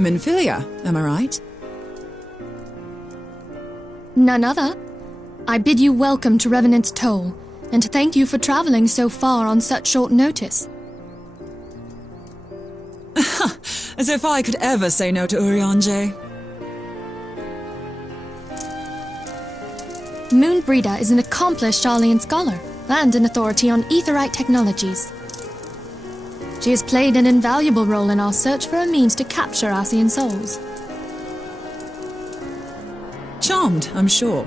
Minfilia, am I right? None other. I bid you welcome to Revenant's Toll, and thank you for traveling so far on such short notice. As if I could ever say no to Urianger. Moonbreeder is an accomplished Sharlayan scholar and an authority on aetherite technologies. She has played an invaluable role in our search for a means to capture Ascian souls. Charmed, I'm sure.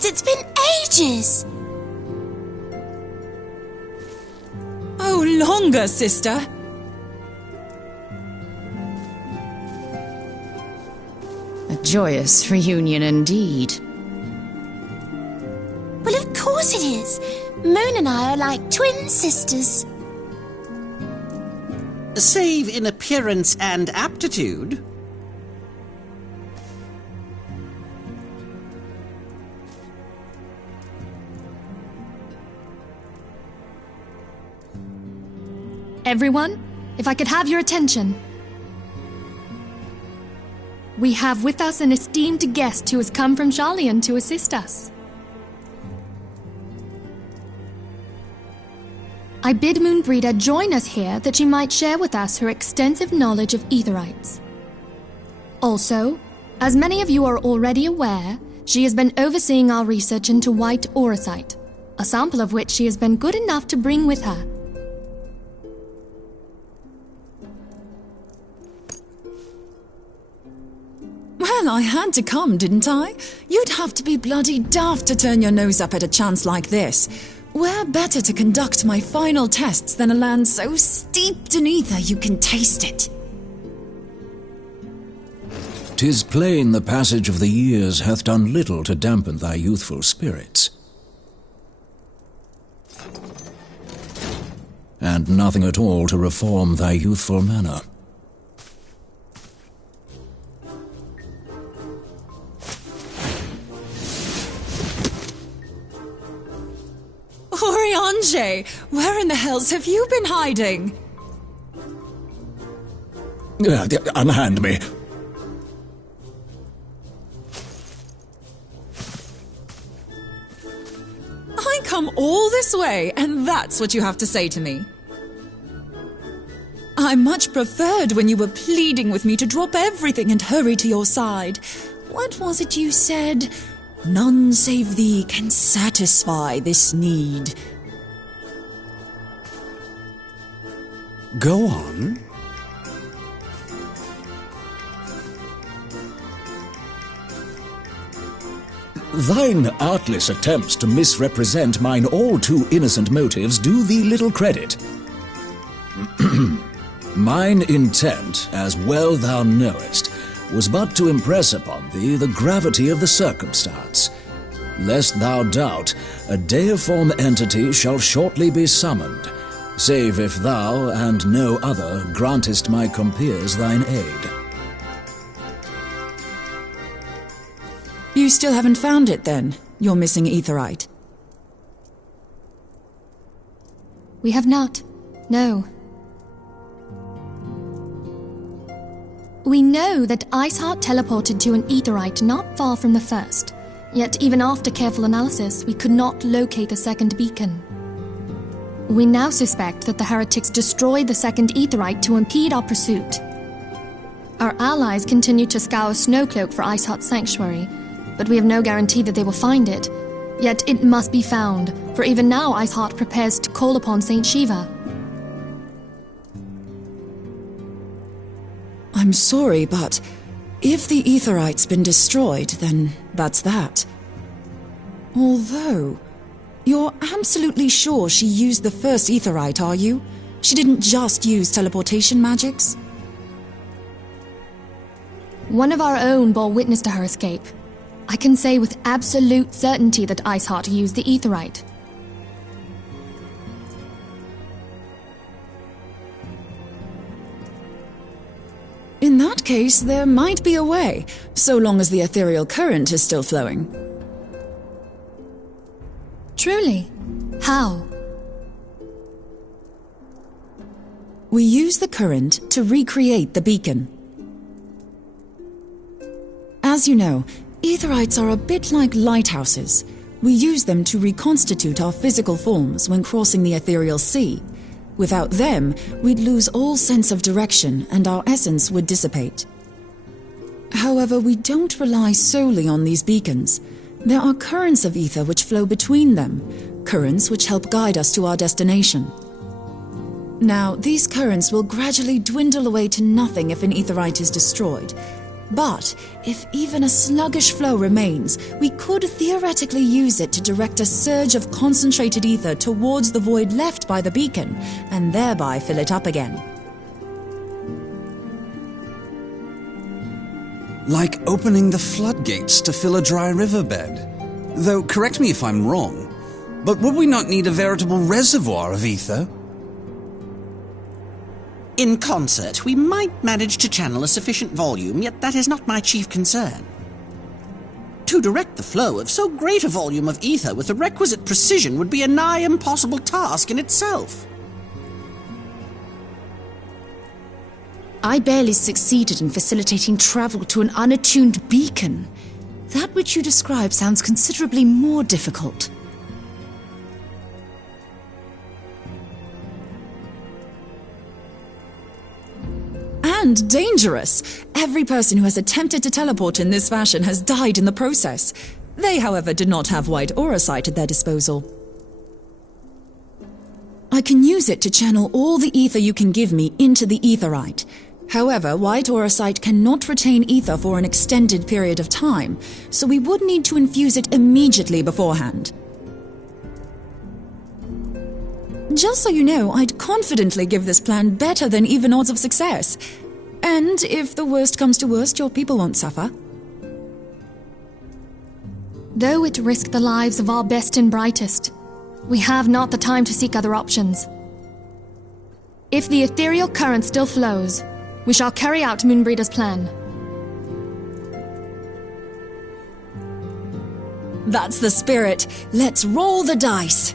It's been ages! Oh, longer, sister! A joyous reunion indeed. Well, of course it is. Moon and I are like twin sisters. Save in appearance and aptitude. Everyone, if I could have your attention. We have with us an esteemed guest who has come from Sharlayan to assist us. I bid Moonbreeder join us here that she might share with us her extensive knowledge of aetherites. Also, as many of you are already aware, she has been overseeing our research into white auracite, a sample of which she has been good enough to bring with her. Well, I had to come, didn't I? You'd have to be bloody daft to turn your nose up at a chance like this. Where better to conduct my final tests than a land so steeped in ether you can taste it? 'Tis plain the passage of the years hath done little to dampen thy youthful spirits. And nothing at all to reform thy youthful manner. Urianger, where in the hells have you been hiding? Unhand me. I come all this way, and that's what you have to say to me. I much preferred when you were pleading with me to drop everything and hurry to your side. What was it you said? None save thee can satisfy this need. Go on. Thine artless attempts to misrepresent mine all too innocent motives do thee little credit. Mine intent, as well thou knowest, was but to impress upon thee the gravity of the circumstance. Lest thou doubt, a deiform entity shall shortly be summoned, save if thou and no other grantest my compeers thine aid. You still haven't found it, then, your missing aetherite? We have not, no. We know that Iceheart teleported to an aetherite not far from the first, Yet even after careful analysis, we could not locate the second beacon. We now suspect that the heretics destroyed the second aetherite to impede our pursuit. Our allies continue to scour Snowcloak for Iceheart's sanctuary, but we have no guarantee that they will find it. Yet it must be found, for even now Iceheart prepares to call upon Saint Shiva. I'm sorry, but if the aetherite's been destroyed, then that's that. Although, you're absolutely sure she used the first aetherite, are you? She didn't just use teleportation magics? One of our own bore witness to her escape. I can say with absolute certainty that Iceheart used the aetherite. In that case, there might be a way, so long as the ethereal current is still flowing. Truly? How? We use the current to recreate the beacon. As you know, aetherites are a bit like lighthouses. We use them to reconstitute our physical forms when crossing the ethereal sea. Without them, we'd lose all sense of direction and our essence would dissipate. However, we don't rely solely on these beacons. There are currents of ether which flow between them, currents which help guide us to our destination. Now, these currents will gradually dwindle away to nothing if an aetherite is destroyed. But if even a sluggish flow remains, we could theoretically use it to direct a surge of concentrated ether towards the void left by the beacon, and thereby fill it up again. Like opening the floodgates to fill a dry riverbed. Though, correct me if I'm wrong, but would we not need a veritable reservoir of ether? In concert, we might manage to channel a sufficient volume, yet that is not my chief concern. To direct the flow of so great a volume of ether with the requisite precision would be a nigh impossible task in itself. I barely succeeded in facilitating travel to an unattuned beacon. That which you describe sounds considerably more difficult. And dangerous. Every person who has attempted to teleport in this fashion has died in the process. They, however, did not have white aura sight at their disposal. I can use it to channel all the ether you can give me into the aetherite. However, white aura sight cannot retain ether for an extended period of time, so we would need to infuse it immediately beforehand. Just so you know, I'd confidently give this plan better than even odds of success. And if the worst comes to worst, your people won't suffer. Though it risked the lives of our best and brightest, we have not the time to seek other options. If the ethereal current still flows, we shall carry out Moonbreeder's plan. That's the spirit. Let's roll the dice.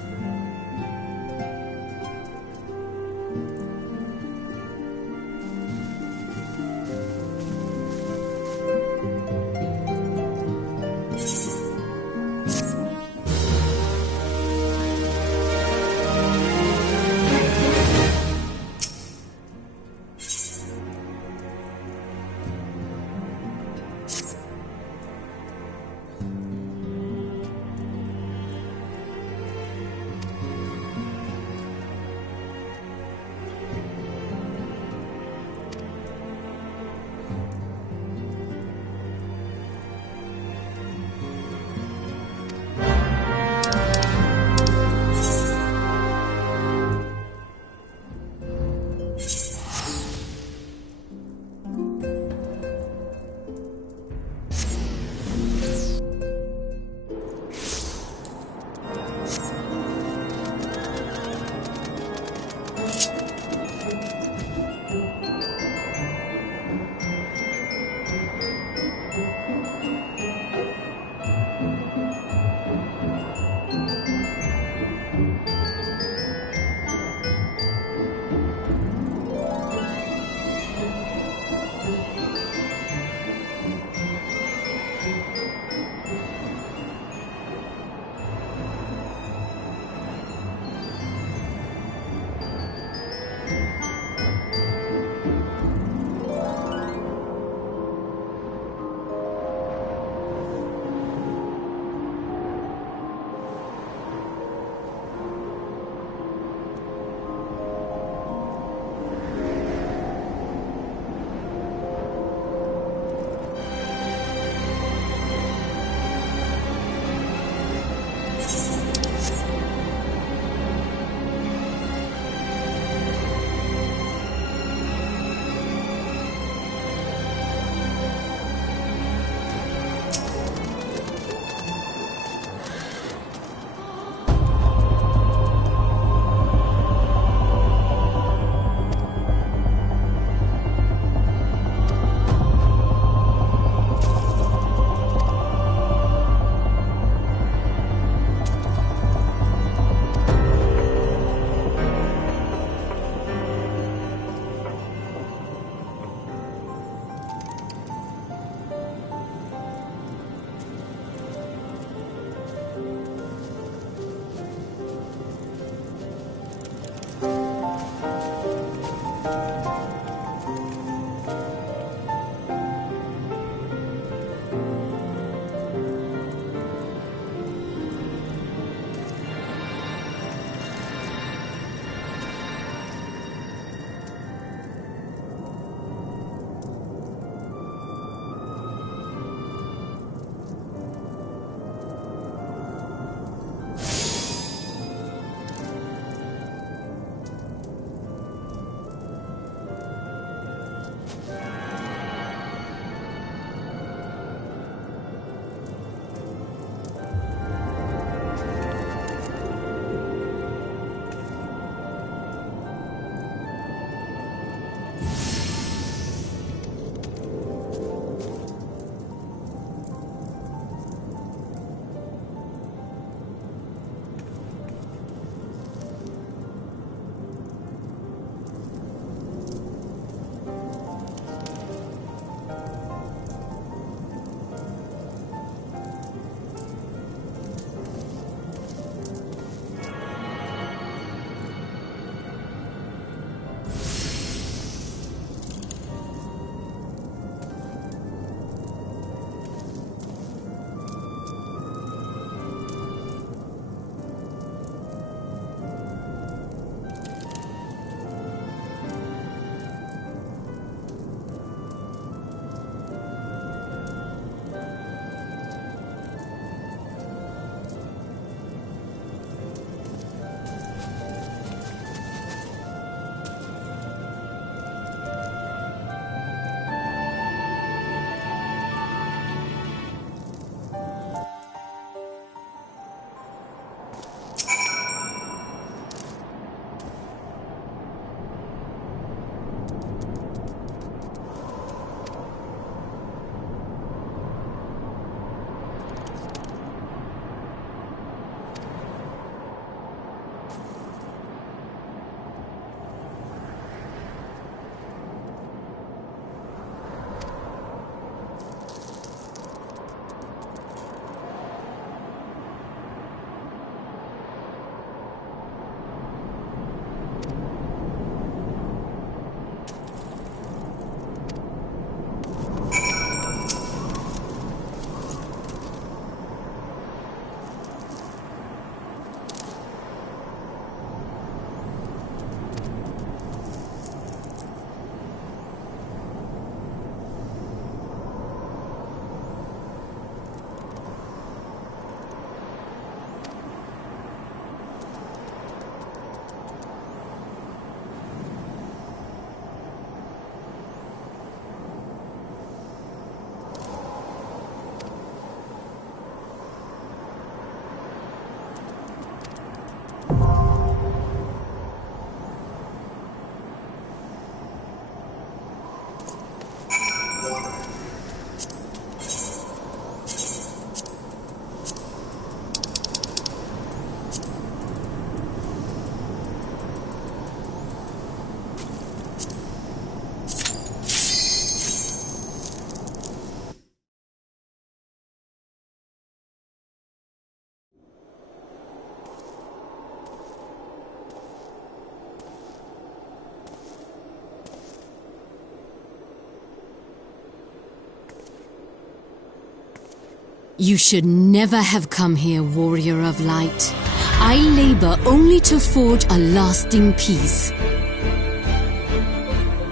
You should never have come here, warrior of light. I labor only to forge a lasting peace.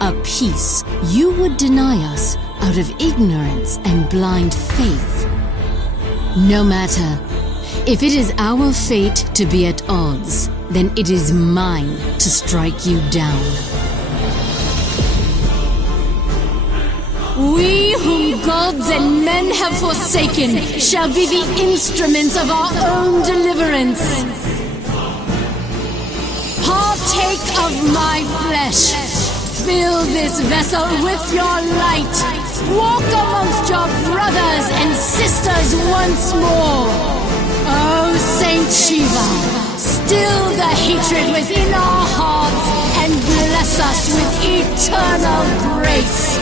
A peace you would deny us out of ignorance and blind faith. No matter. If it is our fate to be at odds, then it is mine to strike you down. We whom gods and men have forsaken shall be the instruments of our own deliverance. Partake of my flesh. Fill this vessel with your light. Walk amongst your brothers and sisters once more. Oh, Saint Shiva, still the hatred within our hearts and bless us with eternal grace.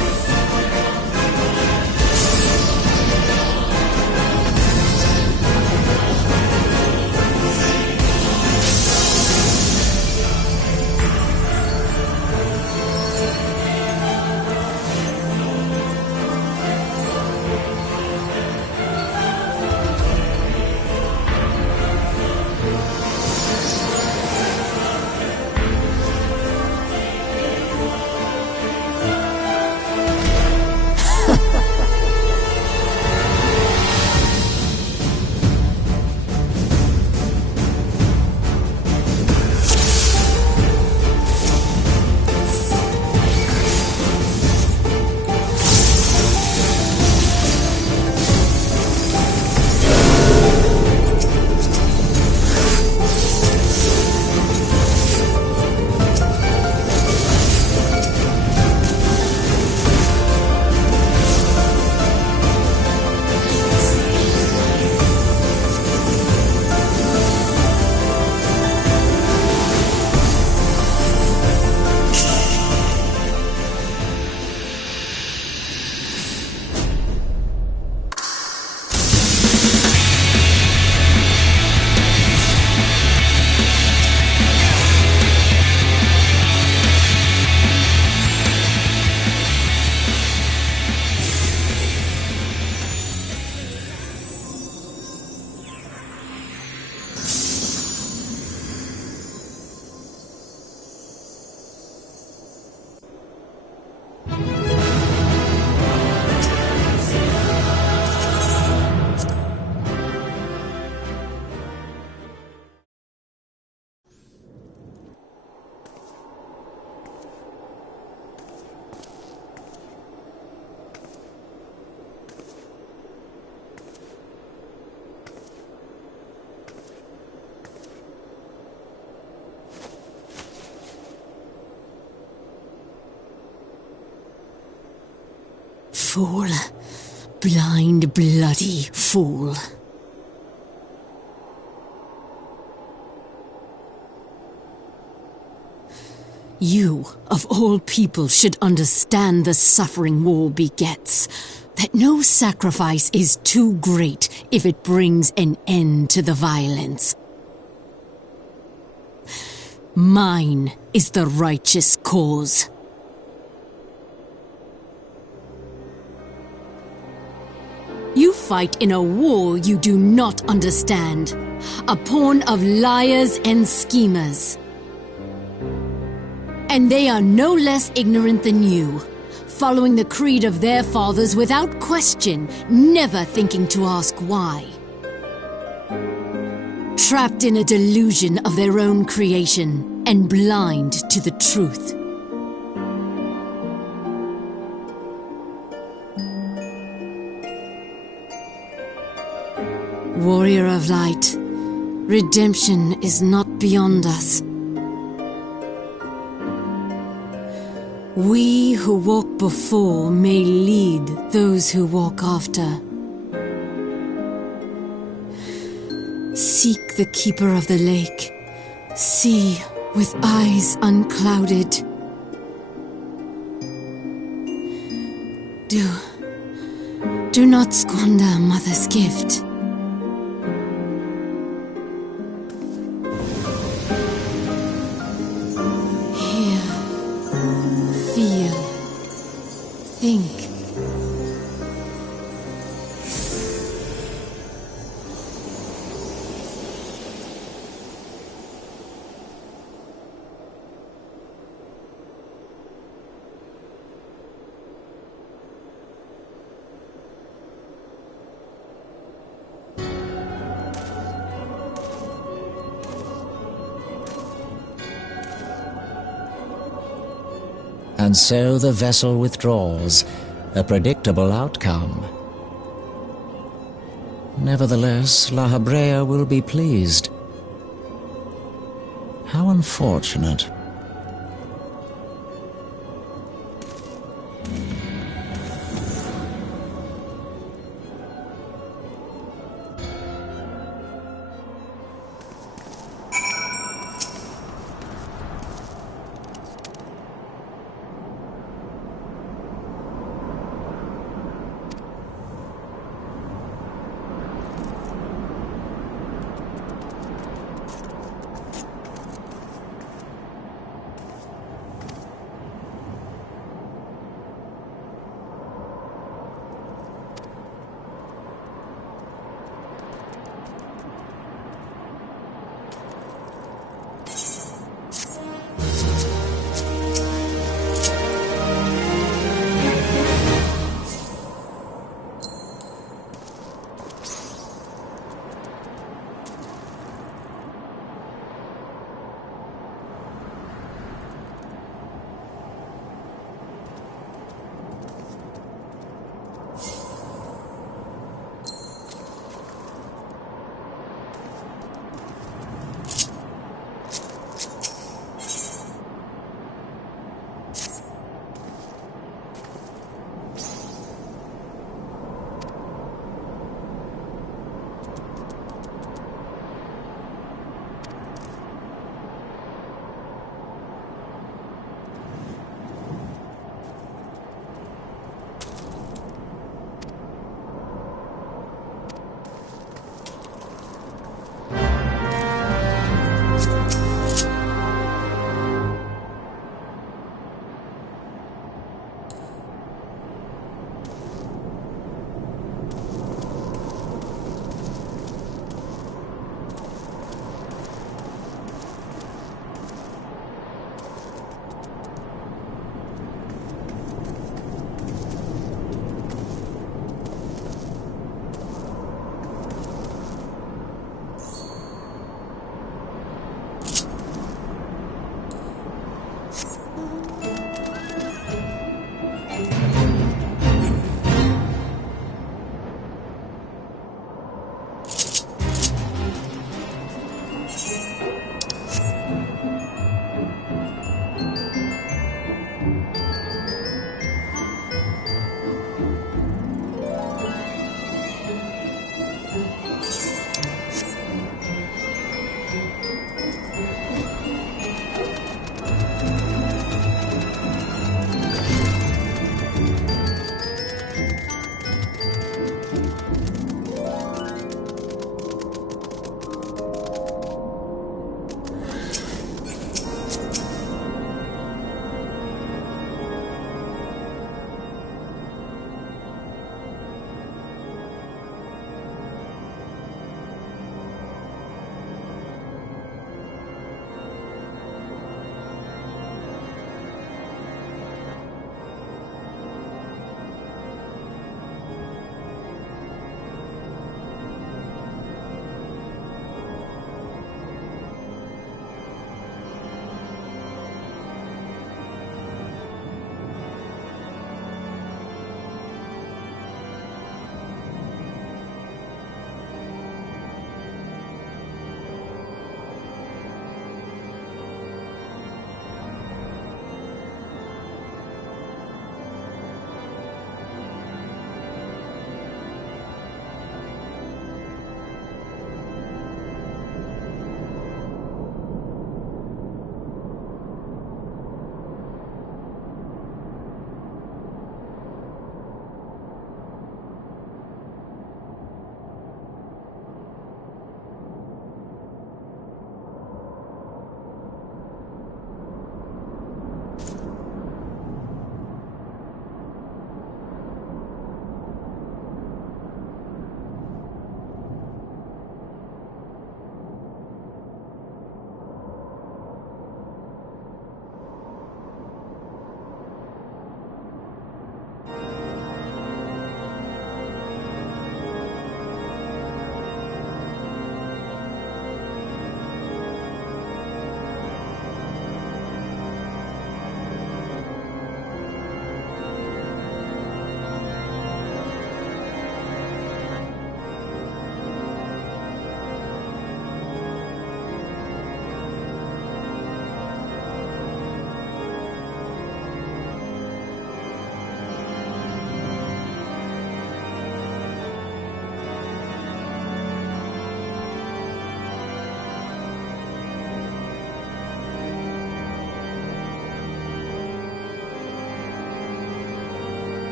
Fool. Blind, bloody fool. You, of all people, should understand the suffering war begets. That no sacrifice is too great if it brings an end to the violence. Mine is the righteous cause. You fight in a war you do not understand. A pawn of liars and schemers. And they are no less ignorant than you, following the creed of their fathers without question, never thinking to ask why. Trapped in a delusion of their own creation, and blind to the truth. Warrior of light, redemption is not beyond us. We who walk before may lead those who walk after. Seek the keeper of the lake. See with eyes unclouded. Do not squander Mother's gift. And so the vessel withdraws, a predictable outcome. Nevertheless, La Habrea will be pleased. How unfortunate.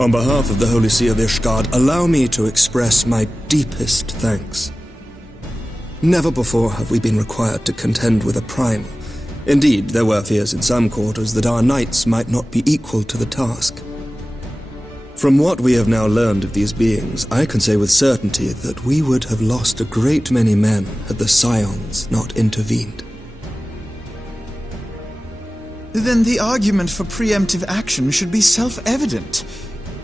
On behalf of the Holy See of Ishgard, allow me to express my deepest thanks. Never before have we been required to contend with a primal. Indeed, there were fears in some quarters that our knights might not be equal to the task. From what we have now learned of these beings, I can say with certainty that we would have lost a great many men had the Scions not intervened. Then the argument for preemptive action should be self-evident.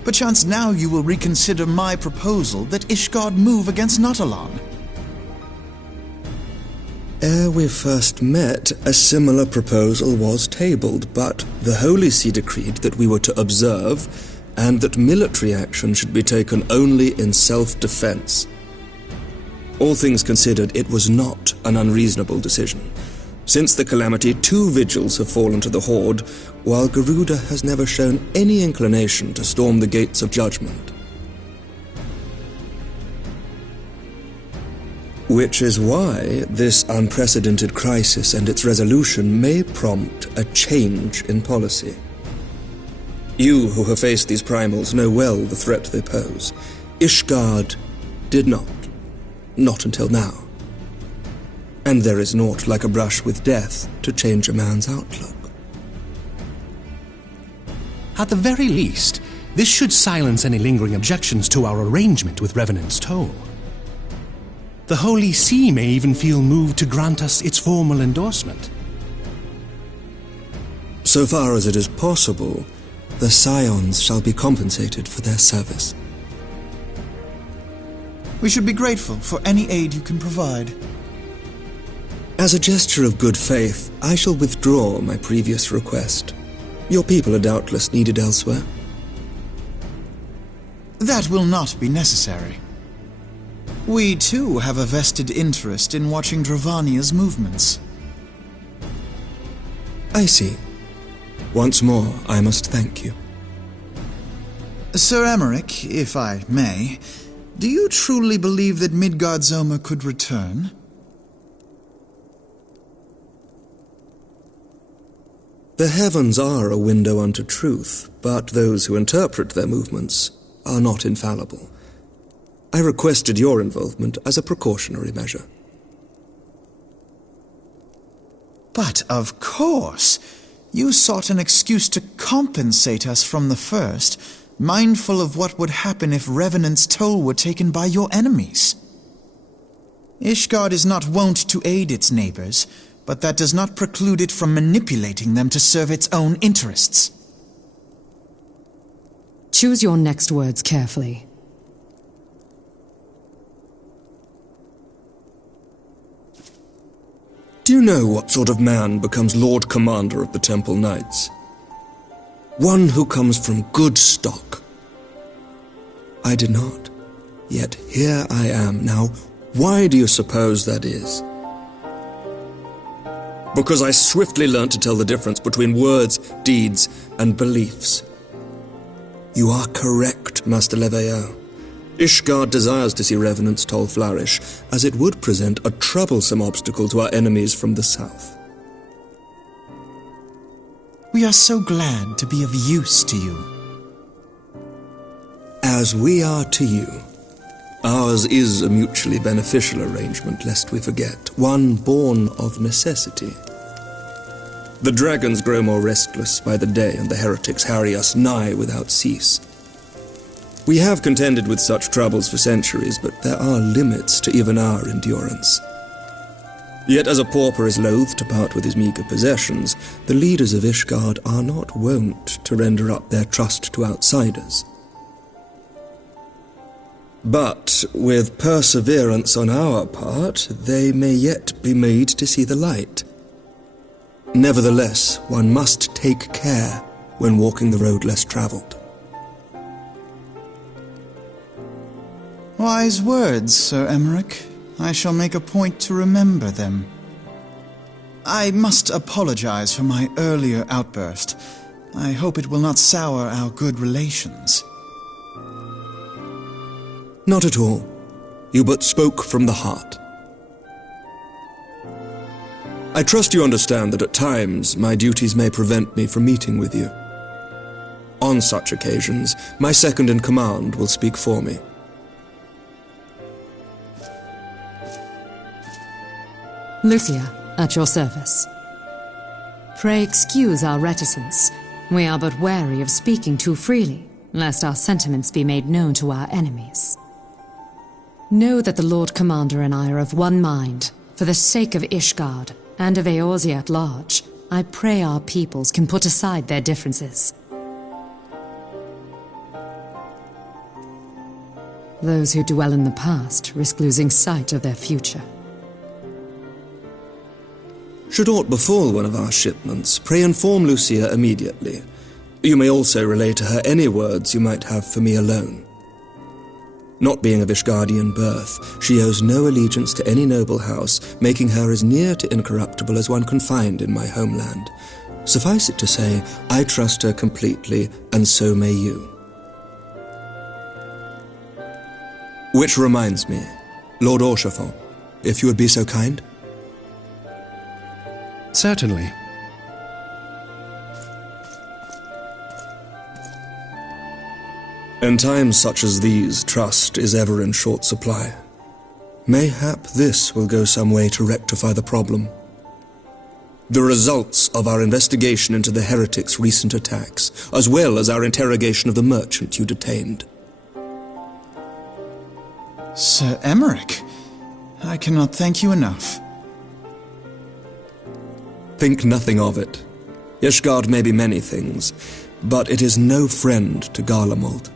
Perchance now you will reconsider my proposal that Ishgard move against Nautilon. Ere we first met, a similar proposal was tabled, but the Holy See decreed that we were to observe, and that military action should be taken only in self-defense. All things considered, it was not an unreasonable decision. Since the calamity, 2 vigils have fallen to the Horde, while Garuda has never shown any inclination to storm the gates of judgment. Which is why this unprecedented crisis and its resolution may prompt a change in policy. You who have faced these primals know well the threat they pose. Ishgard did not. Not until now. And there is naught like a brush with death to change a man's outlook. At the very least, this should silence any lingering objections to our arrangement with Revenant's Toll. The Holy See may even feel moved to grant us its formal endorsement. So far as it is possible, the Scions shall be compensated for their service. We should be grateful for any aid you can provide. As a gesture of good faith, I shall withdraw my previous request. Your people are doubtless needed elsewhere. That will not be necessary. We, too, have a vested interest in watching Dravania's movements. I see. Once more, I must thank you. Sir Emmerich, if I may, do you truly believe that Midgardsormr could return? The heavens are a window unto truth, but those who interpret their movements are not infallible. I requested your involvement as a precautionary measure. But of course, you sought an excuse to compensate us from the first, mindful of what would happen if Revenant's Toll were taken by your enemies. Ishgard is not wont to aid its neighbors, but that does not preclude it from manipulating them to serve its own interests. Choose your next words carefully. Do you know what sort of man becomes Lord Commander of the Temple Knights? One who comes from good stock. I did not. Yet here I am now. Why do you suppose that is? Because I swiftly learned to tell the difference between words, deeds, and beliefs. You are correct, Master Leveilleur. Ishgard desires to see Revenant's Toll flourish, as it would present a troublesome obstacle to our enemies from the south. We are so glad to be of use to you. As we are to you. Ours is a mutually beneficial arrangement, lest we forget, one born of necessity. The dragons grow more restless by the day, and the heretics harry us nigh without cease. We have contended with such troubles for centuries, but there are limits to even our endurance. Yet as a pauper is loath to part with his meagre possessions, the leaders of Ishgard are not wont to render up their trust to outsiders. But with perseverance on our part, they may yet be made to see the light. Nevertheless, one must take care when walking the road less traveled. Wise words, Sir Emmerich. I shall make a point to remember them. I must apologize for my earlier outburst. I hope it will not sour our good relations. Not at all. You but spoke from the heart. I trust you understand that at times my duties may prevent me from meeting with you. On such occasions, my second-in-command will speak for me. Lucia, at your service. Pray excuse our reticence. We are but wary of speaking too freely, lest our sentiments be made known to our enemies. Know that the Lord Commander and I are of one mind. For the sake of Ishgard, and of Eorzea at large, I pray our peoples can put aside their differences. Those who dwell in the past risk losing sight of their future. Should aught befall one of our shipments, pray inform Lucia immediately. You may also relay to her any words you might have for me alone. Not being of Ishgardian birth, she owes no allegiance to any noble house, making her as near to incorruptible as one can find in my homeland. Suffice it to say, I trust her completely, and so may you. Which reminds me, Lord Orchefort, if you would be so kind? Certainly. In times such as these, trust is ever in short supply. Mayhap this will go some way to rectify the problem. The results of our investigation into the heretics' recent attacks, as well as our interrogation of the merchant you detained. Sir Emmerich, I cannot thank you enough. Think nothing of it. Ishgard may be many things, but it is no friend to Garlemald.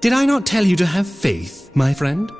Did I not tell you to have faith, my friend?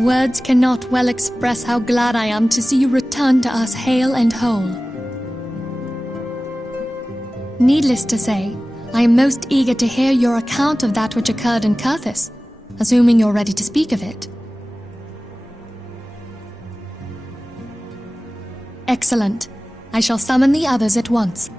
Words cannot well express how glad I am to see you return to us hale and whole. Needless to say, I am most eager to hear your account of that which occurred in Kurthis, assuming you're ready to speak of it. Excellent. I shall summon the others at once.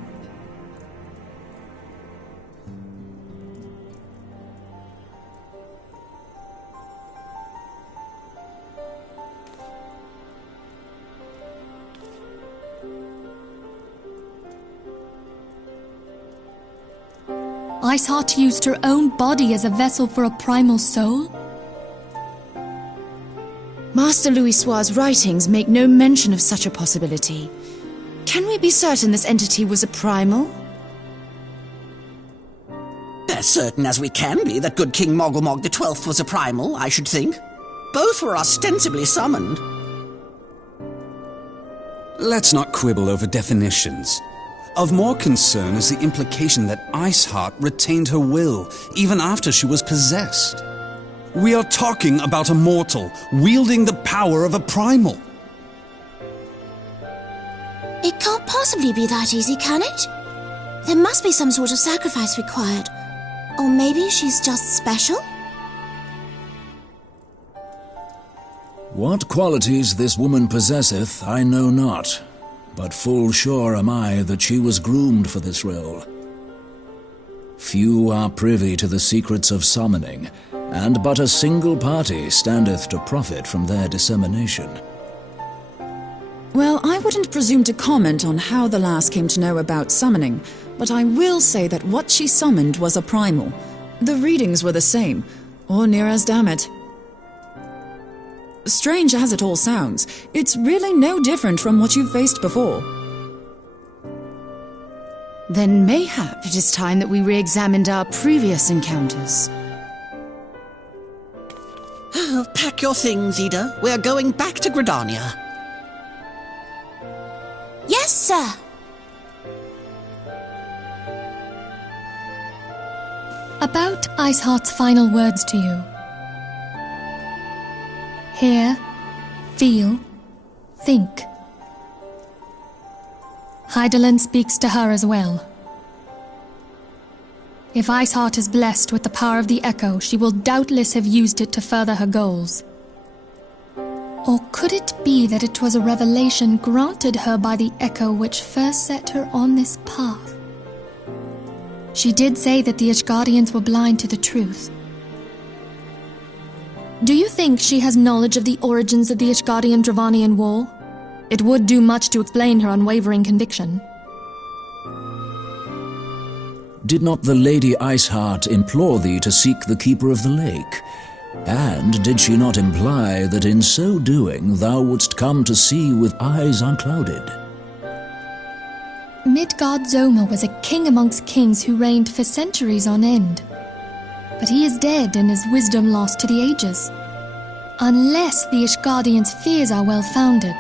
Iceheart used her own body as a vessel for a primal soul? Master Louisoir's writings make no mention of such a possibility. Can we be certain this entity was a primal? As certain as we can be that good King Mogglmog XII was a primal, I should think. Both were ostensibly summoned. Let's not quibble over definitions. Of more concern is the implication that Iceheart retained her will, even after she was possessed. We are talking about a mortal, wielding the power of a primal. It can't possibly be that easy, can it? There must be some sort of sacrifice required. Or maybe she's just special? What qualities this woman possesseth, I know not, but full sure am I that she was groomed for this role. Few are privy to the secrets of summoning, and but a single party standeth to profit from their dissemination. Well, I wouldn't presume to comment on how the lass came to know about summoning, but I will say that what she summoned was a primal. The readings were the same, or near as damn it. Strange as it all sounds, it's really no different from what you've faced before. Then mayhap it is time that we re-examined our previous encounters. Oh, pack your things, Ida. We're going back to Gridania. Yes, sir. About Iceheart's final words to you. Hear, feel, think. Hydaelyn speaks to her as well. If Iceheart is blessed with the power of the Echo, she will doubtless have used it to further her goals. Or could it be that it was a revelation granted her by the Echo which first set her on this path? She did say that the Ishgardians were blind to the truth. Do you think she has knowledge of the origins of the Ishgardian-Dravanian War? It would do much to explain her unwavering conviction. Did not the Lady Iceheart implore thee to seek the Keeper of the Lake? And did she not imply that in so doing thou wouldst come to see with eyes unclouded? Midgard-Zoma was a king amongst kings who reigned for centuries on end. But he is dead and his wisdom lost to the ages. Unless the Ishgardians' fears are well-founded.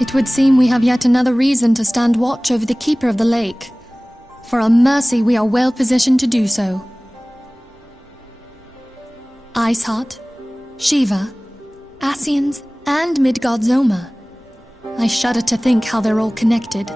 It would seem we have yet another reason to stand watch over the Keeper of the Lake. For a mercy, we are well positioned to do so. Iceheart, Shiva, Ascians, and Midgard-Zoma. I shudder to think how they're all connected.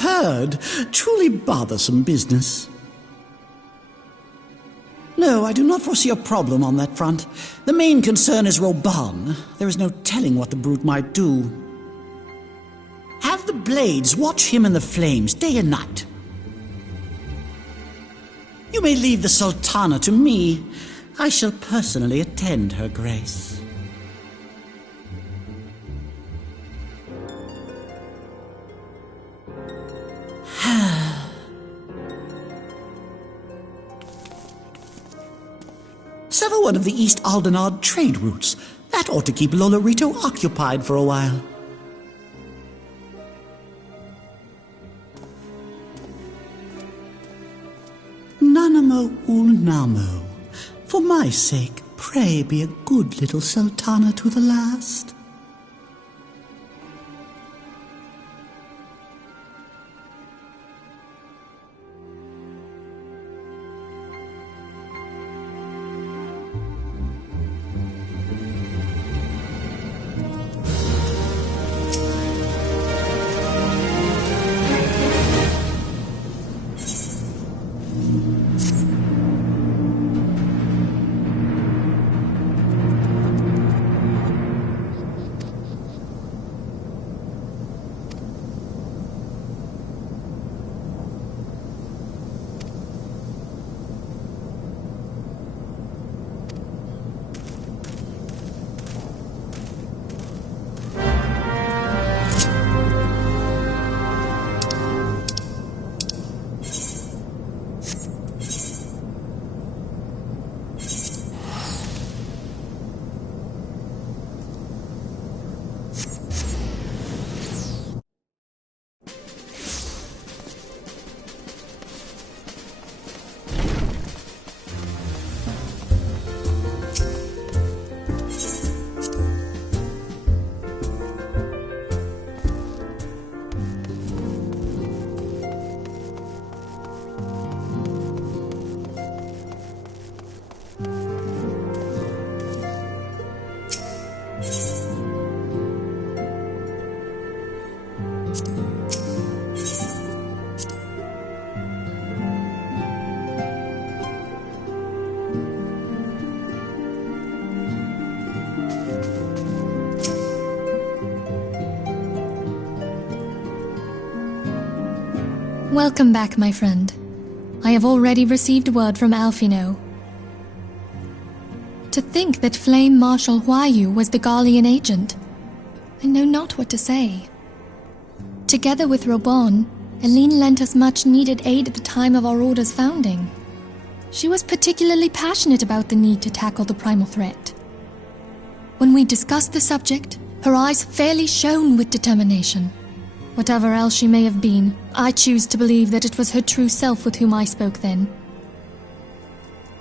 heard. Truly bothersome business. No, I do not foresee a problem on that front. The main concern is Reborn. There is no telling what the brute might do. Have the blades watch him in the flames day and night. You may leave the Sultana to me. I shall personally attend her grace. Sever one of the East Aldenard trade routes. That ought to keep Lolorito occupied for a while. Nanamo Ulnamo. For my sake, pray be a good little Sultana to the last. Welcome back, my friend. I have already received word from Alfino. To think that Flame Marshal Huayu was the Garlean agent. I know not what to say. Together with Reborn, Eline lent us much-needed aid at the time of our Order's founding. She was particularly passionate about the need to tackle the primal threat. When we discussed the subject, her eyes fairly shone with determination. Whatever else she may have been, I choose to believe that it was her true self with whom I spoke then.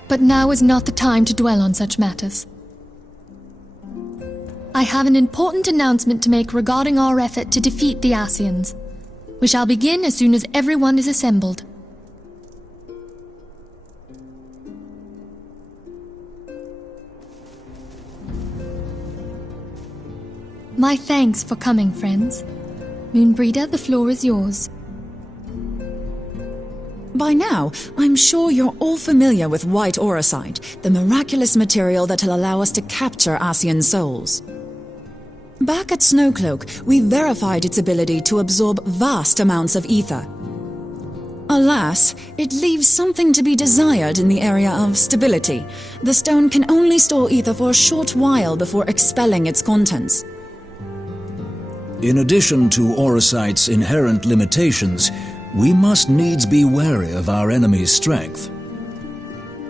But now is not the time to dwell on such matters. I have an important announcement to make regarding our effort to defeat the Asians. We shall begin as soon as everyone is assembled. My thanks for coming, friends. Moonbreeder, the floor is yours. By now, I'm sure you're all familiar with White Auracite, the miraculous material that'll allow us to capture Asian souls. Back at Snowcloak, we verified its ability to absorb vast amounts of ether. Alas, it leaves something to be desired in the area of stability. The stone can only store ether for a short while before expelling its contents. In addition to Auracite's inherent limitations, we must needs be wary of our enemy's strength.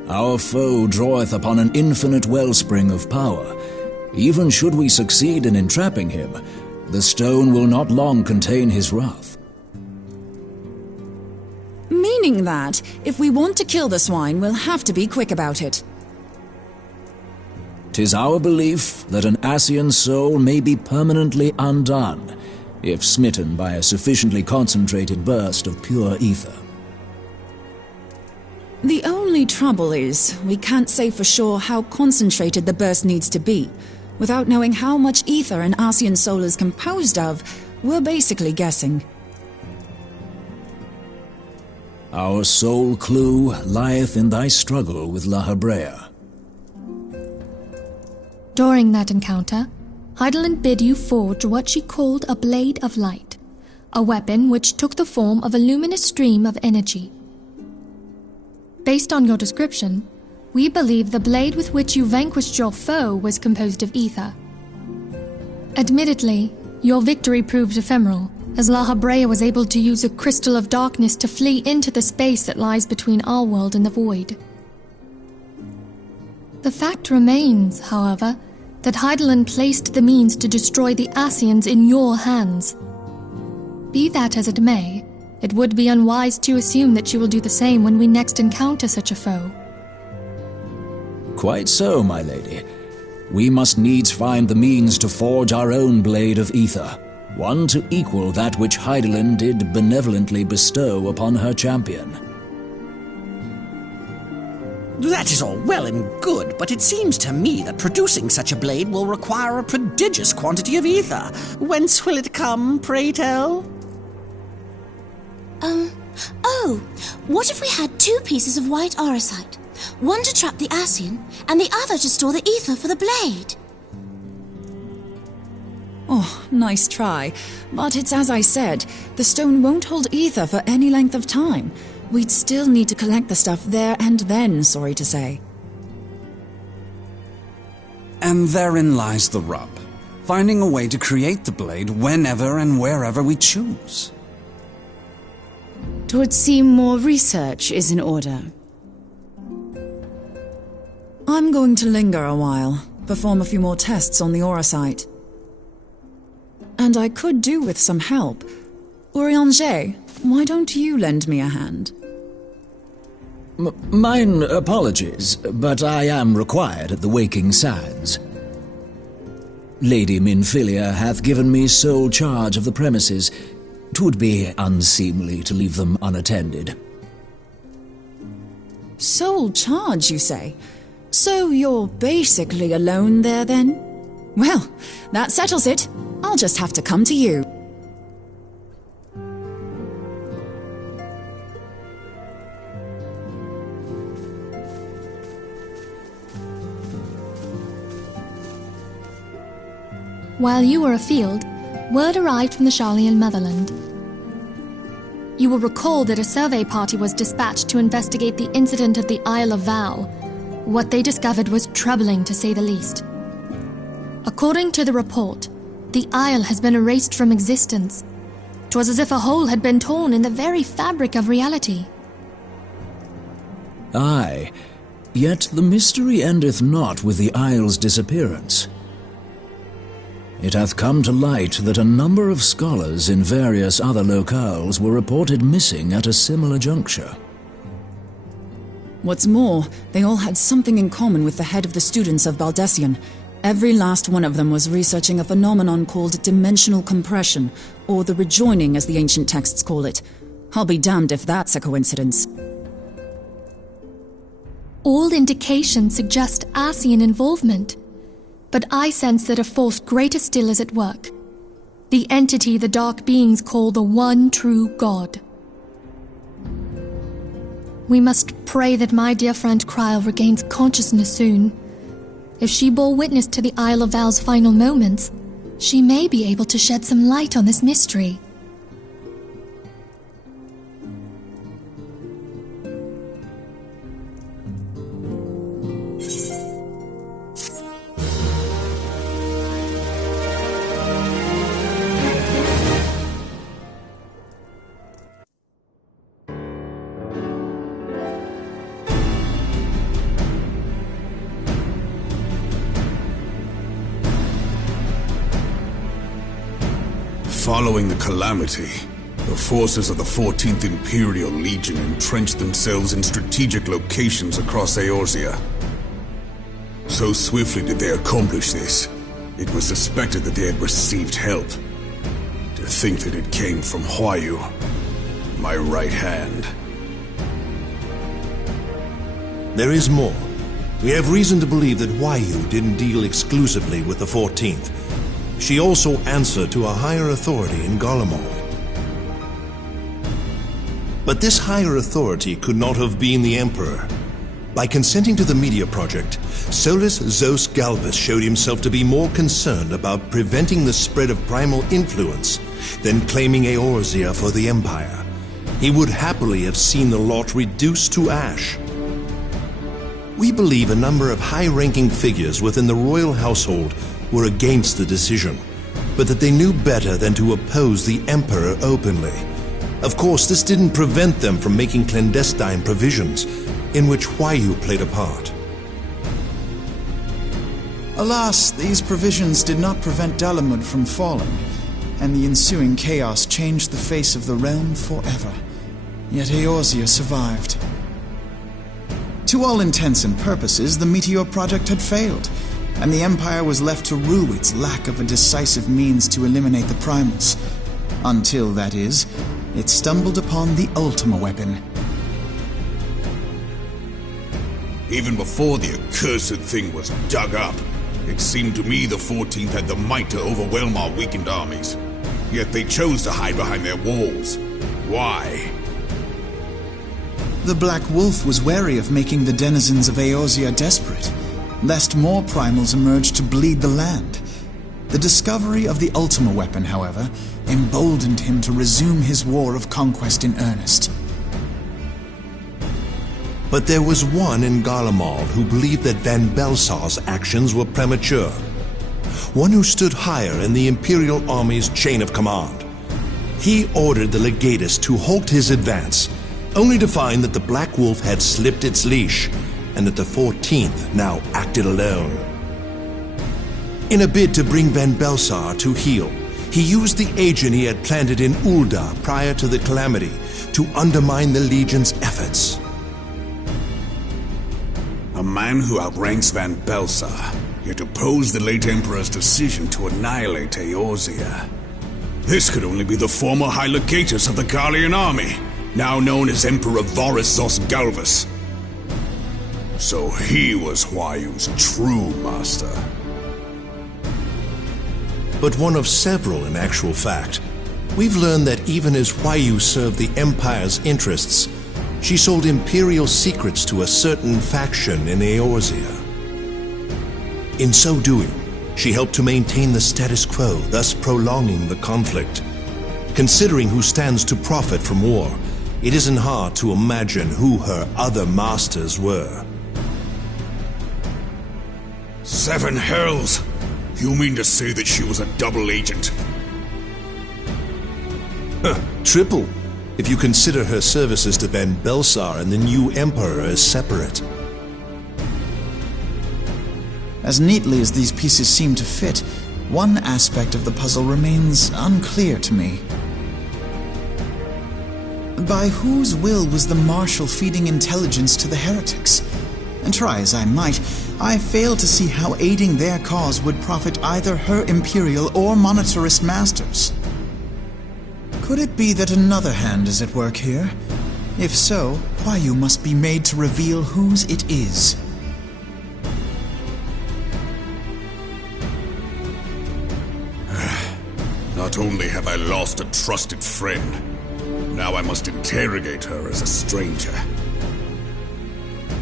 Our foe draweth upon an infinite wellspring of power. Even should we succeed in entrapping him, the stone will not long contain his wrath. Meaning that, if we want to kill the swine, we'll have to be quick about it. 'Tis our belief that an Asian soul may be permanently undone, if smitten by a sufficiently concentrated burst of pure ether. The only trouble is, we can't say for sure how concentrated the burst needs to be. Without knowing how much ether an Asian soul is composed of, we're basically guessing. Our sole clue lieth in thy struggle with La Hebrea. During that encounter, Heidelin bid you forge what she called a Blade of Light, a weapon which took the form of a luminous stream of energy. Based on your description, we believe the blade with which you vanquished your foe was composed of ether. Admittedly, your victory proved ephemeral, as La Hebrea was able to use a crystal of darkness to flee into the space that lies between our world and the void. The fact remains, however, that Heidelin placed the means to destroy the Ascians in your hands. Be that as it may, it would be unwise to assume that she will do the same when we next encounter such a foe. Quite so, my lady. We must needs find the means to forge our own blade of ether, one to equal that which Heidelin did benevolently bestow upon her champion. That is all well and good, but it seems to me that producing such a blade will require a prodigious quantity of ether. Whence will it come, pray tell? What if we had 2 pieces of white orosite? One to trap the Ascian, and the other to store the ether for the blade. Oh, nice try. But it's as I said, the stone won't hold ether for any length of time. We'd still need to collect the stuff there and then, sorry to say. And therein lies the rub. Finding a way to create the blade whenever and wherever we choose. 'Twould seem more research is in order. I'm going to linger a while, perform a few more tests on the orosite. And I could do with some help. Urianger, why don't you lend me a hand? Mine apologies, but I am required at the Waking Sands. Lady Minfilia hath given me sole charge of the premises. 'Twould be unseemly to leave them unattended. Sole charge, you say? So you're basically alone there, then? Well, that settles it. I'll just have to come to you. While you were afield, word arrived from the Charlian motherland. You will recall that a survey party was dispatched to investigate the incident of the Isle of Val. What they discovered was troubling, to say the least. According to the report, the isle has been erased from existence. 'Twas as if a hole had been torn in the very fabric of reality. Aye, yet the mystery endeth not with the isle's disappearance. It hath come to light that a number of scholars in various other locales were reported missing at a similar juncture. What's more, they all had something in common with the head of the students of Baldessian. Every last one of them was researching a phenomenon called dimensional compression, or the rejoining as the ancient texts call it. I'll be damned if that's a coincidence. All indications suggest Ascian involvement, but I sense that a force greater still is at work. The entity the dark beings call the one true God. We must pray that my dear friend Kryl regains consciousness soon. If she bore witness to the Isle of Val's final moments, she may be able to shed some light on this mystery. Following the calamity, the forces of the 14th Imperial Legion entrenched themselves in strategic locations across Eorzea. So swiftly did they accomplish this, it was suspected that they had received help. To think that it came from Huayu, my right hand. There is more. We have reason to believe that Huayu didn't deal exclusively with the 14th. She also answered to a higher authority in Garlemald. But this higher authority could not have been the Emperor. By consenting to the Media Project, Solus Zos Galvus showed himself to be more concerned about preventing the spread of primal influence than claiming Eorzea for the Empire. He would happily have seen the lot reduced to ash. We believe a number of high-ranking figures within the royal household were against the decision, but that they knew better than to oppose the Emperor openly. Of course, this didn't prevent them from making clandestine provisions, in which Huayu played a part. Alas, these provisions did not prevent Dalamud from falling, and the ensuing chaos changed the face of the realm forever. Yet Eorzea survived. To all intents and purposes, the Meteor Project had failed, and the Empire was left to rue its lack of a decisive means to eliminate the primals. Until, that is, it stumbled upon the Ultima weapon. Even before the accursed thing was dug up, it seemed to me the 14th had the might to overwhelm our weakened armies. Yet they chose to hide behind their walls. Why? The Black Wolf was wary of making the denizens of Eorzea desperate, lest more primals emerge to bleed the land. The discovery of the Ultima weapon, however, emboldened him to resume his war of conquest in earnest. But there was one in Garlemald who believed that Van Belsar's actions were premature. One who stood higher in the Imperial Army's chain of command. He ordered the Legatus to halt his advance, only to find that the Black Wolf had slipped its leash, and that the 14th now acted alone. In a bid to bring Van Belsar to heel, he used the agent he had planted in Ul'dah prior to the Calamity to undermine the Legion's efforts. A man who outranks Van Belsar, yet opposed the late Emperor's decision to annihilate Eorzea. This could only be the former High Legatus of the Garlean army, now known as Emperor Varus Zos Galvus. So he was Huayu's true master. But one of several in actual fact. We've learned that even as Huayu served the Empire's interests, she sold Imperial secrets to a certain faction in Eorzea. In so doing, she helped to maintain the status quo, thus prolonging the conflict. Considering who stands to profit from war, it isn't hard to imagine who her other masters were. 7 hells! You mean to say that she was a double agent? Triple, if you consider her services to Van Belsar and the new Emperor as separate. As neatly as these pieces seem to fit, one aspect of the puzzle remains unclear to me. By whose will was the Marshal feeding intelligence to the heretics? And try as I might, I fail to see how aiding their cause would profit either her Imperial or Monetarist masters. Could it be that another hand is at work here? If so, Huayu must be made to reveal whose it is. Not only have I lost a trusted friend, now I must interrogate her as a stranger.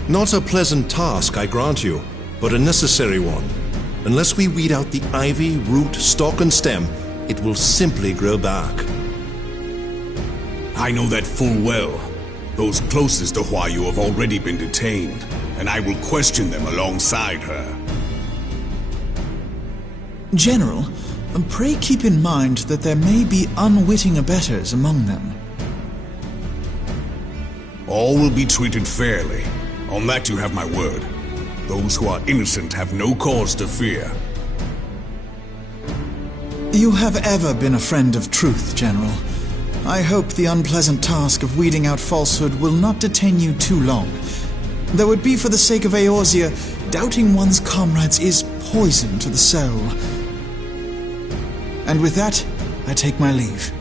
Not a pleasant task, I grant you, but a necessary one. Unless we weed out the ivy, root, stalk, and stem, it will simply grow back. I know that full well. Those closest to Huayu have already been detained, and I will question them alongside her. General, pray keep in mind that there may be unwitting abettors among them. All will be treated fairly. On that you have my word. Those who are innocent have no cause to fear. You have ever been a friend of truth, General. I hope the unpleasant task of weeding out falsehood will not detain you too long. Though it be for the sake of Eorzea, doubting one's comrades is poison to the soul. And with that, I take my leave.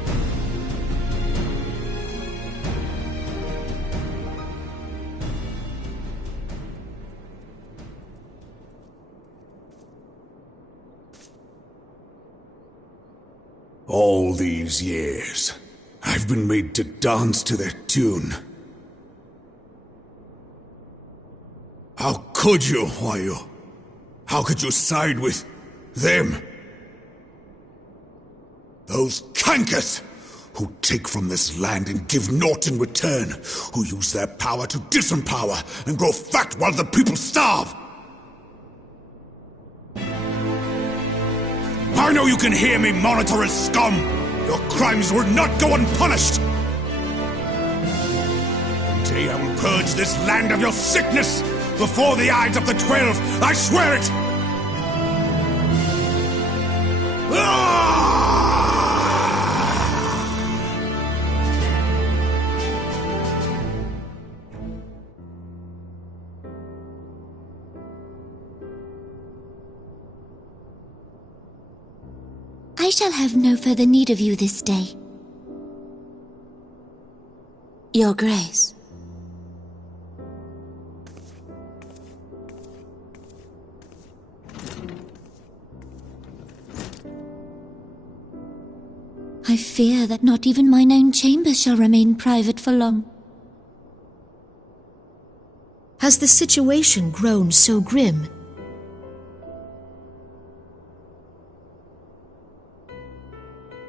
All these years, I I've been made to dance to their tune. How could you, Huayu? How could you side with them? Those cankers who take from this land and give naught in return, who use their power to disempower and grow fat while the people starve. I know you can hear me, monitorous scum! Your crimes will not go unpunished! Today I will purge this land of your sickness! Before the eyes of the 12, I swear it! I shall have no further need of you this day. Your Grace. I fear that not even mine own chambers shall remain private for long. Has the situation grown so grim?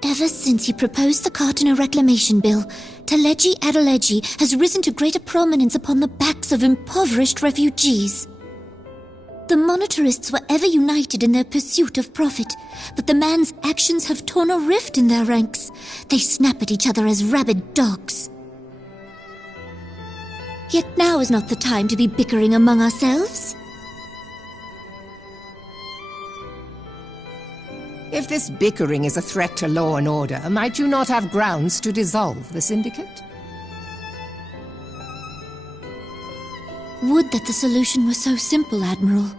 Ever since he proposed the Cartiner Reclamation Bill, Teleji Adeleji has risen to greater prominence upon the backs of impoverished refugees. The monetarists were ever united in their pursuit of profit, but the man's actions have torn a rift in their ranks. They snap at each other as rabid dogs. Yet now is not the time to be bickering among ourselves. If this bickering is a threat to law and order, might you not have grounds to dissolve the syndicate? Would that the solution were so simple, Admiral.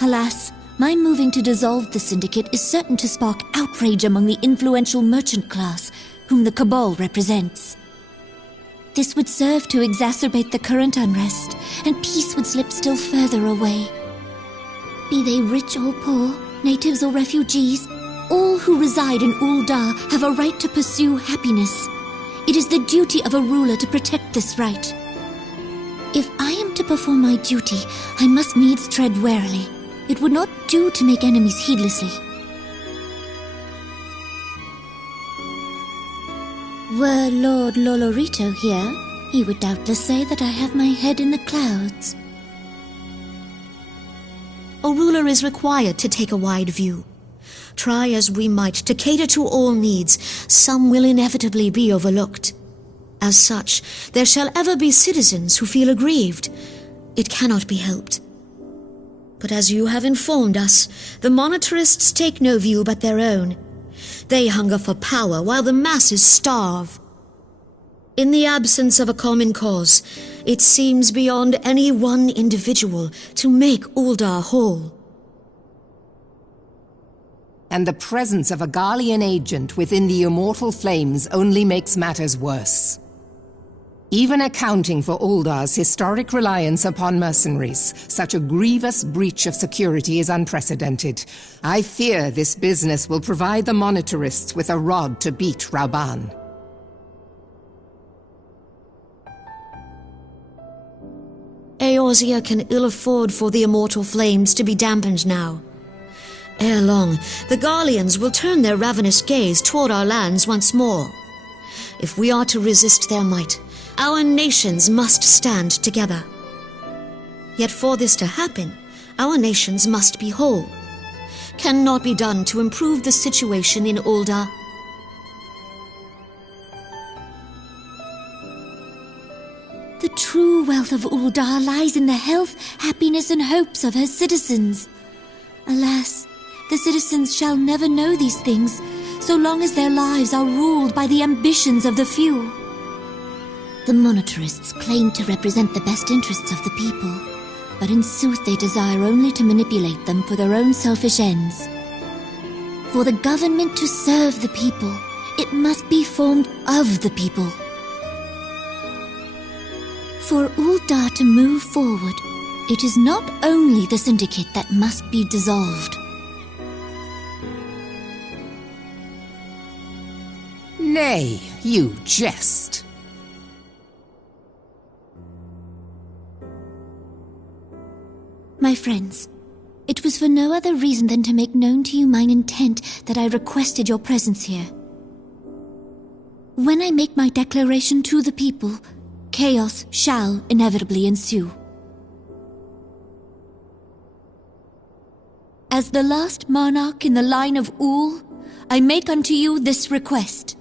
Alas, my moving to dissolve the syndicate is certain to spark outrage among the influential merchant class, whom the Cabal represents. This would serve to exacerbate the current unrest, and peace would slip still further away. Be they rich or poor, natives or refugees, all who reside in Ul'dah have a right to pursue happiness. It is the duty of a ruler to protect this right. If I am to perform my duty, I must needs tread warily. It would not do to make enemies heedlessly. Were Lord Lolorito here, he would doubtless say that I have my head in the clouds. A ruler is required to take a wide view. Try as we might to cater to all needs, some will inevitably be overlooked. As such, there shall ever be citizens who feel aggrieved. It cannot be helped. But as you have informed us, the monetarists take no view but their own. They hunger for power while the masses starve. In the absence of a common cause, it seems beyond any one individual to make Ul'dah whole. And the presence of a Garlean agent within the Immortal Flames only makes matters worse. Even accounting for Ul'dah's historic reliance upon mercenaries, such a grievous breach of security is unprecedented. I fear this business will provide the monetarists with a rod to beat Rauban. Eorzea can ill afford for the Immortal Flames to be dampened now. Ere long, the Garleans will turn their ravenous gaze toward our lands once more. If we are to resist their might, our nations must stand together. Yet for this to happen, our nations must be whole. Cannot be done to improve the situation in Ul'dah. The true wealth of Ul'dah lies in the health, happiness, and hopes of her citizens. Alas, the citizens shall never know these things, so long as their lives are ruled by the ambitions of the few. The monetarists claim to represent the best interests of the people, but in sooth they desire only to manipulate them for their own selfish ends. For the government to serve the people, it must be formed of the people. For Ul'dah to move forward, it is not only the syndicate that must be dissolved. Nay, you jest. My friends, it was for no other reason than to make known to you mine intent that I requested your presence here. When I make my declaration to the people, chaos shall inevitably ensue. As the last monarch in the line of Ul, I make unto you this request.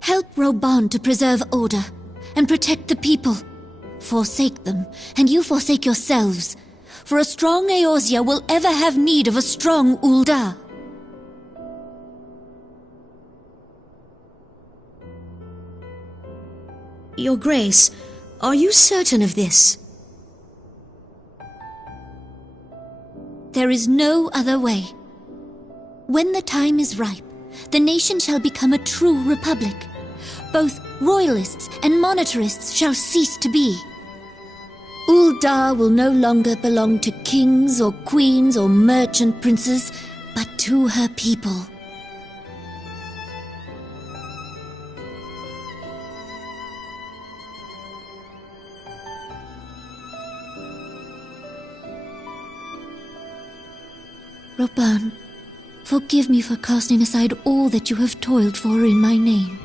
Help Reborn to preserve order and protect the people. Forsake them, and you forsake yourselves, for a strong Eorzea will ever have need of a strong Ul'dah. Your Grace, are you certain of this? There is no other way. When the time is ripe, the nation shall become a true republic. Both royalists and monetarists shall cease to be. Ul'dah will no longer belong to kings or queens or merchant princes, but to her people. Reborn, forgive me for casting aside all that you have toiled for in my name.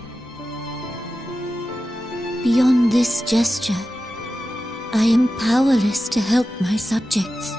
Beyond this gesture, I am powerless to help my subjects.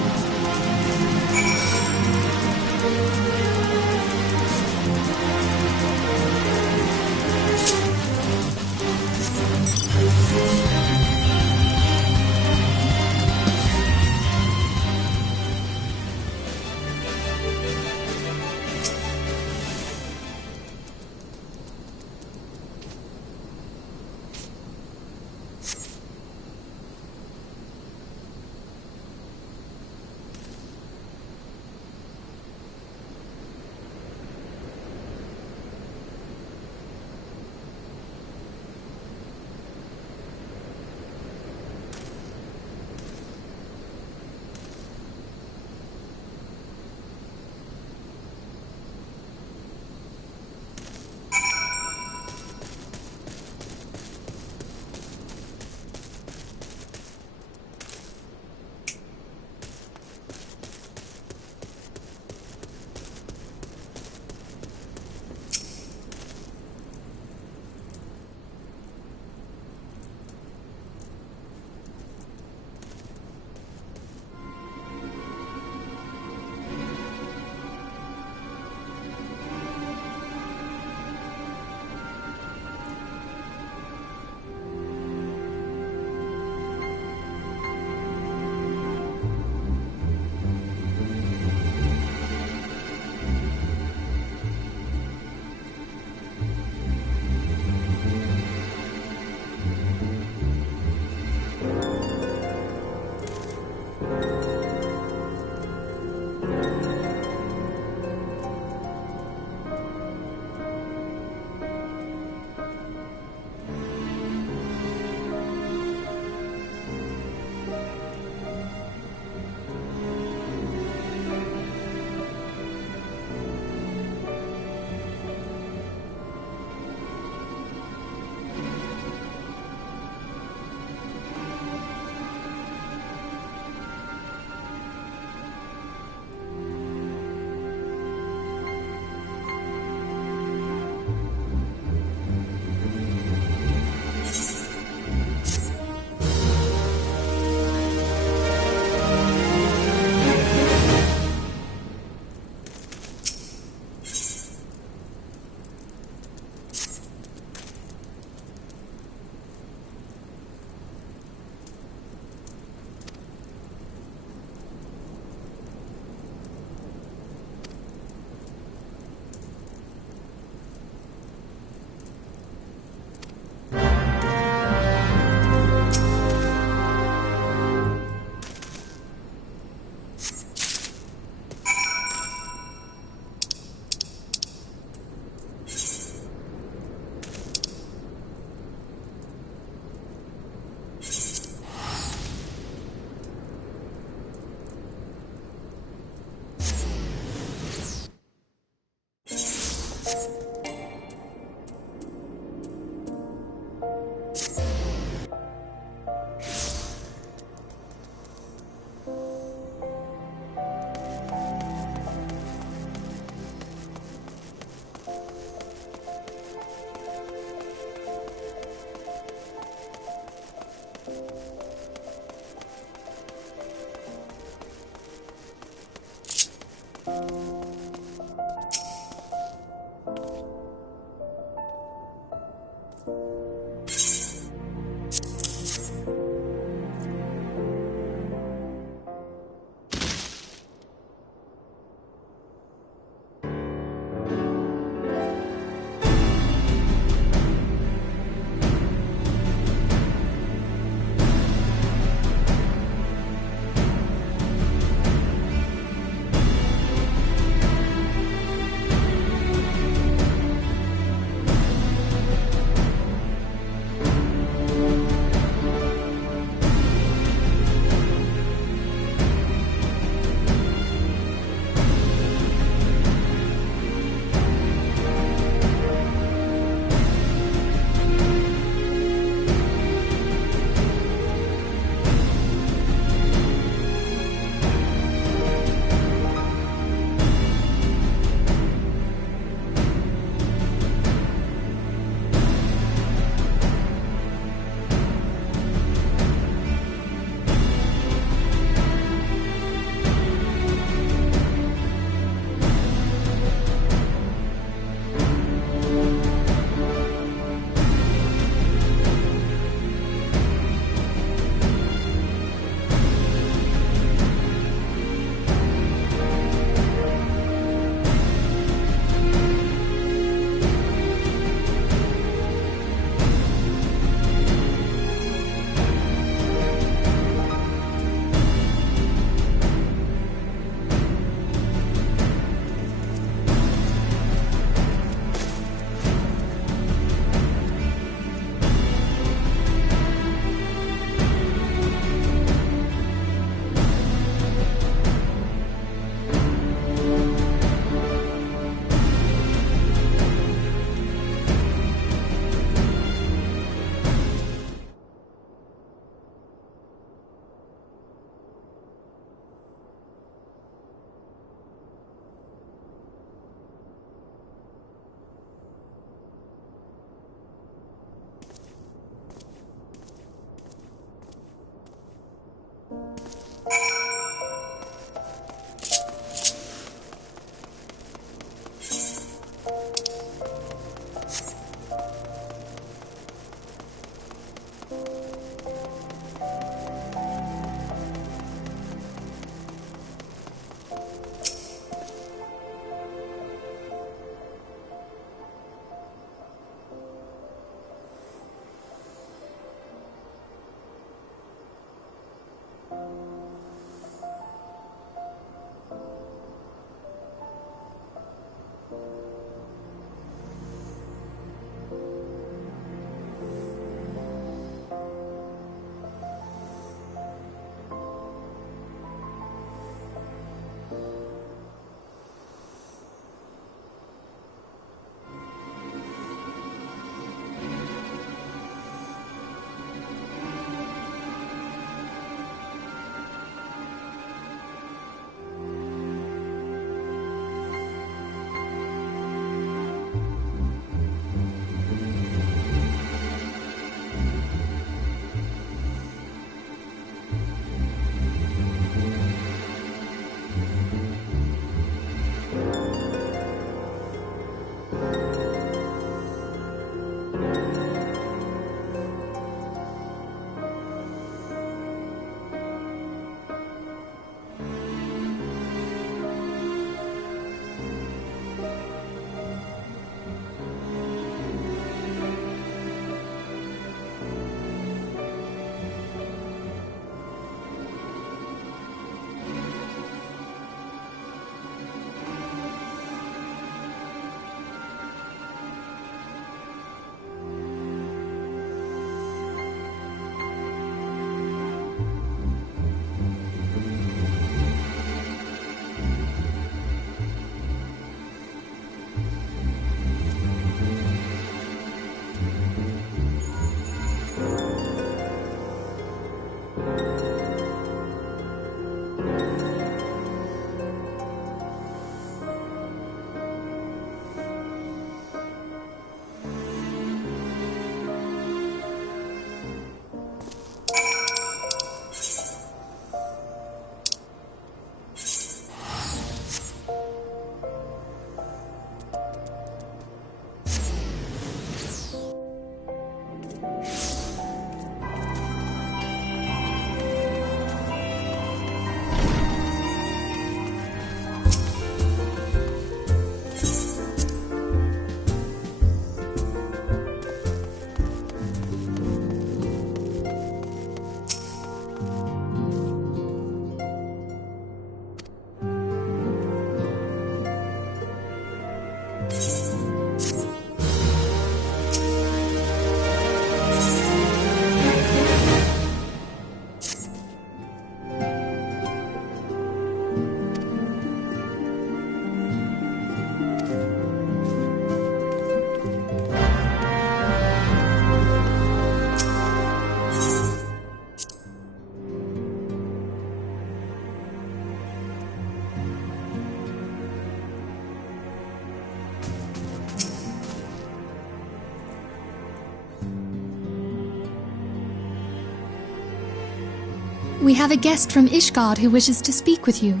We have a guest from Ishgard who wishes to speak with you.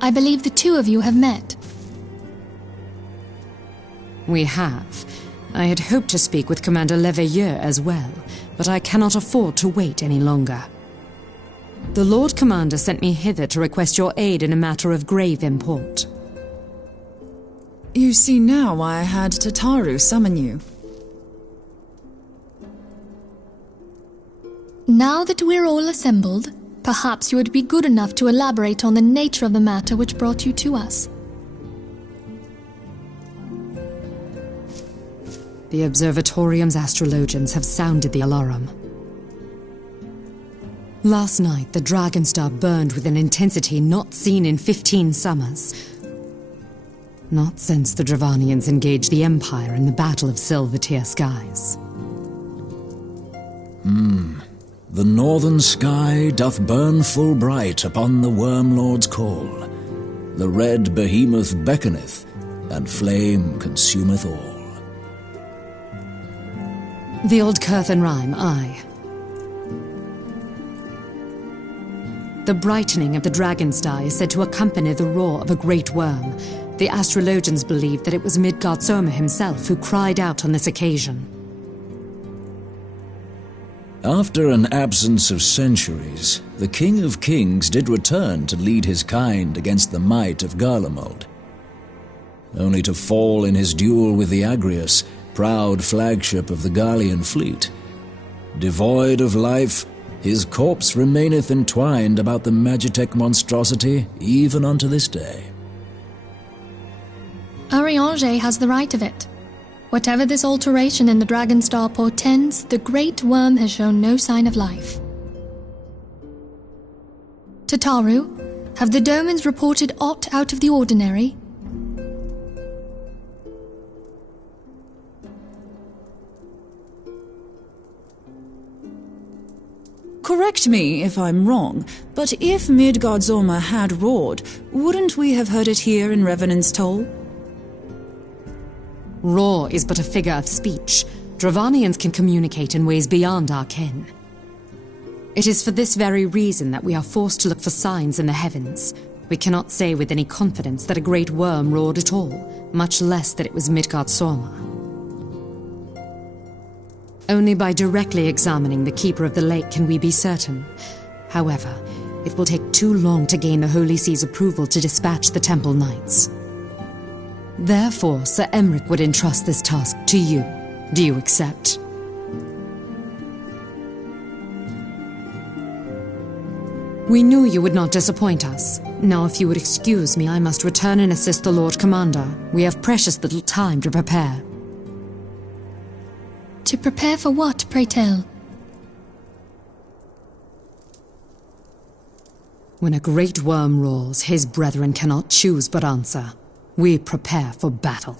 I believe the two of you have met. We have. I had hoped to speak with Commander Leveilleur as well, but I cannot afford to wait any longer. The Lord Commander sent me hither to request your aid in a matter of grave import. You see now why I had Tataru summon you. Now that we're all assembled, perhaps you would be good enough to elaborate on the nature of the matter which brought you to us. The Observatorium's astrologians have sounded the alarm. Last night, the Dragonstar burned with an intensity not seen in 15 summers. Not since the Dravanians engaged the Empire in the Battle of Silvertear Skies. The northern sky doth burn full bright upon the Wormlord's call. The red behemoth beckoneth, and flame consumeth all. The old Curthan rhyme, aye. The brightening of the Dragonstar is said to accompany the roar of a great worm. The astrologians believe that it was Midgard Soma himself who cried out on this occasion. After an absence of centuries, the King of Kings did return to lead his kind against the might of Garlemald, only to fall in his duel with the Agrius, proud flagship of the Garlean fleet. Devoid of life, his corpse remaineth entwined about the Magitech monstrosity even unto this day. Ariange has the right of it. Whatever this alteration in the Dragonstar portends, the Great Worm has shown no sign of life. Tataru, have the Domans reported aught out of the ordinary? Correct me if I'm wrong, but if Midgard Zorma had roared, wouldn't we have heard it here in Revenant's Toll? Roar is but a figure of speech. Dravanians can communicate in ways beyond our ken. It is for this very reason that we are forced to look for signs in the heavens. We cannot say with any confidence that a great worm roared at all, much less that it was Midgard Sorma. Only by directly examining the Keeper of the Lake can we be certain. However, it will take too long to gain the Holy See's approval to dispatch the Temple Knights. Therefore, Sir Emric would entrust this task to you. Do you accept? We knew you would not disappoint us. Now, if you would excuse me, I must return and assist the Lord Commander. We have precious little time to prepare. To prepare for what, pray tell? When a great worm roars, his brethren cannot choose but answer. We prepare for battle.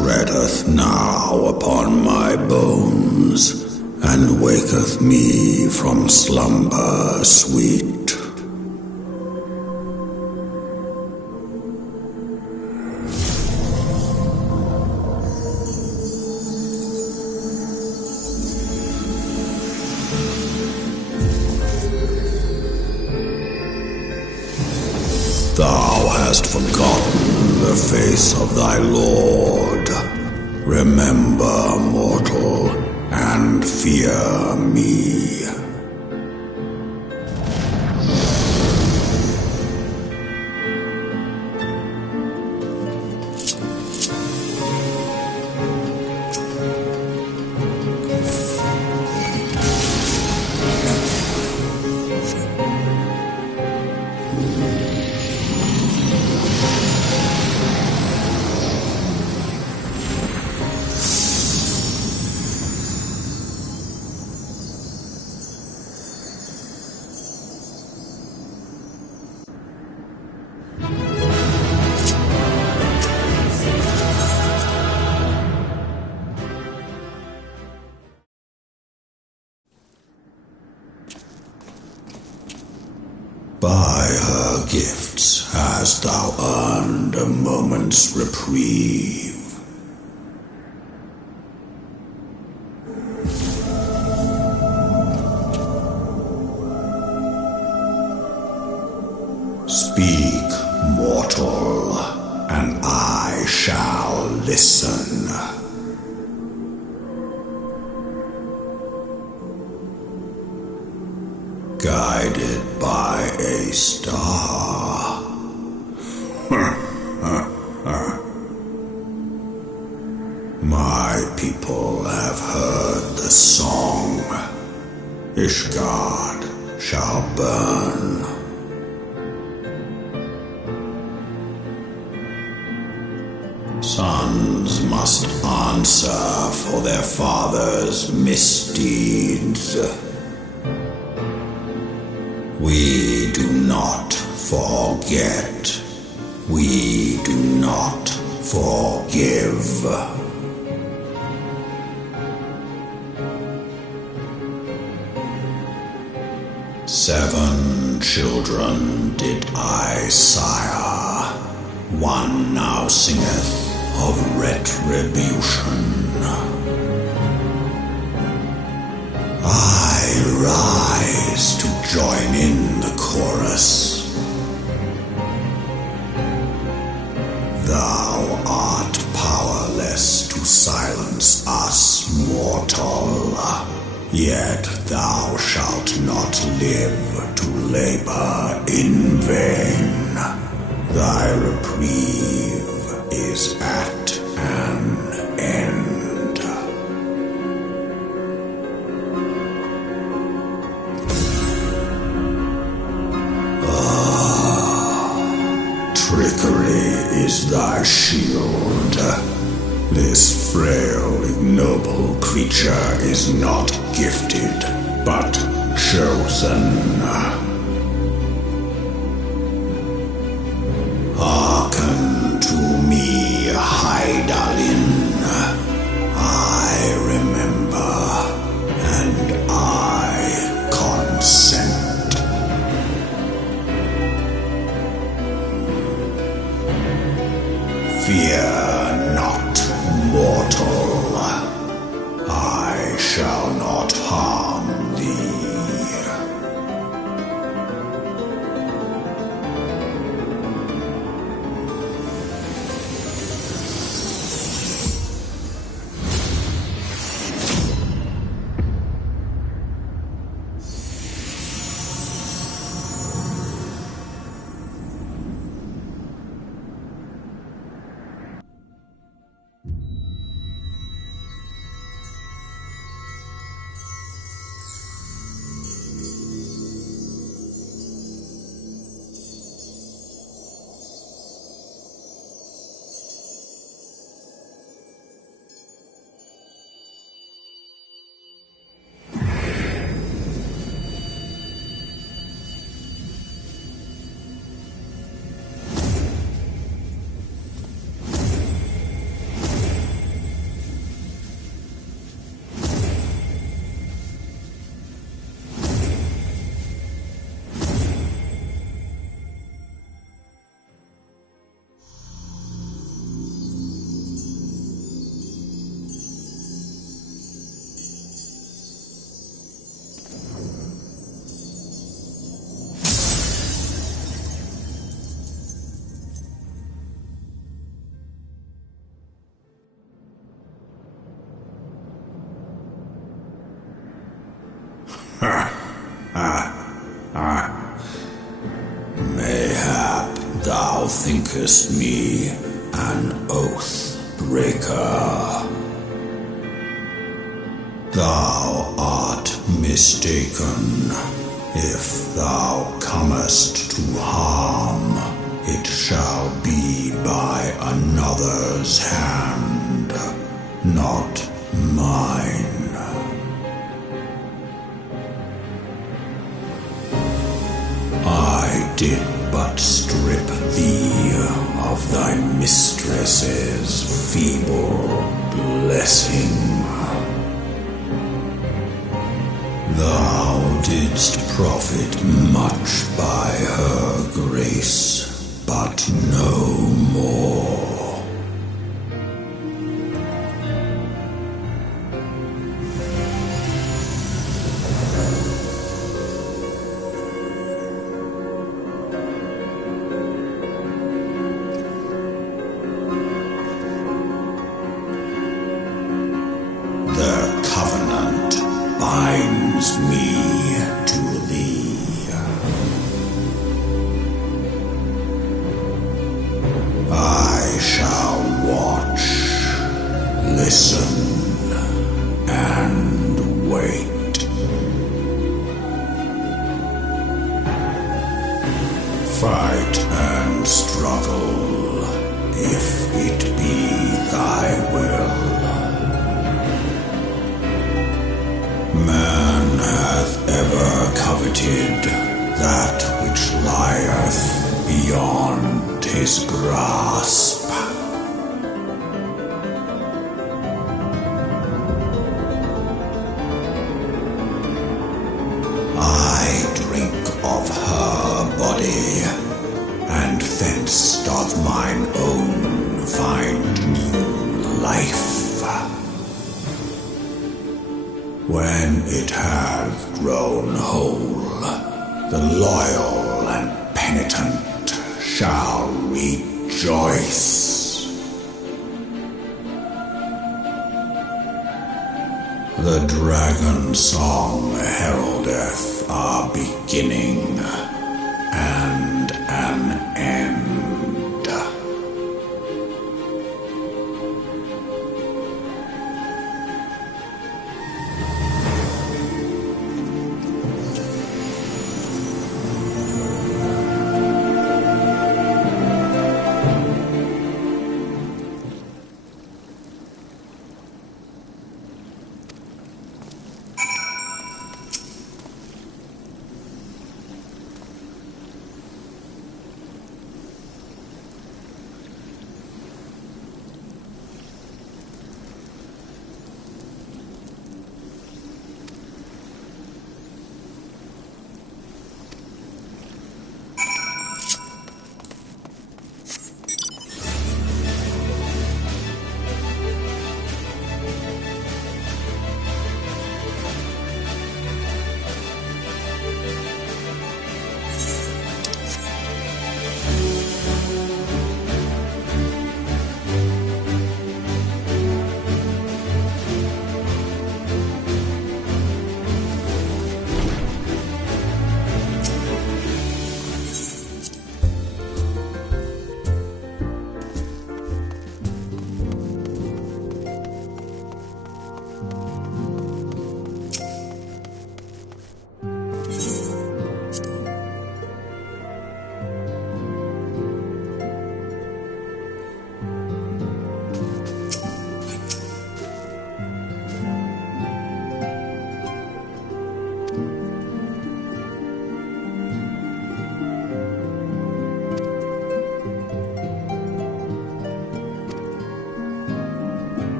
treadeth now upon my bones, and waketh me from slumber sweet. Thou hast forgotten the face of thy Lord. Remember, mortal, and fear me. By her gifts hast thou earned a moment's reprieve. Speak, mortal, and I shall listen. Guided by a star. My people have heard the song. Ishgard shall burn. Sons must answer for their father's misdeeds. We do not forget. We do not forgive. Seven children did I sire. One now singeth of retribution. I rise to join in the chorus. Thou art powerless to silence us, mortal. Yet thou shalt not live to labor in vain. Thy reprieve is at an end. Trickery is thy shield. This frail, ignoble creature is not gifted, but chosen. Hearken to me, Hydaelyn. I remember, and I consent. Fear not, mortal. I shall not harm thee. Mayhap thou thinkest me an oath breaker. Thou art mistaken. If thou comest to harm, it shall be by another's hand, not mine. I did but strip thee of thy mistress's feeble blessing. Thou didst profit much by her grace, but no more. Their covenant binds me to thee. I shall watch, listen, and wait. Fight and struggle, if it be thy will. Man hath ever coveted that which lieth beyond his grasp. I drink of her body, and thence doth mine own find new life. When it hath grown whole, the loyal and penitent shall rejoice. The dragon song heraldeth our beginning and an end.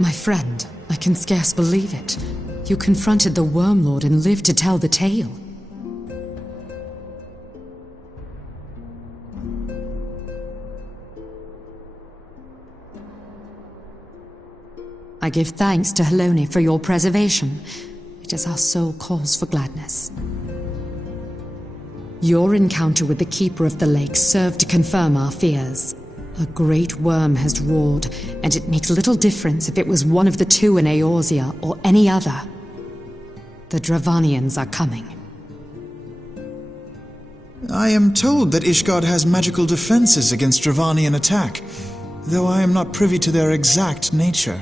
My friend, I can scarce believe it. You confronted the Worm Lord and lived to tell the tale. I give thanks to Helone for your preservation. It is our sole cause for gladness. Your encounter with the Keeper of the Lake served to confirm our fears. A great worm has roared, and it makes little difference if it was one of the two in Eorzea or any other. The Dravanians are coming. I am told that Ishgard has magical defenses against Dravanian attack, though I am not privy to their exact nature.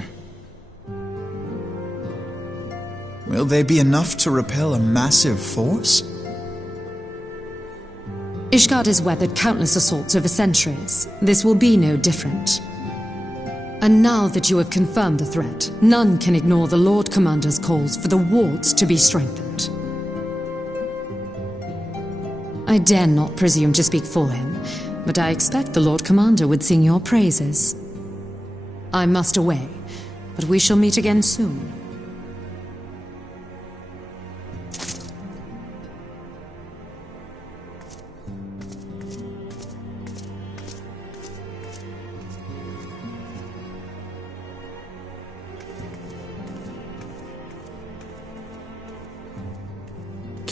Will they be enough to repel a massive force? Ishgard has weathered countless assaults over centuries. This will be no different. And now that you have confirmed the threat, none can ignore the Lord Commander's calls for the wards to be strengthened. I dare not presume to speak for him, but I expect the Lord Commander would sing your praises. I must away, but we shall meet again soon.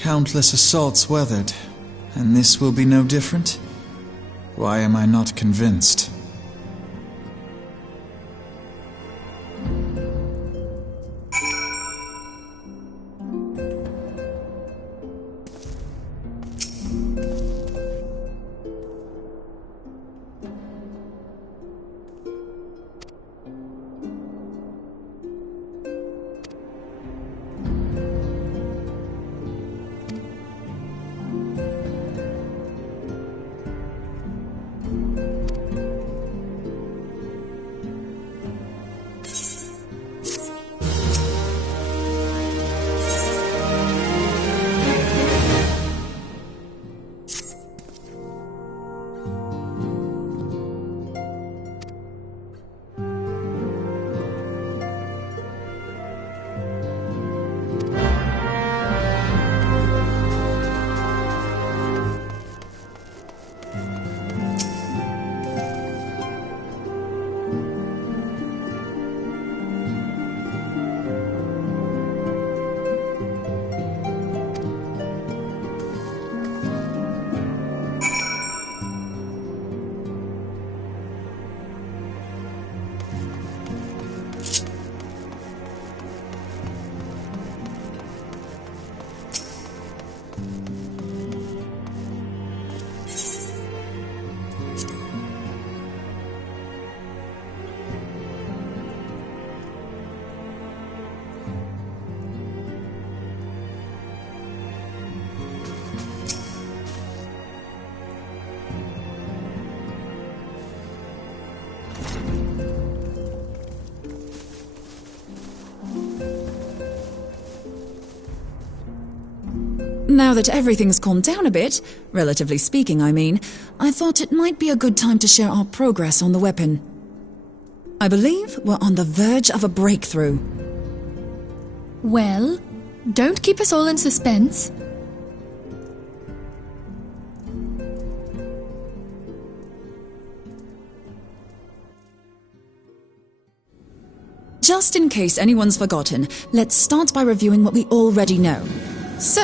Countless assaults weathered, and this will be no different? Why am I not convinced? Now that everything's calmed down a bit, relatively speaking I mean, I thought it might be a good time to share our progress on the weapon. I believe we're on the verge of a breakthrough. Well, don't keep us all in suspense. Just in case anyone's forgotten, let's start by reviewing what we already know. So,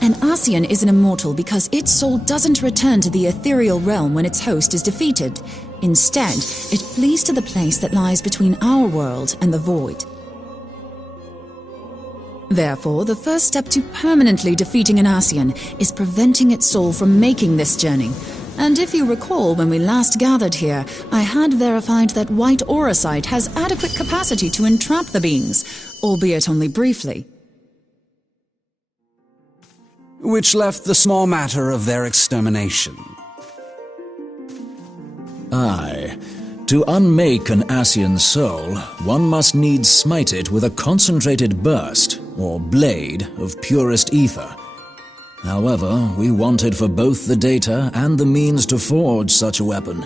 an Ascian is an immortal because its soul doesn't return to the ethereal realm when its host is defeated. Instead, it flees to the place that lies between our world and the void. Therefore, the first step to permanently defeating an Ascian is preventing its soul from making this journey. And if you recall, when we last gathered here, I had verified that white auracite has adequate capacity to entrap the beings, albeit only briefly. Which left the small matter of their extermination. Aye. To unmake an Ascian soul, one must needs smite it with a concentrated burst, or blade, of purest ether. However, we wanted for both the data and the means to forge such a weapon.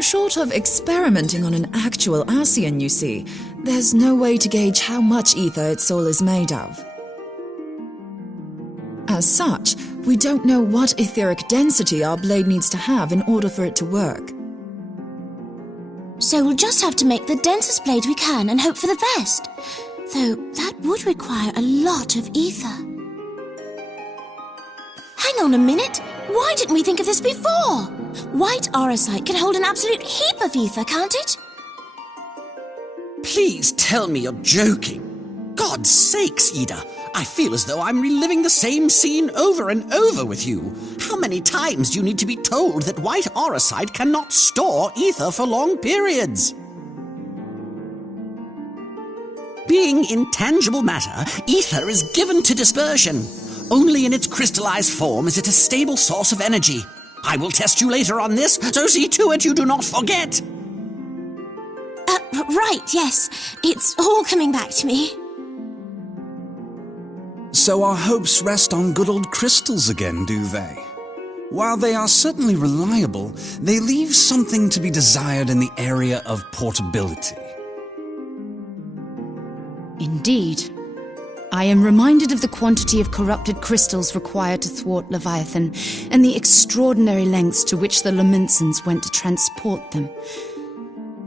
Short of experimenting on an actual Ascian, you see, there's no way to gauge how much ether its soul is made of. As such, we don't know what etheric density our blade needs to have in order for it to work. So we'll just have to make the densest blade we can and hope for the best. Though that would require a lot of ether. Hang on a minute! Why didn't we think of this before? White aurosite can hold an absolute heap of ether, can't it? Please tell me you're joking. God's sakes, Ida. I feel as though I'm reliving the same scene over and over with you. How many times do you need to be told that white aurosite cannot store ether for long periods? Being intangible matter, ether is given to dispersion. Only in its crystallized form is it a stable source of energy. I will test you later on this, so see to it you do not forget. Right, yes. It's all coming back to me. So our hopes rest on good old crystals again, do they? While they are certainly reliable, they leave something to be desired in the area of portability. Indeed. I am reminded of the quantity of corrupted crystals required to thwart Leviathan, and the extraordinary lengths to which the Lamentsons went to transport them.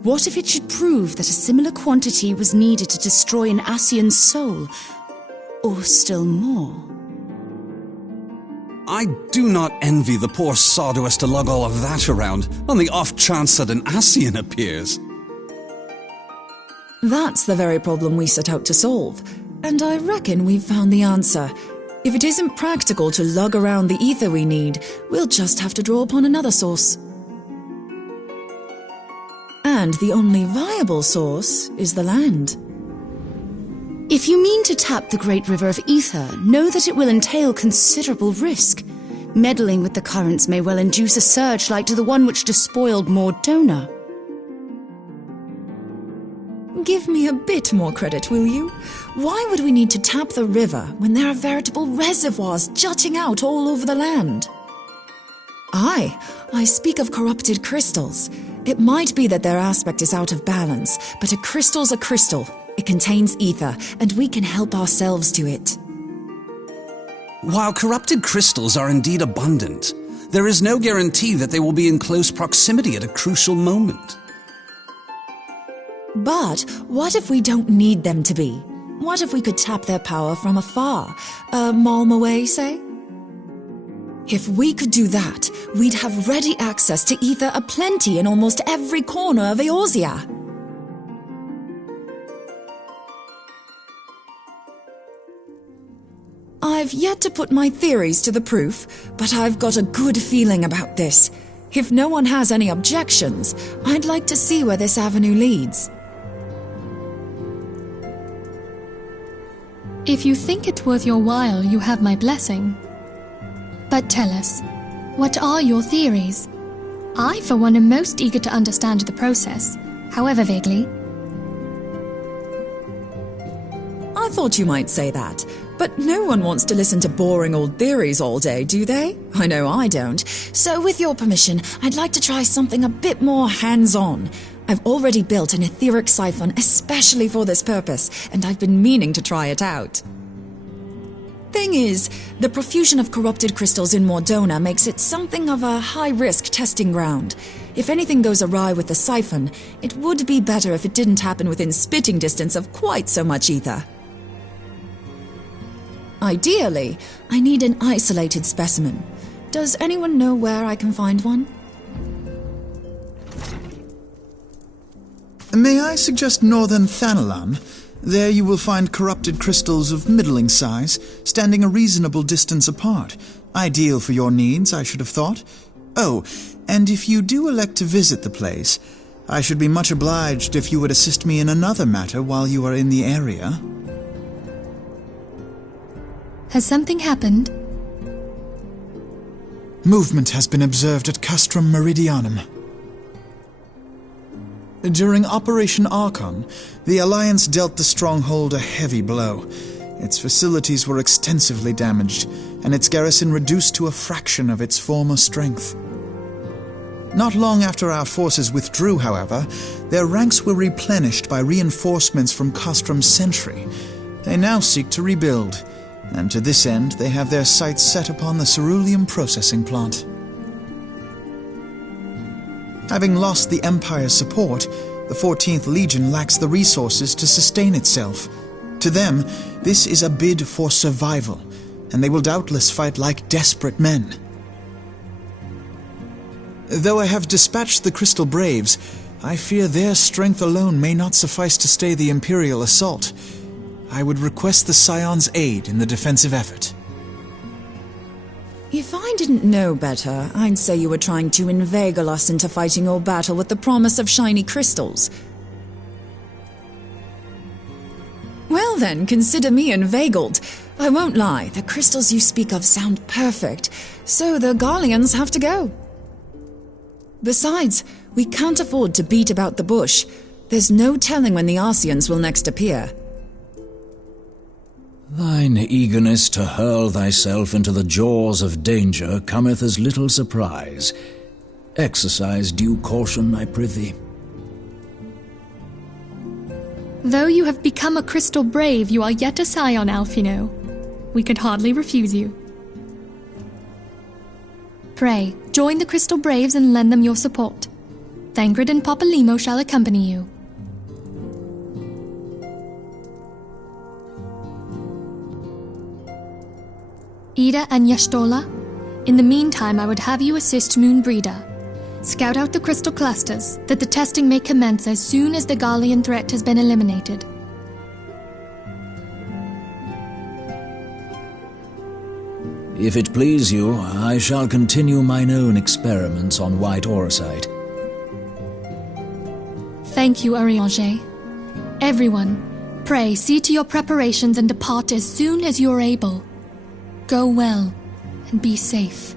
What if it should prove that a similar quantity was needed to destroy an Ascian's soul? Or still more? I do not envy the poor sod who has to lug all of that around, on the off chance that an Ascian appears. That's the very problem we set out to solve, and I reckon we've found the answer. If it isn't practical to lug around the ether we need, we'll just have to draw upon another source. And the only viable source is the land. If you mean to tap the Great River of Ether, know that it will entail considerable risk. Meddling with the currents may well induce a surge like to the one which despoiled Mordona. Give me a bit more credit, will you? Why would we need to tap the river when there are veritable reservoirs jutting out all over the land? Aye, I speak of corrupted crystals. It might be that their aspect is out of balance, but a crystal's a crystal. It contains ether, and we can help ourselves to it. While corrupted crystals are indeed abundant, there is no guarantee that they will be in close proximity at a crucial moment. But what if we don't need them to be? What if we could tap their power from afar? A malm away, say? If we could do that, we'd have ready access to ether aplenty in almost every corner of Eorzea. I've yet to put my theories to the proof, but I've got a good feeling about this. If no one has any objections, I'd like to see where this avenue leads. If you think it worth your while, you have my blessing. But tell us, what are your theories? I, for one, am most eager to understand the process, however vaguely. I thought you might say that, but no one wants to listen to boring old theories all day, do they? I know I don't. So with your permission, I'd like to try something a bit more hands-on. I've already built an etheric siphon especially for this purpose, and I've been meaning to try it out. Thing is, the profusion of corrupted crystals in Mordona makes it something of a high-risk testing ground. If anything goes awry with the siphon, it would be better if it didn't happen within spitting distance of quite so much ether. Ideally, I need an isolated specimen. Does anyone know where I can find one? May I suggest northern Thanalan? There you will find corrupted crystals of middling size, standing a reasonable distance apart. Ideal for your needs, I should have thought. Oh, and if you do elect to visit the place, I should be much obliged if you would assist me in another matter while you are in the area. Has something happened? Movement has been observed at Castrum Meridianum. During Operation Archon, the Alliance dealt the stronghold a heavy blow. Its facilities were extensively damaged, and its garrison reduced to a fraction of its former strength. Not long after our forces withdrew, however, their ranks were replenished by reinforcements from Kostrom's sentry. They now seek to rebuild, and to this end they have their sights set upon the ceruleum processing plant. Having lost the Empire's support, the 14th Legion lacks the resources to sustain itself. To them, this is a bid for survival, and they will doubtless fight like desperate men. Though I have dispatched the Crystal Braves, I fear their strength alone may not suffice to stay the Imperial assault. I would request the Scion's aid in the defensive effort. If I didn't know better, I'd say you were trying to inveigle us into fighting your battle with the promise of shiny crystals. Well then, consider me inveigled. I won't lie, the crystals you speak of sound perfect, so the Garleans have to go. Besides, we can't afford to beat about the bush. There's no telling when the Arceans will next appear. Thine eagerness to hurl thyself into the jaws of danger cometh as little surprise. Exercise due caution, I prithee. Though you have become a Crystal Brave, you are yet a Scion, Alphino. We could hardly refuse you. Pray, join the Crystal Braves and lend them your support. Thangred and Papalymo shall accompany you. Ida and Y'shtola, in the meantime I would have you assist Moonbreeder. Scout out the crystal clusters, that the testing may commence as soon as the Garlean threat has been eliminated. If it please you, I shall continue mine own experiments on white orosite. Thank you, Arianger. Everyone, pray see to your preparations and depart as soon as you are able. Go well, and be safe.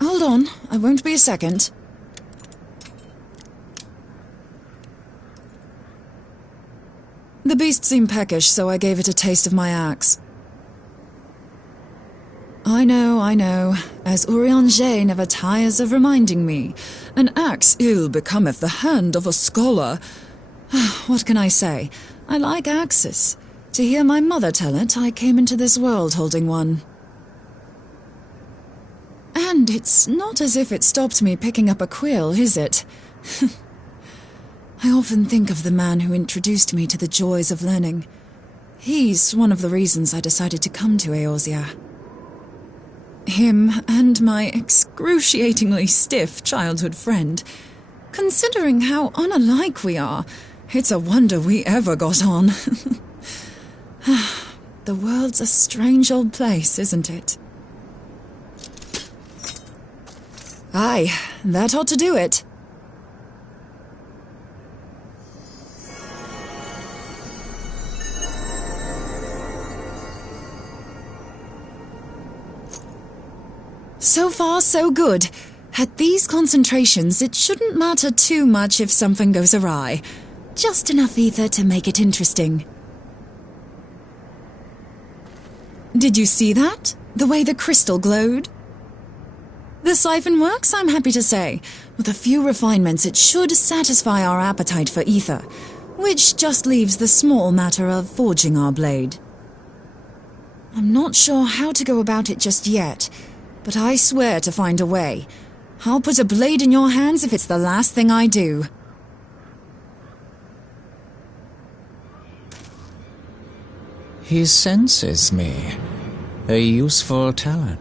Hold on, I won't be a second. The beast seemed peckish, so I gave it a taste of my axe. I know, as Urianger never tires of reminding me. An axe ill becometh the hand of a scholar. What can I say? I like axes. To hear my mother tell it, I came into this world holding one. And it's not as if it stopped me picking up a quill, is it? I often think of the man who introduced me to the joys of learning. He's one of the reasons I decided to come to Eorzea. Him and my excruciatingly stiff childhood friend. Considering how unalike we are, it's a wonder we ever got on. The world's a strange old place, isn't it? Aye, that ought to do it. So far, so good. At these concentrations, it shouldn't matter too much if something goes awry. Just enough ether to make it interesting. Did you see that? The way the crystal glowed? The siphon works, I'm happy to say. With a few refinements, it should satisfy our appetite for ether, which just leaves the small matter of forging our blade. I'm not sure how to go about it just yet, but I swear to find a way. I'll put a blade in your hands if it's the last thing I do. He senses me. A useful talent.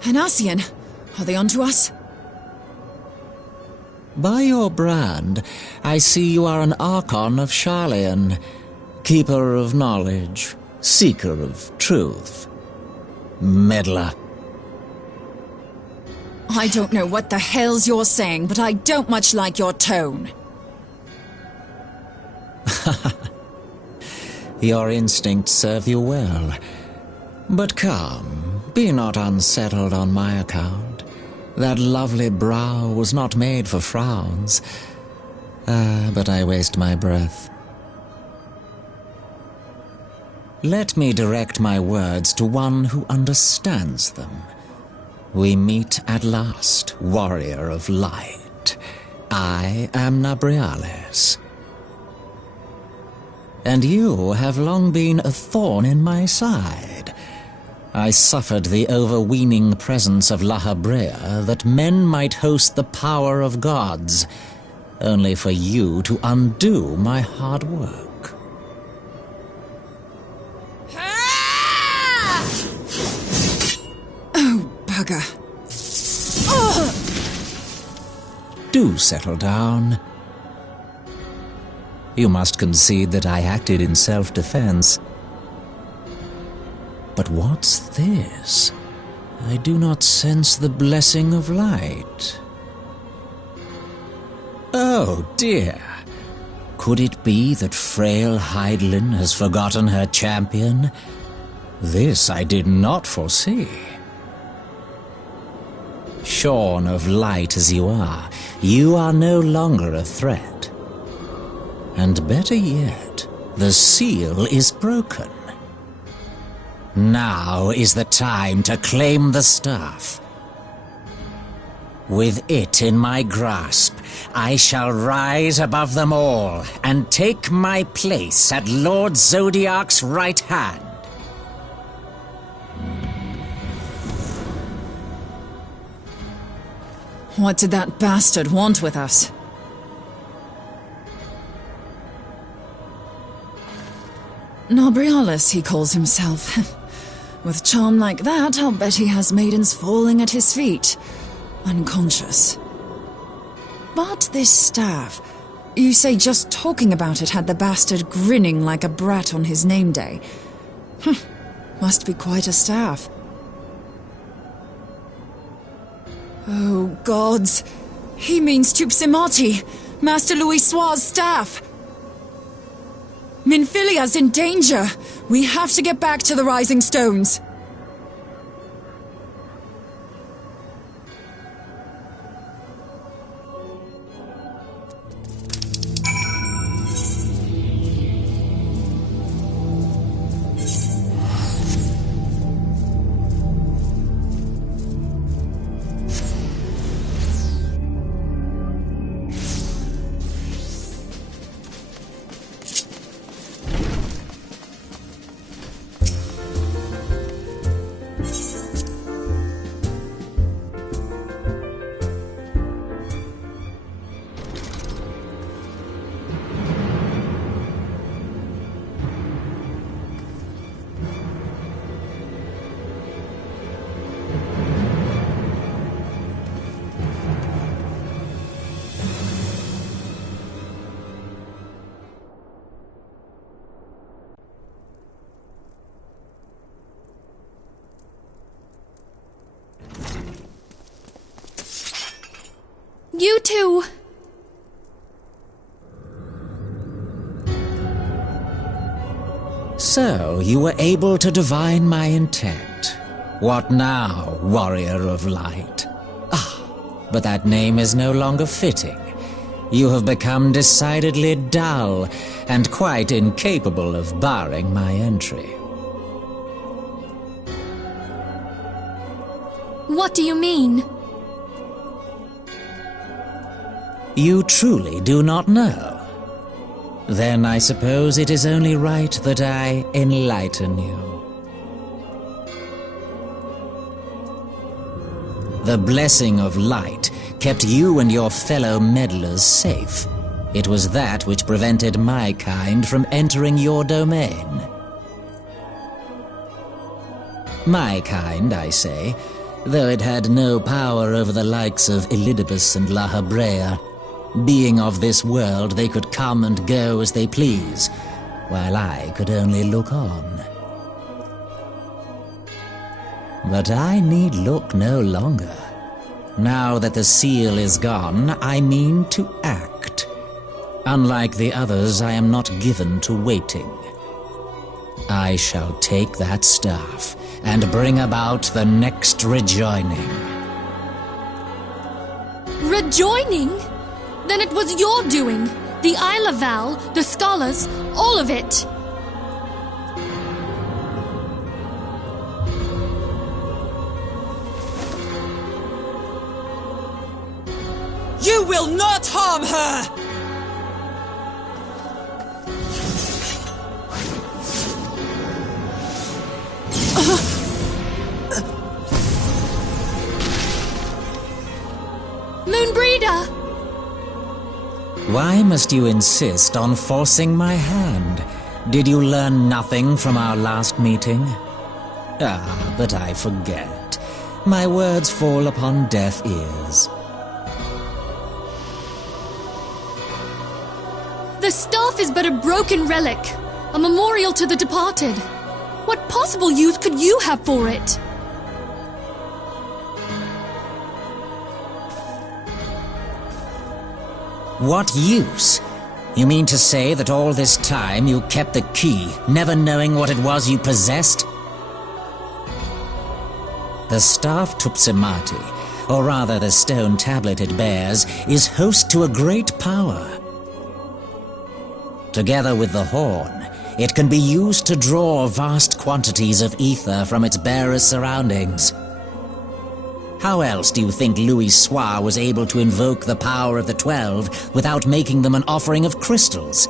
Hanassian, are they onto us? By your brand, I see you are an Archon of Sharlayan, keeper of knowledge, seeker of truth, meddler. I don't know what the hell's you're saying, but I don't much like your tone. Your instincts serve you well. But come, be not unsettled on my account. That lovely brow was not made for frowns. But I waste my breath. Let me direct my words to one who understands them. We meet at last, warrior of light. I am Nabriales. And you have long been a thorn in my side. I suffered the overweening presence of La Habrea that men might host the power of gods, only for you to undo my hard work. bugger. Do settle down. You must concede that I acted in self-defense. But what's this? I do not sense the blessing of light. Oh, dear. Could it be that frail Heidelin has forgotten her champion? This I did not foresee. Shorn of light as you are no longer a threat. And better yet, the seal is broken. Now is the time to claim the staff. With it in my grasp, I shall rise above them all and take my place at Lord Zodiac's right hand. What did that bastard want with us? Nobrialis, he calls himself. With charm like that, I'll bet he has maidens falling at his feet, unconscious. But this staff, you say just talking about it had the bastard grinning like a brat on his name day. Must be quite a staff. Oh, gods! He means Tupsimati, Master Louis Soir's staff! Minfilia's in danger! We have to get back to the Rising Stones! You two! So, you were able to divine my intent. What now, warrior of light? But that name is no longer fitting. You have become decidedly dull, and quite incapable of barring my entry. What do you mean? You truly do not know? Then I suppose it is only right that I enlighten you. The blessing of light kept you and your fellow meddlers safe. It was that which prevented my kind from entering your domain. My kind, I say, though it had no power over the likes of Elidibus and La Habrea. Being of this world, they could come and go as they please, while I could only look on. But I need look no longer. Now that the seal is gone, I mean to act. Unlike the others, I am not given to waiting. I shall take that staff and bring about the next rejoining. Rejoining? Then it was your doing. The Isle of Val, the scholars, all of it. You will not harm her! Moonbreeder! Why must you insist on forcing my hand? Did you learn nothing from our last meeting? But I forget. my words fall upon deaf ears. The staff is but a broken relic, a memorial to the departed. What possible use could you have for it? What use? You mean to say that all this time you kept the key, never knowing what it was you possessed? The staff Tupsimati, or rather the stone tablet it bears, is host to a great power. Together with the horn, it can be used to draw vast quantities of ether from its bearer's surroundings. How else do you think Louis Soir was able to invoke the power of the 12 without making them an offering of crystals?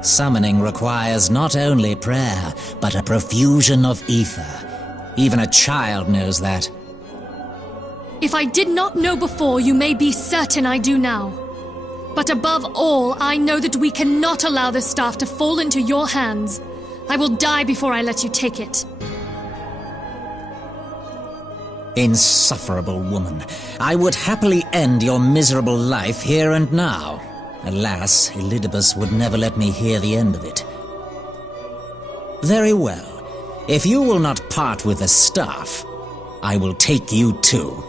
Summoning requires not only prayer, but a profusion of ether. Even a child knows that. If I did not know before, you may be certain I do now. But above all, I know that we cannot allow the staff to fall into your hands. I will die before I let you take it. Insufferable woman. I would happily end your miserable life here and now. Alas, Elidibus would never let me hear the end of it. Very well. If you will not part with the staff, I will take you too.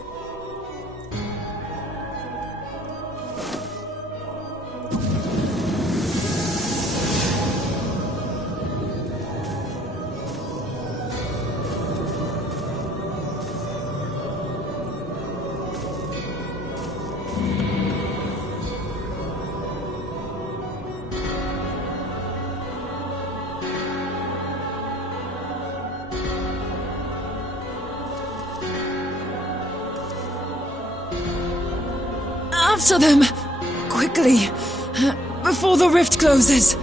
After them! Quickly! Before the rift closes!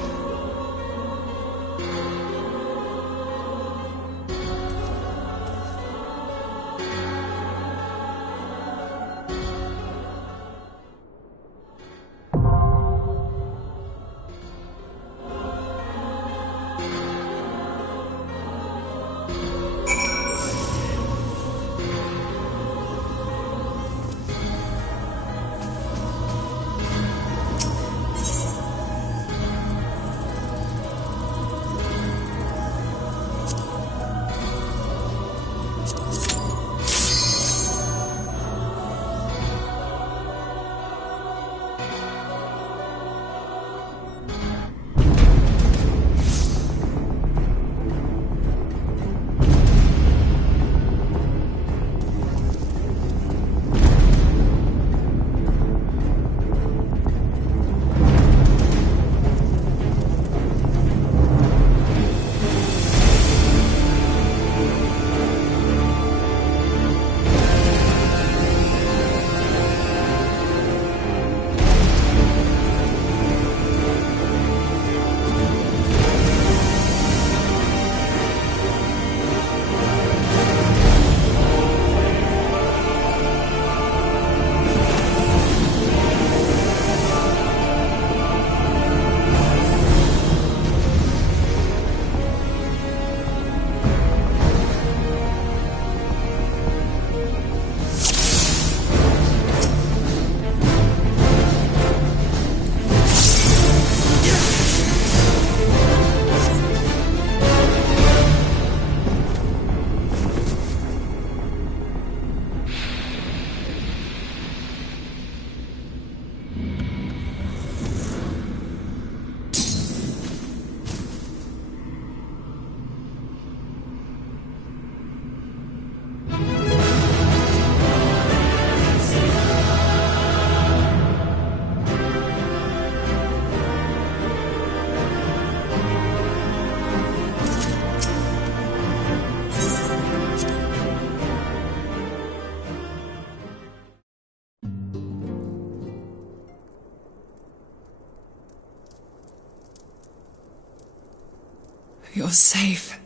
You're safe.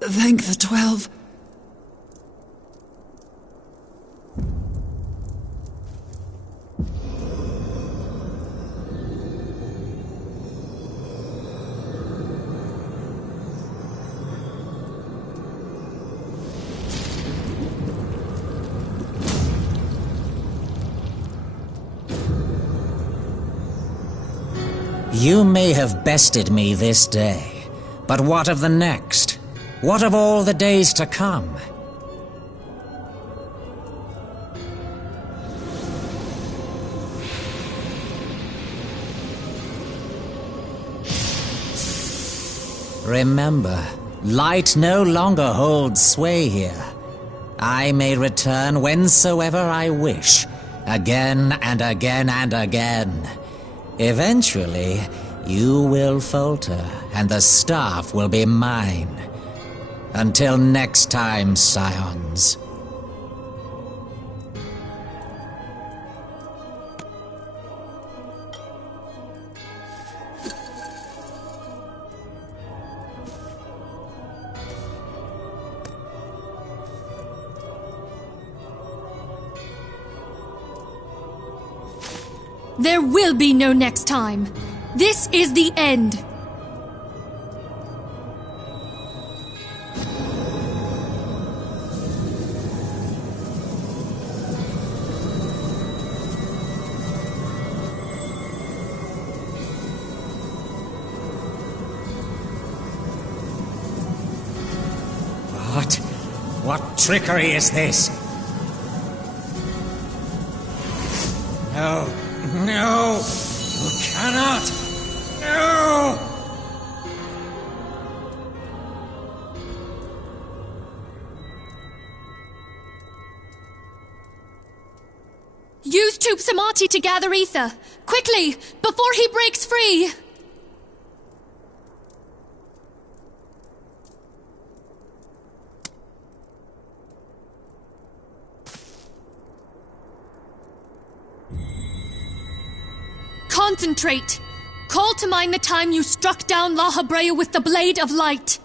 Thank the 12. You may have bested me this day, but what of the next? What of all the days to come? Remember, light no longer holds sway here. I may return whensoever I wish, again and again and again. Eventually, you will falter, and the staff will be mine. Until next time, scions. There will be no next time. This is the end. What trickery is this? No! No! You cannot! No! Use Tube Samati to gather ether. Quickly, before he breaks free! Concentrate! Call to mind the time you struck down La Habrea with the Blade of Light.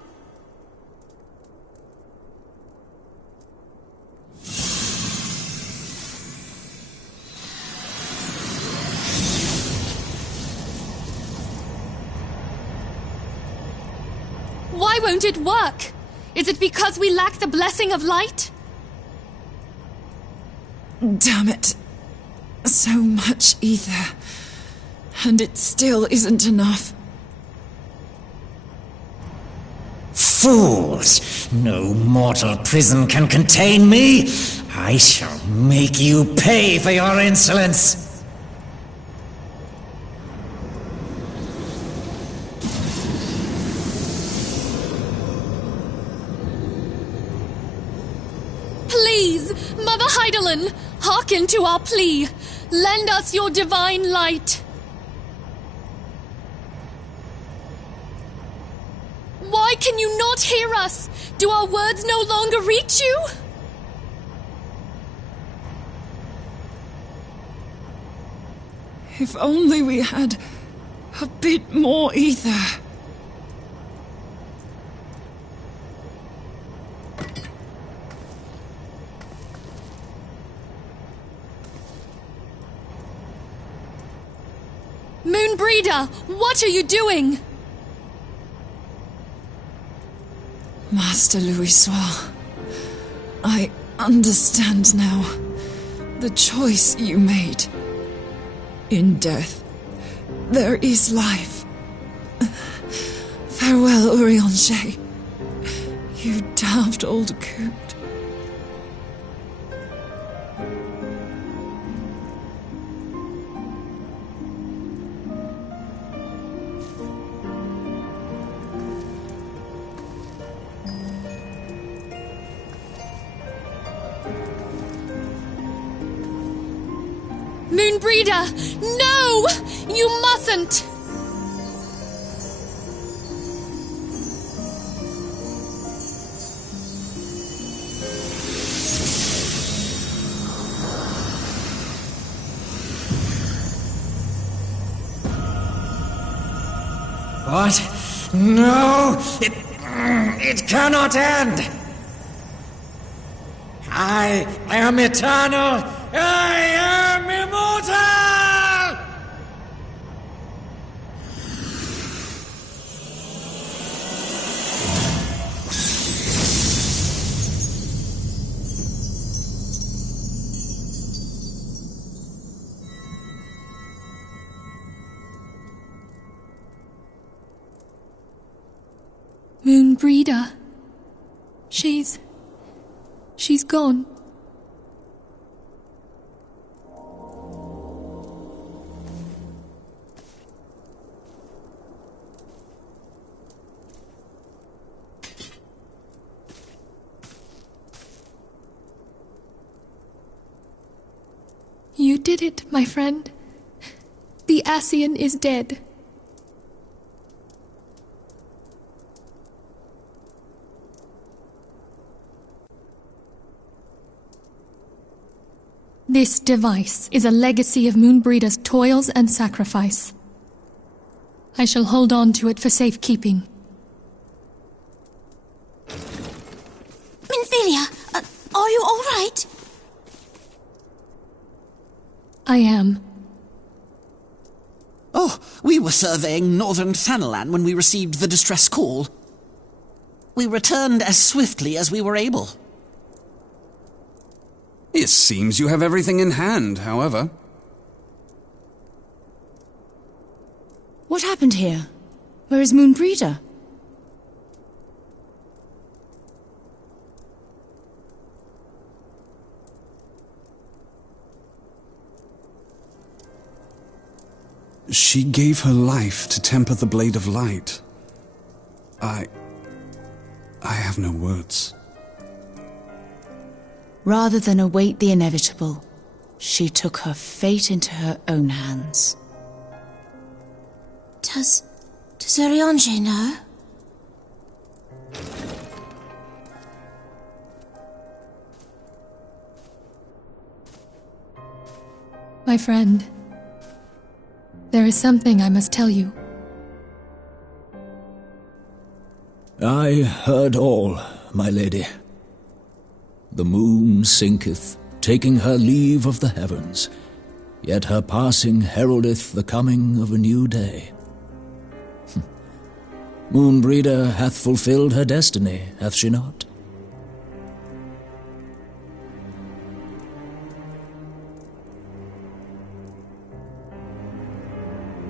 Why won't it work? Is it because we lack the blessing of light? Damn it. So much ether. And it still isn't enough. Fools! No mortal prison can contain me! I shall make you pay for your insolence! Please, Mother Heidelin, hearken to our plea. Lend us your divine light. Why can you not hear us? Do our words no longer reach you? If only we had a bit more ether. Moonbreeder, what are you doing? Master Louisoix, I understand now the choice you made. In death, there is life. Farewell, Urianger. You daft old coot. Moonbreeder, no! You mustn't! What? No! It cannot end! I am eternal! I am immortal! Moonbreeder. She's gone. You did it, my friend. The Ascian is dead. This device is a legacy of Moonbreeder's toils and sacrifice. I shall hold on to it for safekeeping. Minfilia, are you all right? I am. Oh, we were surveying northern Thanalan when we received the distress call. We returned as swiftly as we were able. It seems you have everything in hand, however. What happened here? Where is Moonbreeder? She gave her life to temper the blade of light. I have no words. Rather than await the inevitable, she took her fate into her own hands. Does Oriange know? My friend, there is something I must tell you. I heard all, my lady. The moon sinketh, taking her leave of the heavens, yet her passing heraldeth the coming of a new day. Moonbreeder hath fulfilled her destiny, hath she not?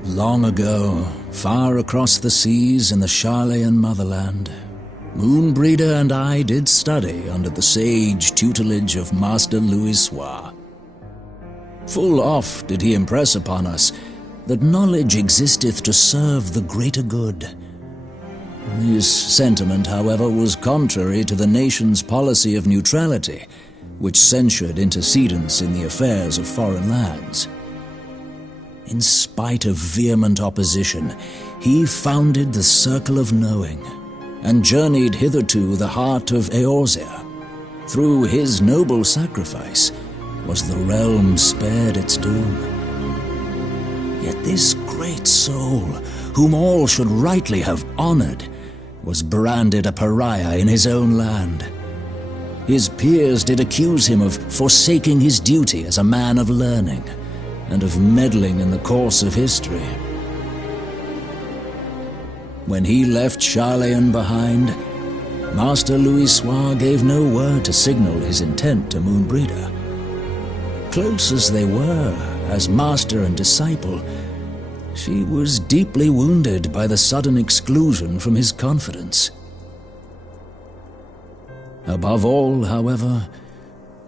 Long ago, far across the seas in the Sharlayan motherland, Moonbreeder and I did study under the sage tutelage of Master Louisoix. Full oft did he impress upon us that knowledge existeth to serve the greater good. This sentiment, however, was contrary to the nation's policy of neutrality, which censured intercedence in the affairs of foreign lands. In spite of vehement opposition, he founded the Circle of Knowing, and journeyed hither to the heart of Eorzea. Through his noble sacrifice was the realm spared its doom. Yet this great soul, whom all should rightly have honored, was branded a pariah in his own land. His peers did accuse him of forsaking his duty as a man of learning, and of meddling in the course of history. When he left Sharlayan behind, Master Louisoix gave no word to signal his intent to Moonbreeder. Close as they were, as master and disciple, she was deeply wounded by the sudden exclusion from his confidence. Above all, however,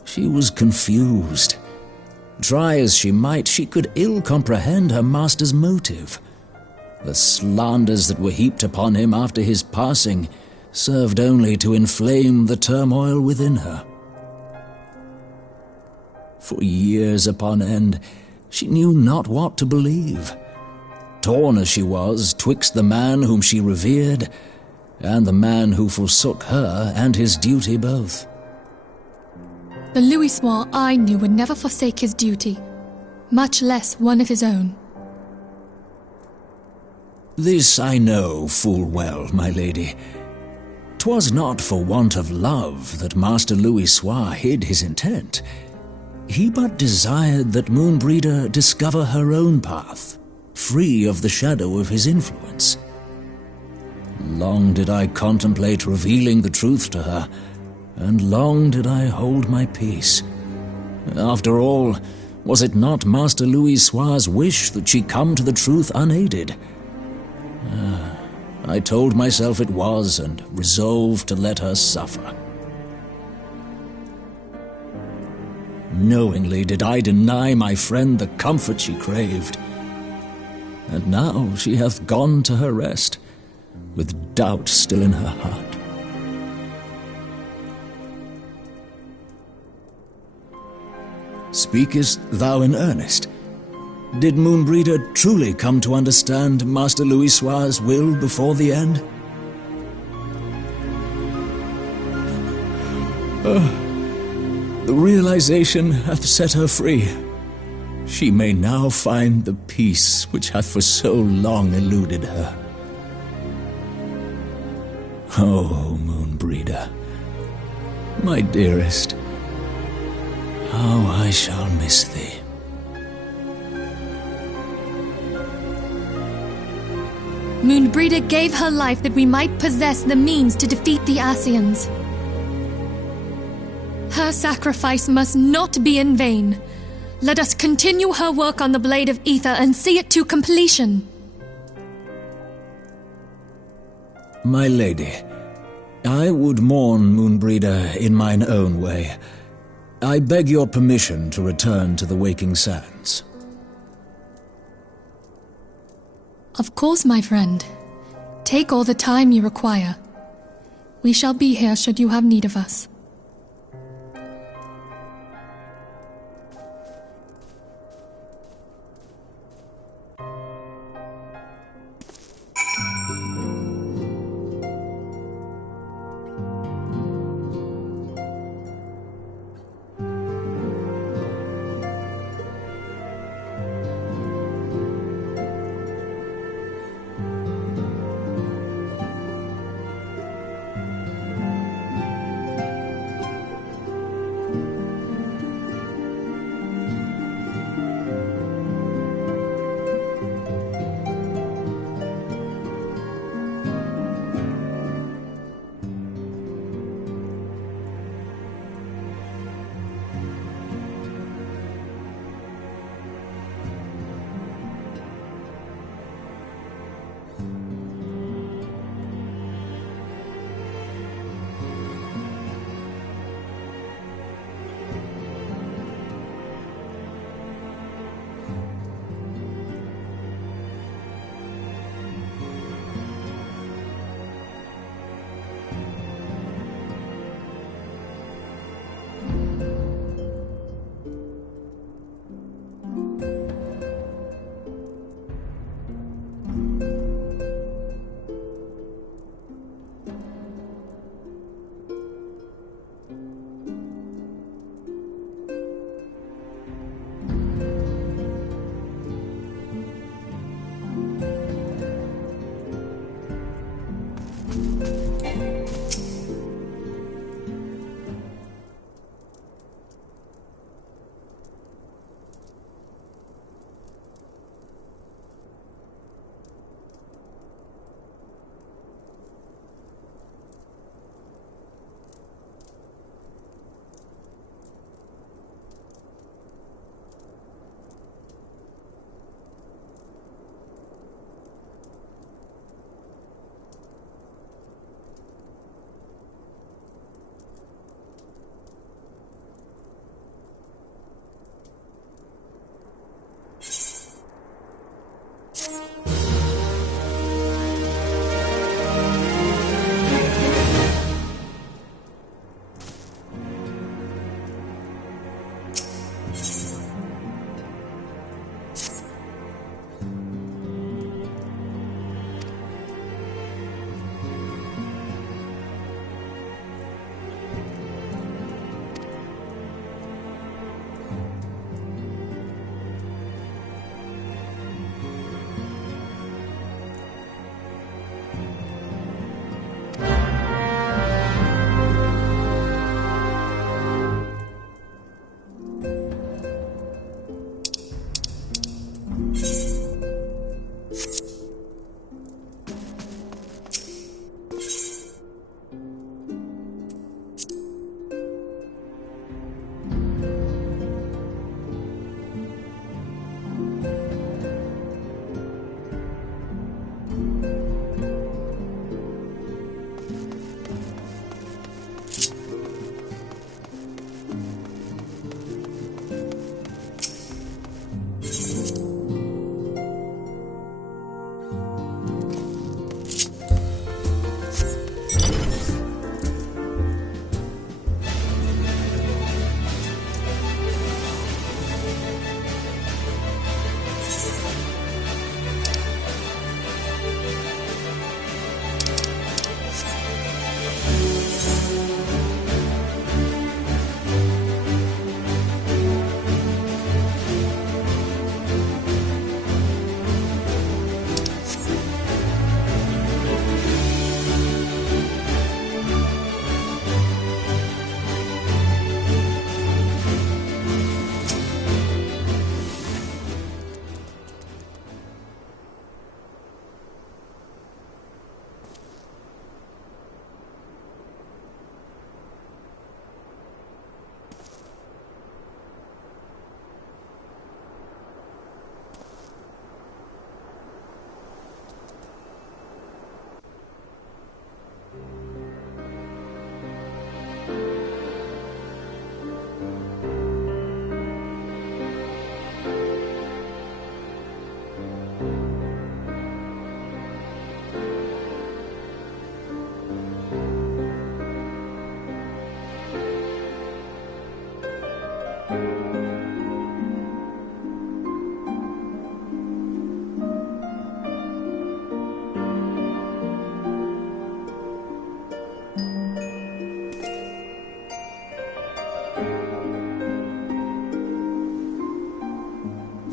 she was confused. Try as she might, she could ill comprehend her master's motive. The slanders that were heaped upon him after his passing served only to inflame the turmoil within her. For years upon end, she knew not what to believe. Torn as she was twixt the man whom she revered and the man who forsook her and his duty both. The Louisoix I knew would never forsake his duty, much less one of his own. This I know full well, my lady. 'Twas not for want of love that Master Louisoix hid his intent. He but desired that Moonbreeder discover her own path, free of the shadow of his influence. Long did I contemplate revealing the truth to her, and long did I hold my peace. After all, was it not Master Louisoix's wish that she come to the truth unaided? I told myself it was and resolved to let her suffer. Knowingly did I deny my friend the comfort she craved. And now she hath gone to her rest, with doubt still in her heart. Speakest thou in earnest? Did Moonbreeder truly come to understand Master Louisoix's will before the end? The realization hath set her free. She may now find the peace which hath for so long eluded her. Oh, Moonbreeder, my dearest, how I shall miss thee. Moonbreeder gave her life that we might possess the means to defeat the Ascians. Her sacrifice must not be in vain. Let us continue her work on the Blade of Ether and see it to completion. My lady, I would mourn Moonbreeder in mine own way. I beg your permission to return to the Waking Sands. Of course, my friend. Take all the time you require. We shall be here should you have need of us.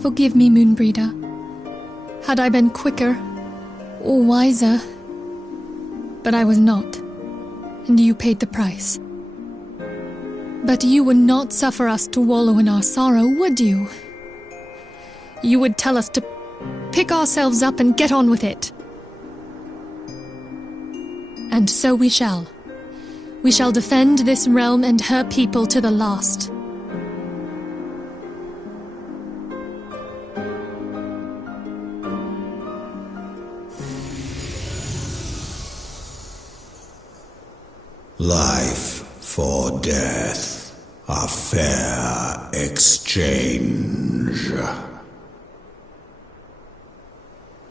Forgive me, Moonbreeder. Had I been quicker, or wiser, but I was not, and you paid the price. But you would not suffer us to wallow in our sorrow, would you? You would tell us to pick ourselves up and get on with it. And so we shall. We shall defend this realm and her people to the last. Life for death, a fair exchange.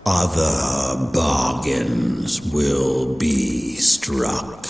Other bargains will be struck.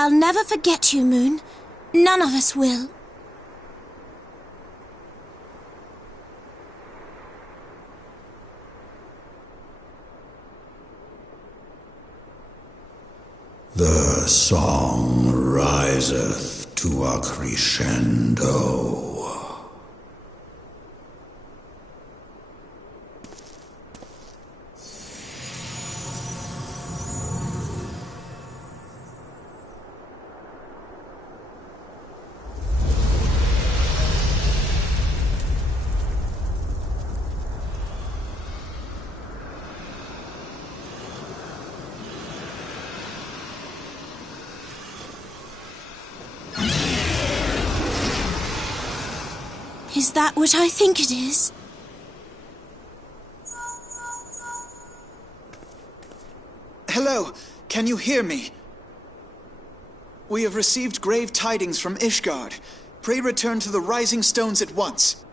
I'll never forget you, Moon. None of us will. The song riseth to a crescendo. Is that what I think it is? Hello, can you hear me? We have received grave tidings from Ishgard. Pray return to the Rising Stones at once.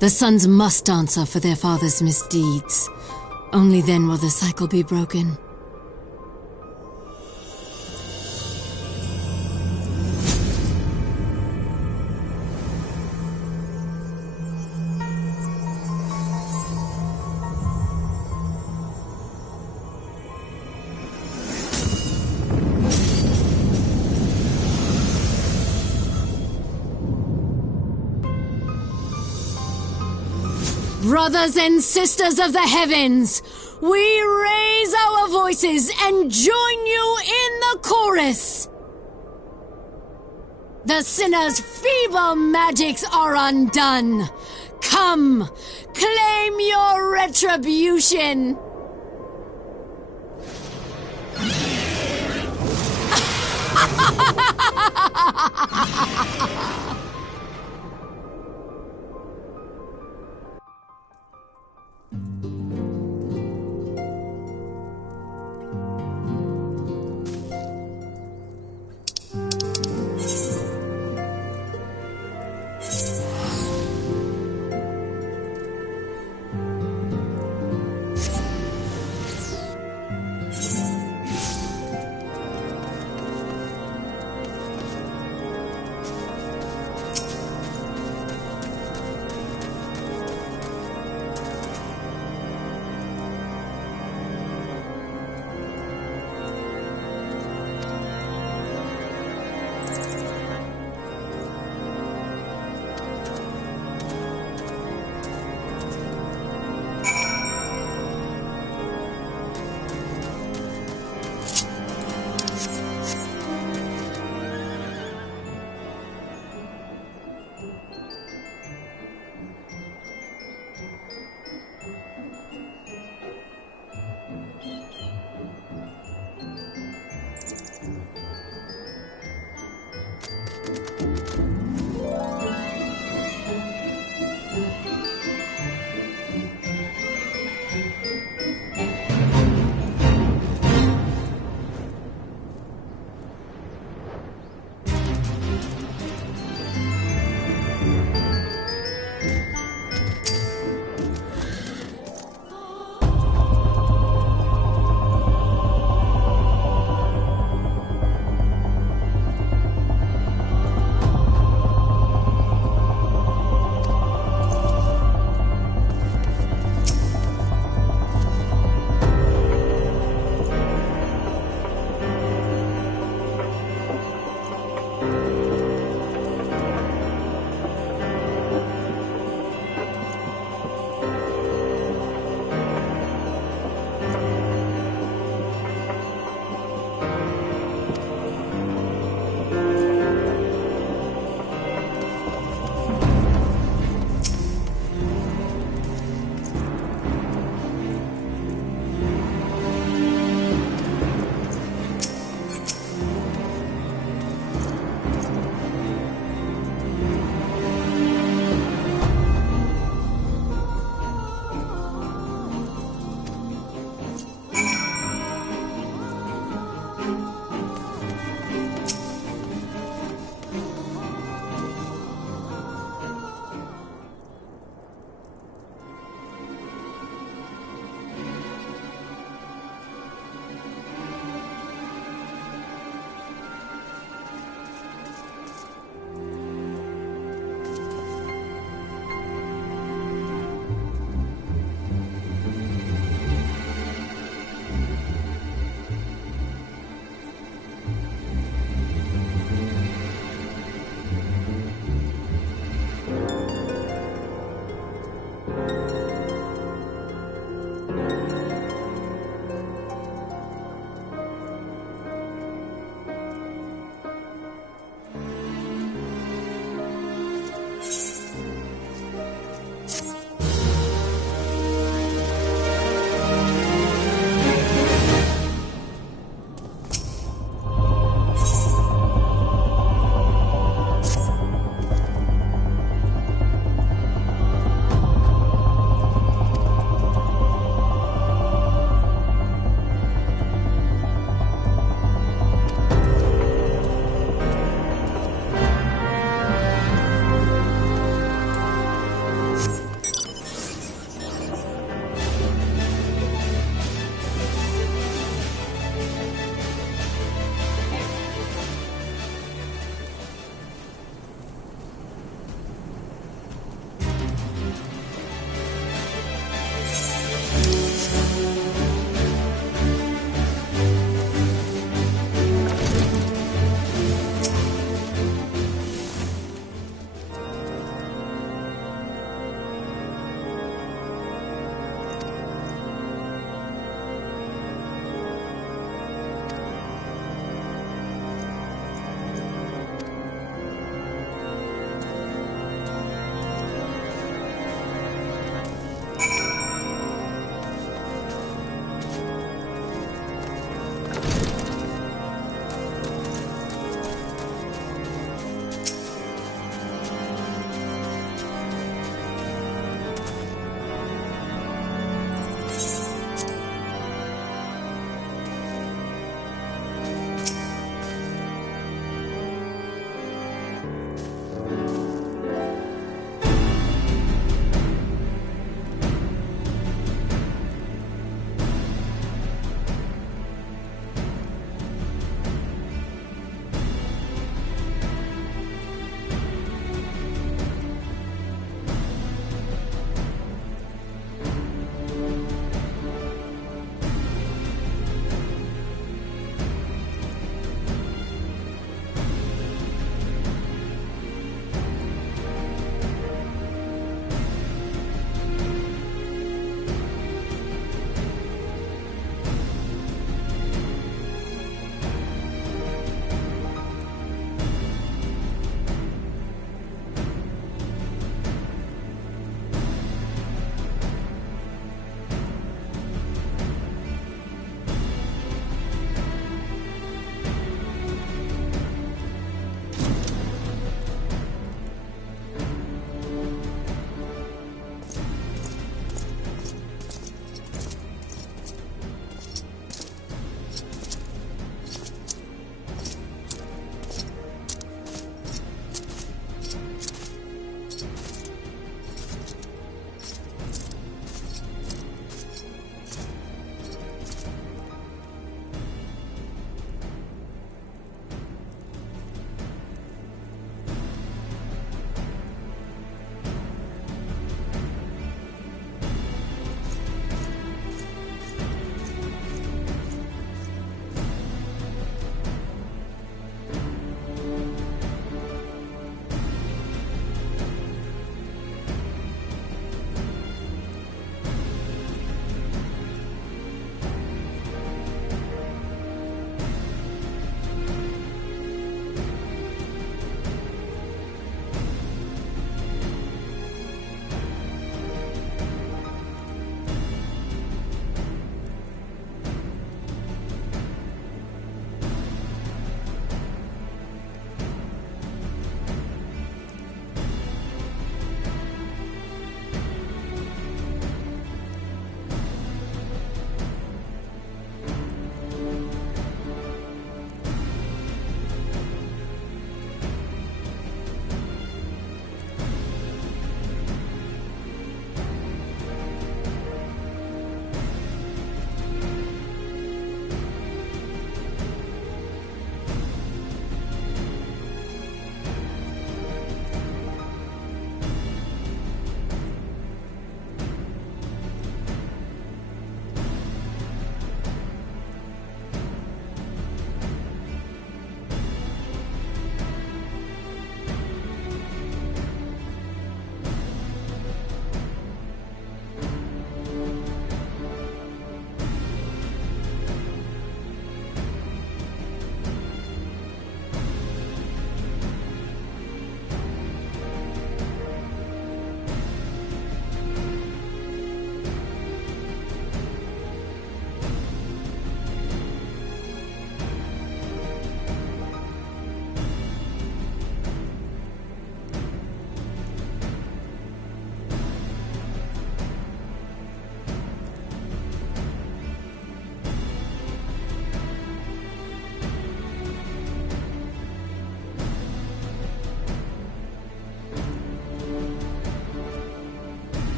The sons must answer for their father's misdeeds. Only then will the cycle be broken. Brothers and sisters of the heavens, we raise our voices and join you in the chorus. The sinner's feeble magics are undone. Come, claim your retribution.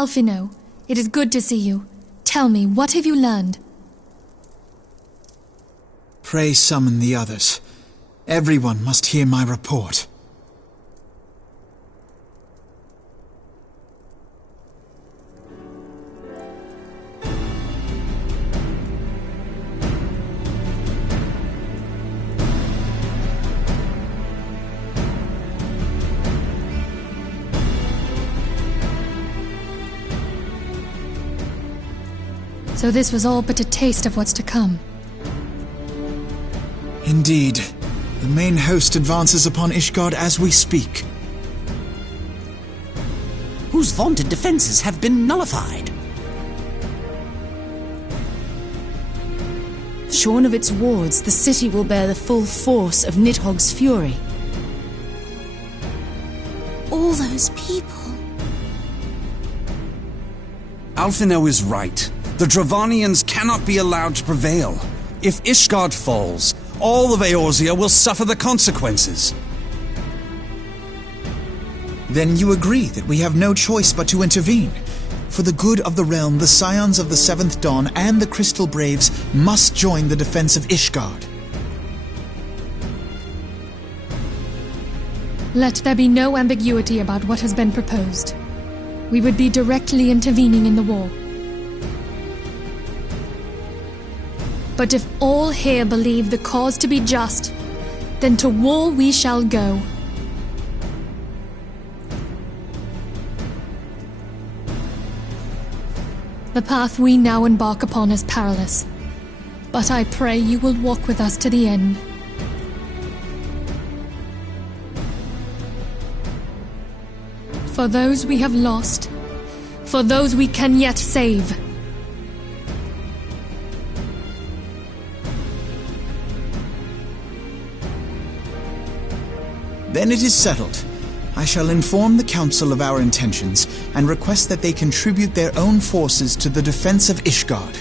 Alphino, it is good to see you. Tell me, what have you learned? Pray summon the others. Everyone must hear my report. So this was all but a taste of what's to come. Indeed. The main host advances upon Ishgard as we speak. Whose vaunted defenses have been nullified. Shorn of its wards, the city will bear the full force of Nidhogg's fury. All those people. Alphino is right. The Dravanians cannot be allowed to prevail. If Ishgard falls, all of Eorzea will suffer the consequences. Then you agree that we have no choice but to intervene. For the good of the realm, the Scions of the Seventh Dawn and the Crystal Braves must join the defense of Ishgard. Let there be no ambiguity about what has been proposed. We would be directly intervening in the war. But if all here believe the cause to be just, then to war we shall go. The path we now embark upon is perilous, but I pray you will walk with us to the end. For those we have lost, for those we can yet save. Then it is settled. I shall inform the Council of our intentions and request that they contribute their own forces to the defense of Ishgard.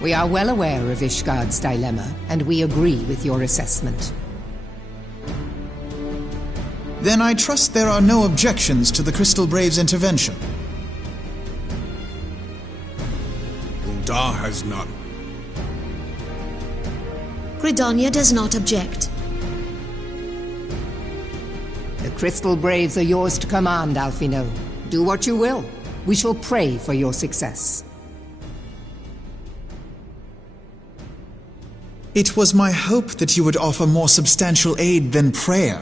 We are well aware of Ishgard's dilemma, and we agree with your assessment. Then I trust there are no objections to the Crystal Brave's intervention. Uldar has none. Gridania does not object. The Crystal Braves are yours to command, Alphino. Do what you will. We shall pray for your success. It was my hope that you would offer more substantial aid than prayer.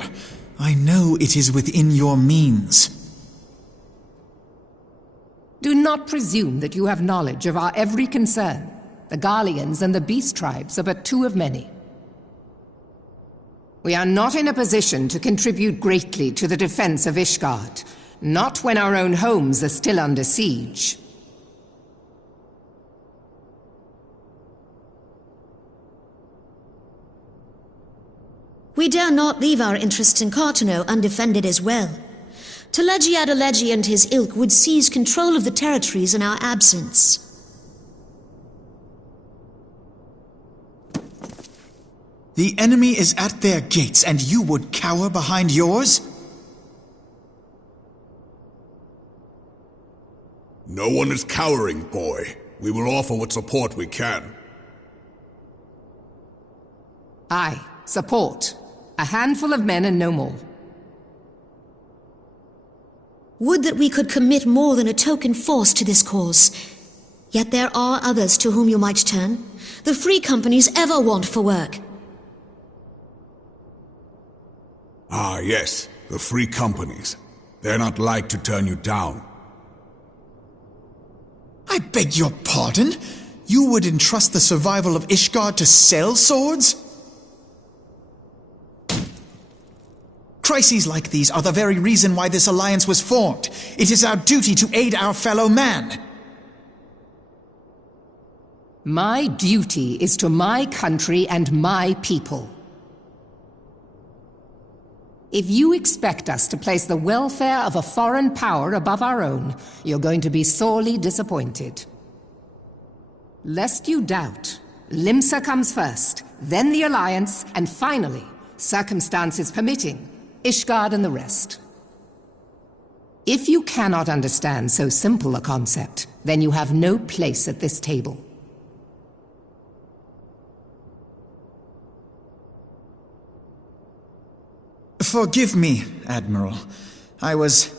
I know it is within your means. Do not presume that you have knowledge of our every concern. The Garleans and the Beast Tribes are but two of many. We are not in a position to contribute greatly to the defense of Ishgard, not when our own homes are still under siege. We dare not leave our interests in Cartano undefended as well. Telegi Adalegi and his ilk would seize control of the territories in our absence. The enemy is at their gates, and you would cower behind yours? No one is cowering, boy. We will offer what support we can. Aye, support. A handful of men and no more. Would that we could commit more than a token force to this cause. Yet there are others to whom you might turn. The free companies ever want for work. Ah, yes, the free companies. They're not like to turn you down. I beg your pardon? You would entrust the survival of Ishgard to sell swords? Crises like these are the very reason why this alliance was formed. It is our duty to aid our fellow man. My duty is to my country and my people. If you expect us to place the welfare of a foreign power above our own, you're going to be sorely disappointed. Lest you doubt, Limsa comes first, then the Alliance, and finally, circumstances permitting, Ishgard and the rest. If you cannot understand so simple a concept, then you have no place at this table. Forgive me, Admiral. I was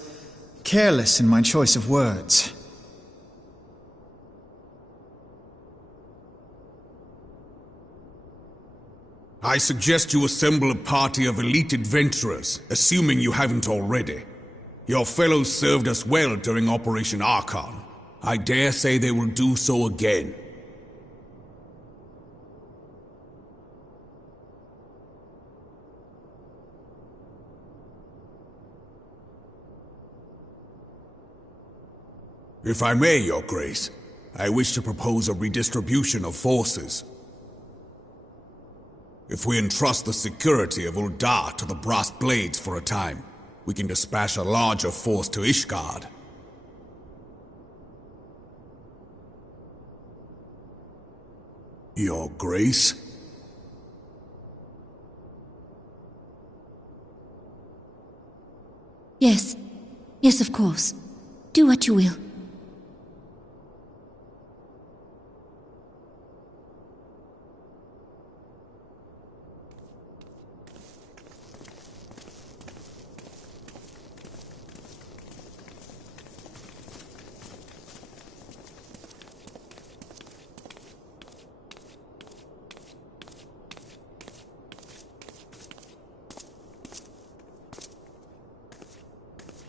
careless in my choice of words. I suggest you assemble a party of elite adventurers, assuming you haven't already. Your fellows served us well during Operation Archon. I dare say they will do so again. If I may, Your Grace, I wish to propose a redistribution of forces. If we entrust the security of Uldar to the Brass Blades for a time, we can dispatch a larger force to Ishgard. Your Grace? Yes. Yes, of course. Do what you will.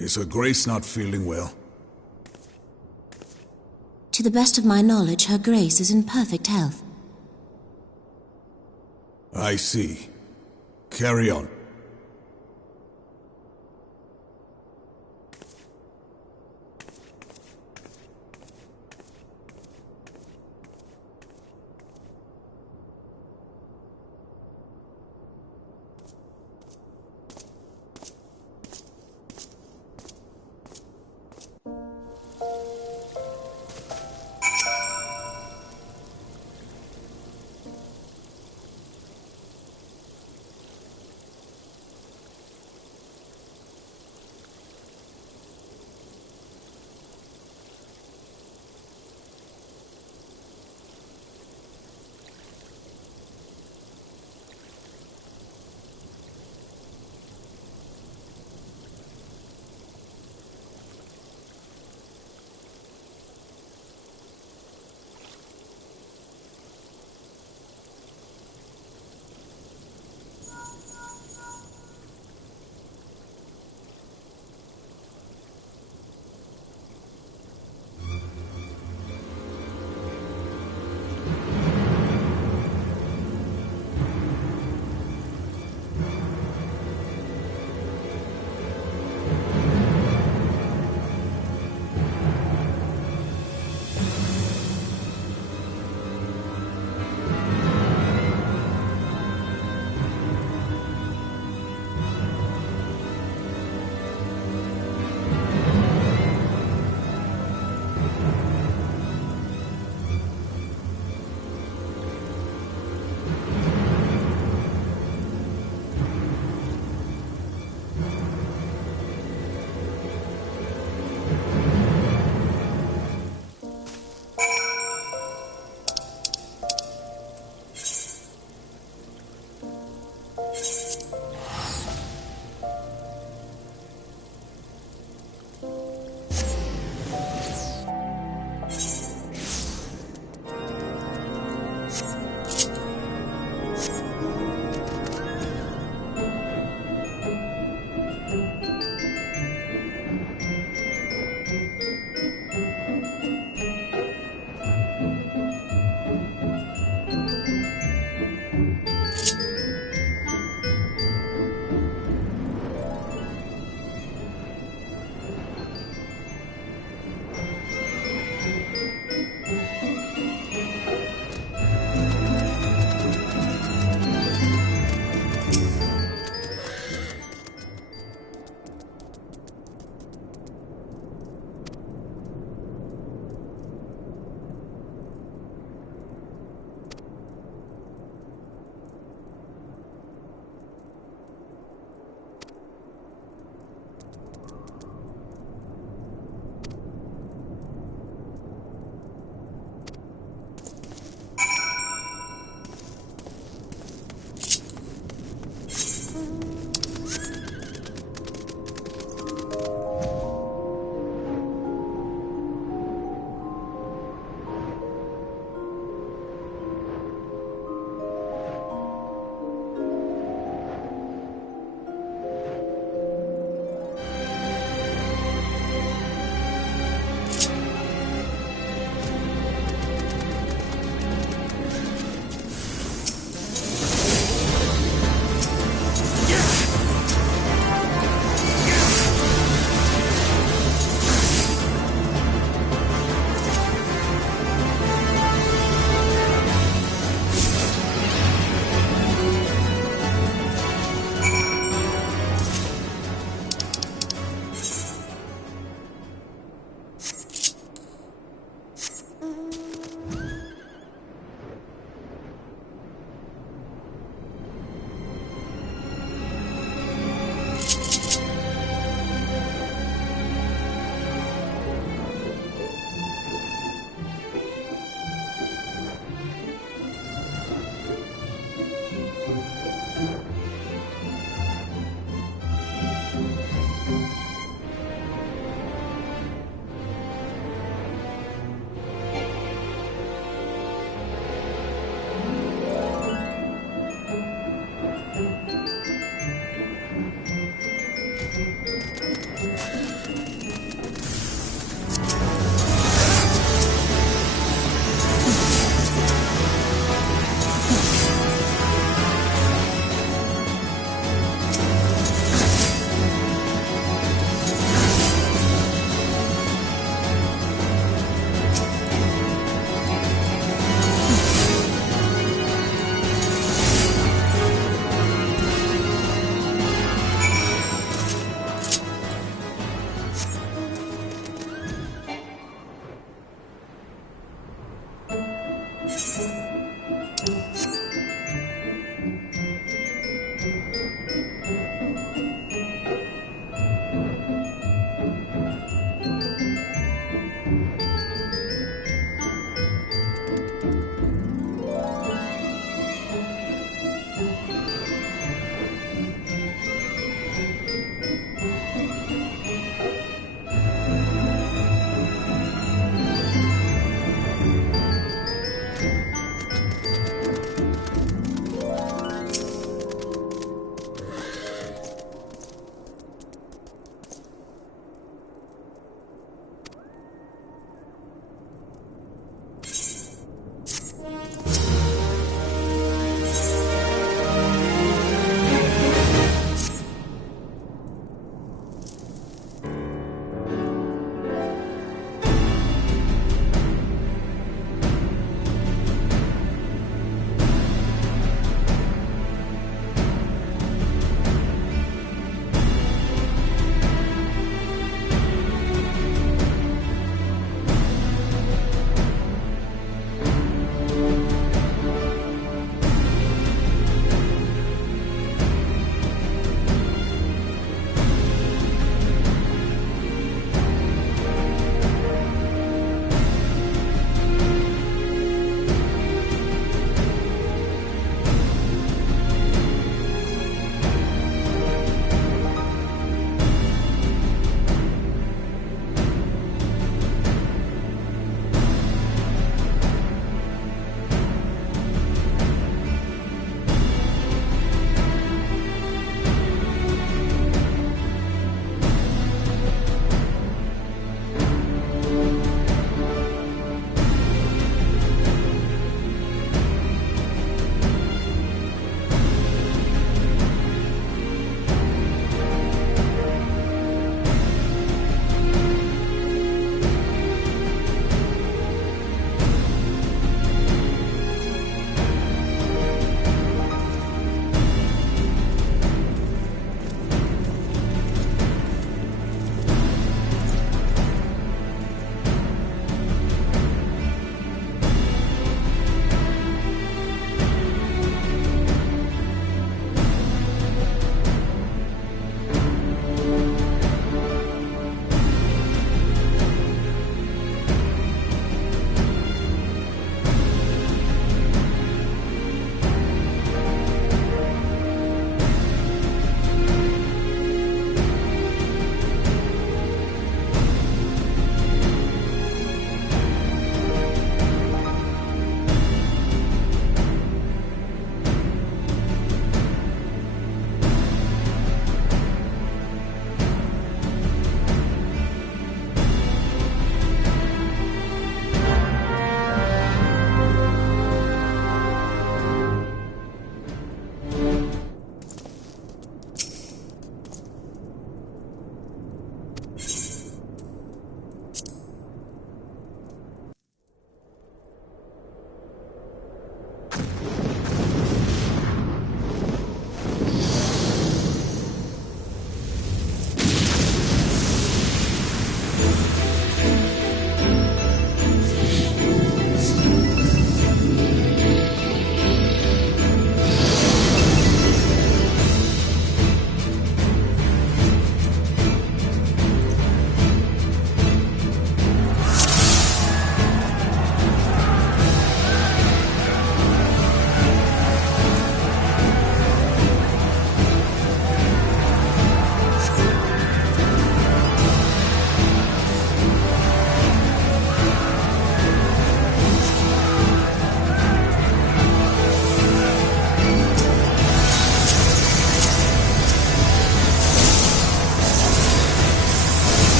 Is Her Grace not feeling well? To the best of my knowledge, Her Grace is in perfect health. I see. Carry on.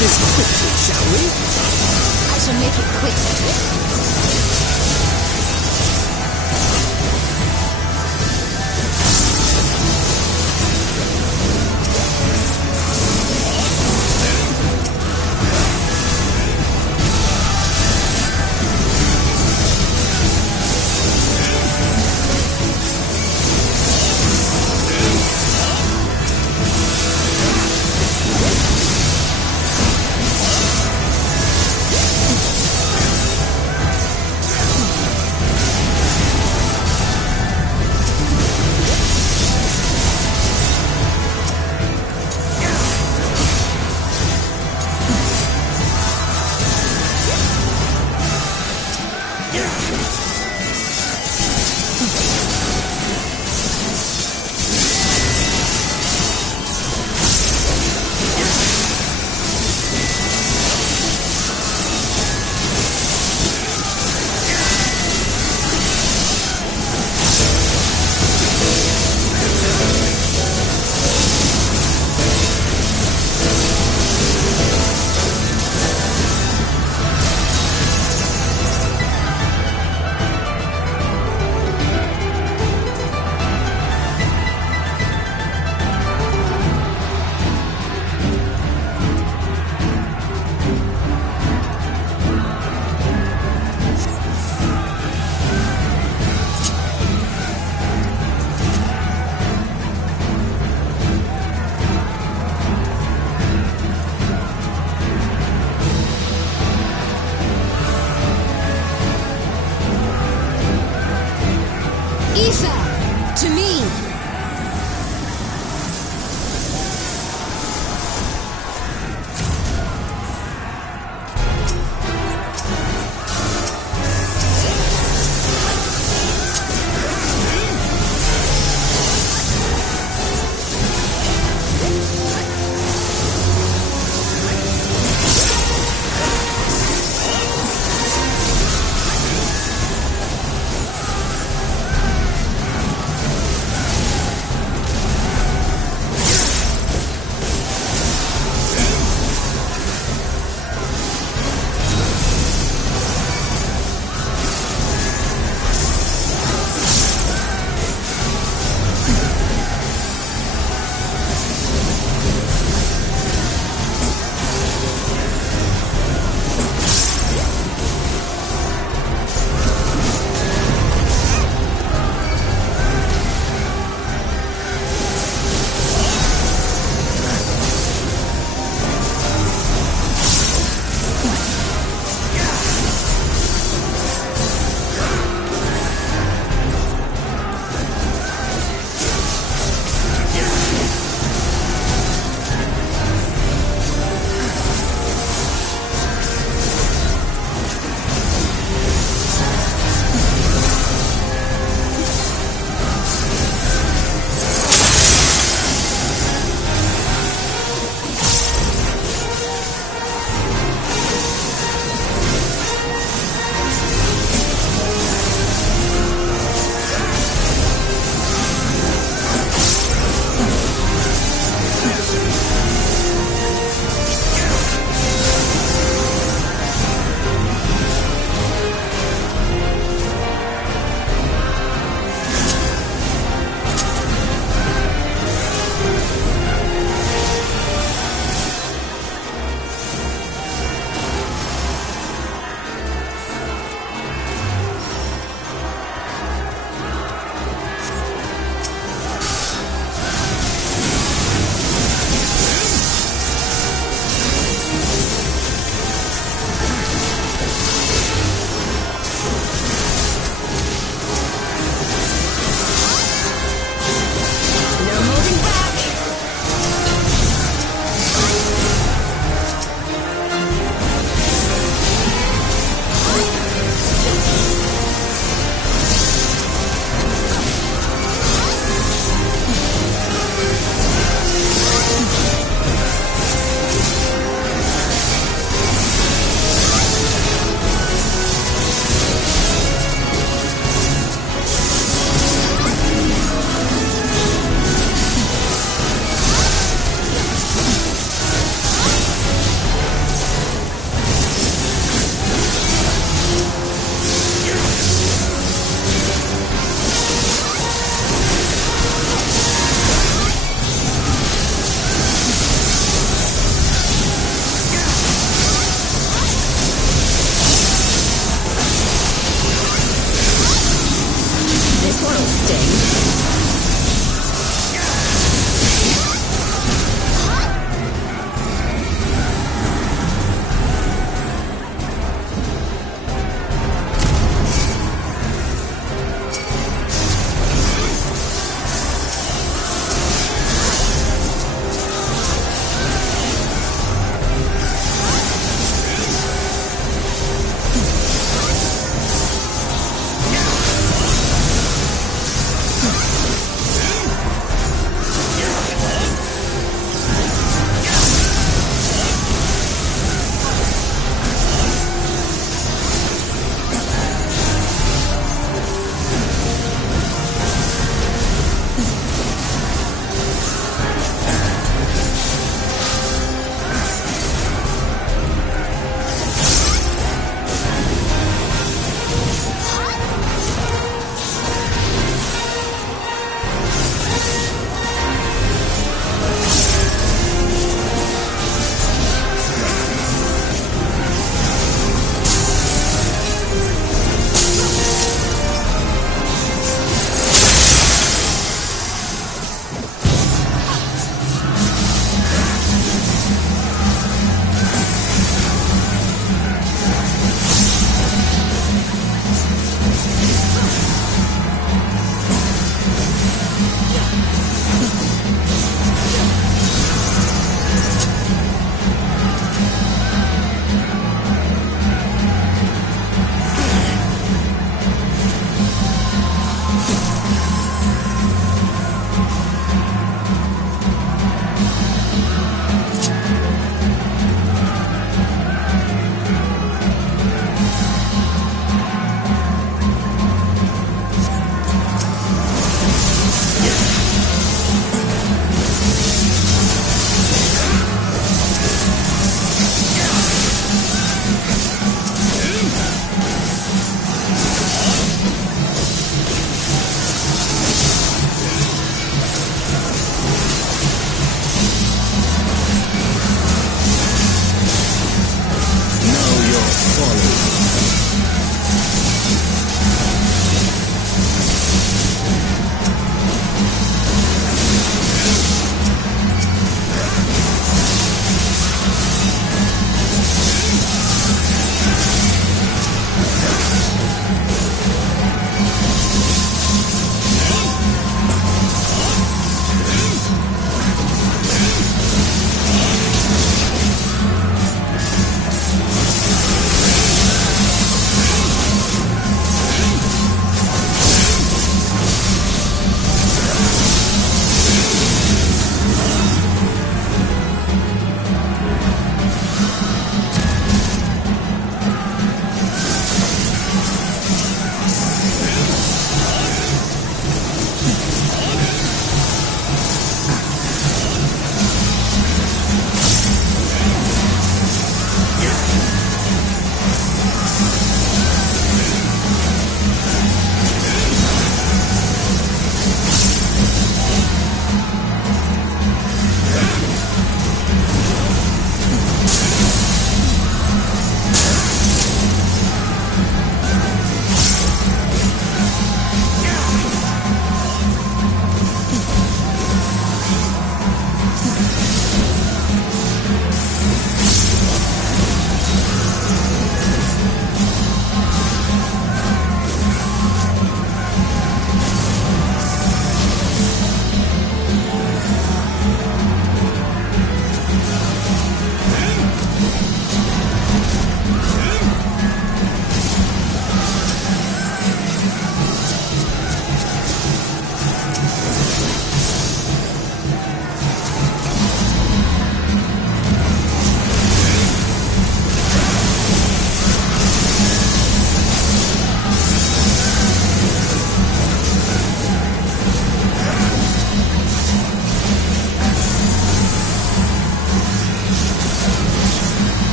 this quickly, shall we? I shall make it quick.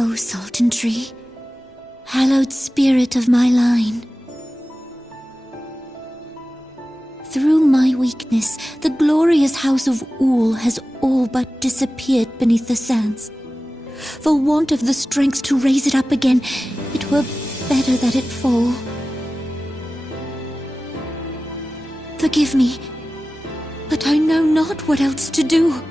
O Sultan Tree, hallowed spirit of my line. Through my weakness, the glorious house of Ul has all but disappeared beneath the sands. For want of the strength to raise it up again, it were better that it fall. Forgive me, but I know not what else to do.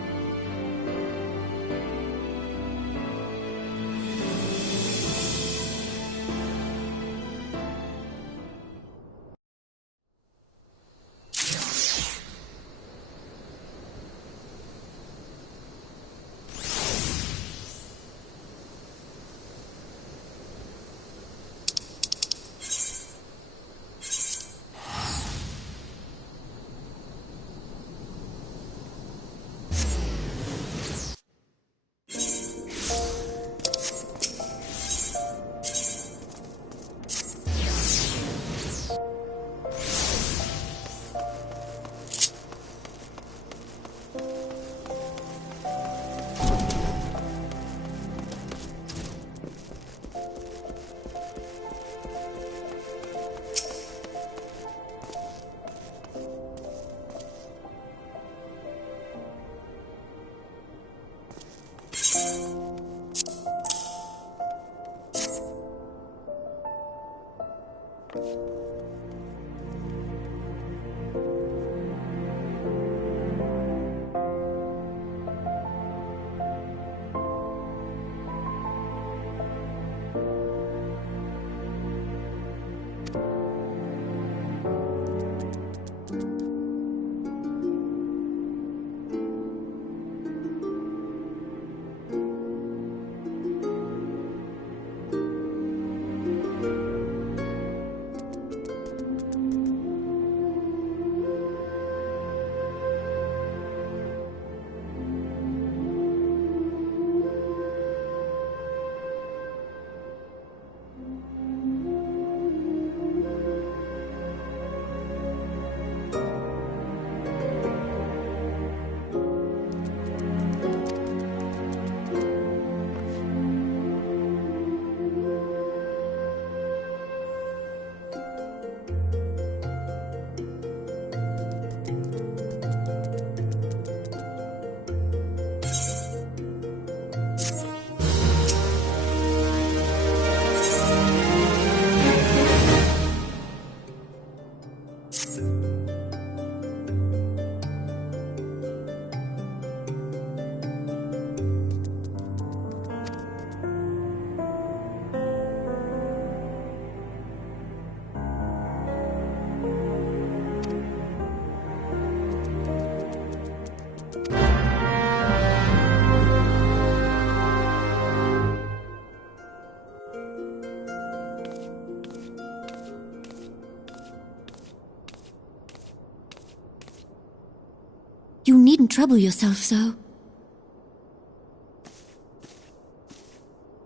You needn't trouble yourself so.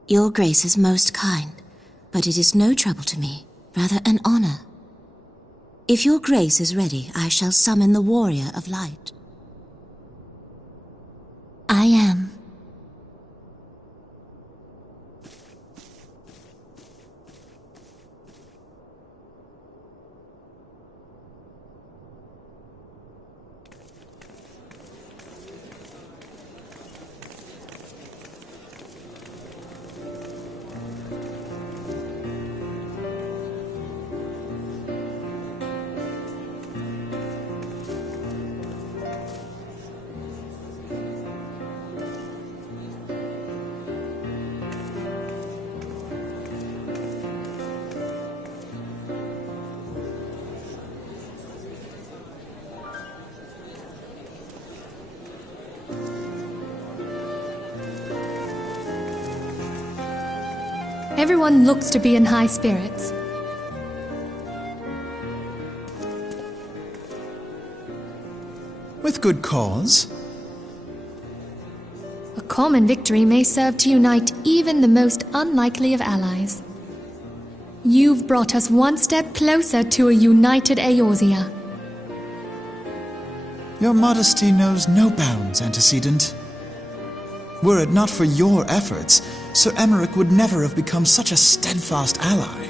Your Grace is most kind, but it is no trouble to me, rather an honor. If your Grace is ready, I shall summon the Warrior of Light. I am. Everyone looks to be in high spirits. With good cause. A common victory may serve to unite even the most unlikely of allies. You've brought us one step closer to a united Eorzea. Your modesty knows no bounds, Antecedent. Were it not for your efforts, Sir Emmerich would never have become such a steadfast ally.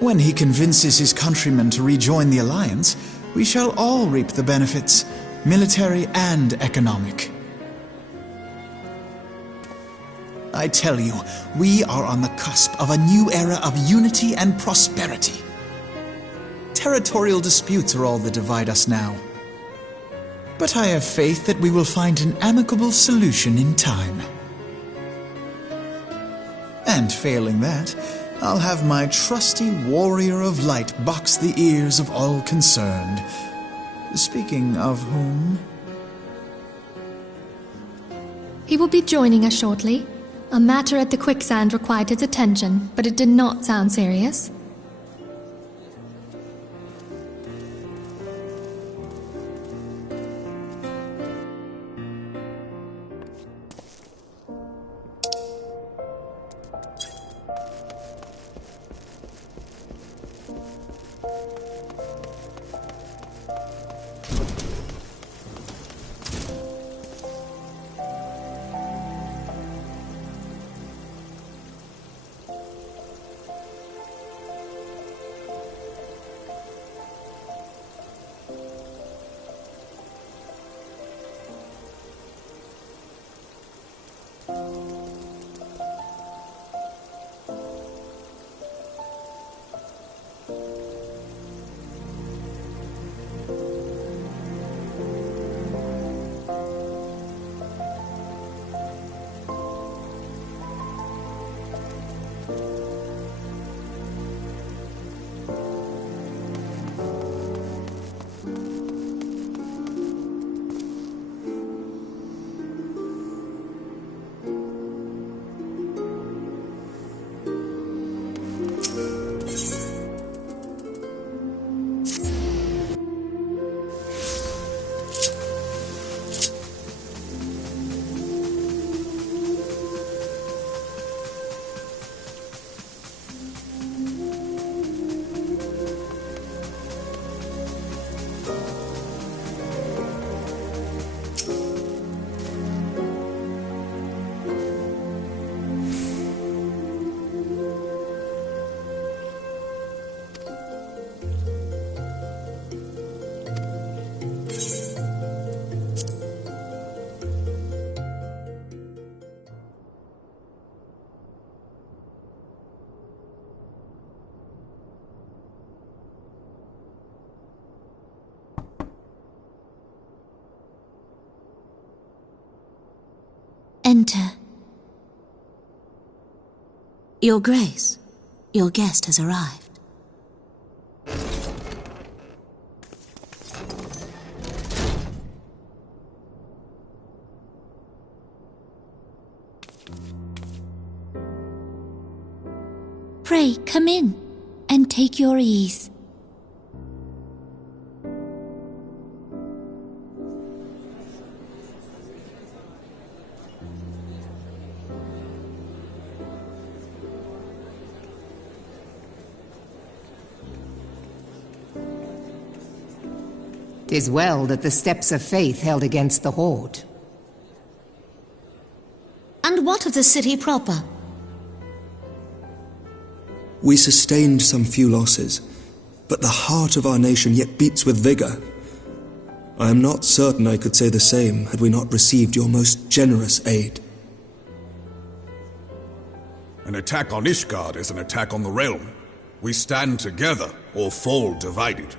When he convinces his countrymen to rejoin the Alliance, we shall all reap the benefits, military and economic. I tell you, we are on the cusp of a new era of unity and prosperity. Territorial disputes are all that divide us now. But I have faith that we will find an amicable solution in time. And failing that, I'll have my trusty warrior of light box the ears of all concerned. Speaking of whom... He will be joining us shortly. A matter at the quicksand required his attention, but it did not sound serious. Enter. Your Grace, your guest has arrived. Pray, come in and take your ease. "'Tis well that the steps of faith held against the Horde." And what of the city proper? We sustained some few losses, but the heart of our nation yet beats with vigor. I am not certain I could say the same had we not received your most generous aid. An attack on Ishgard is an attack on the realm. We stand together or fall divided.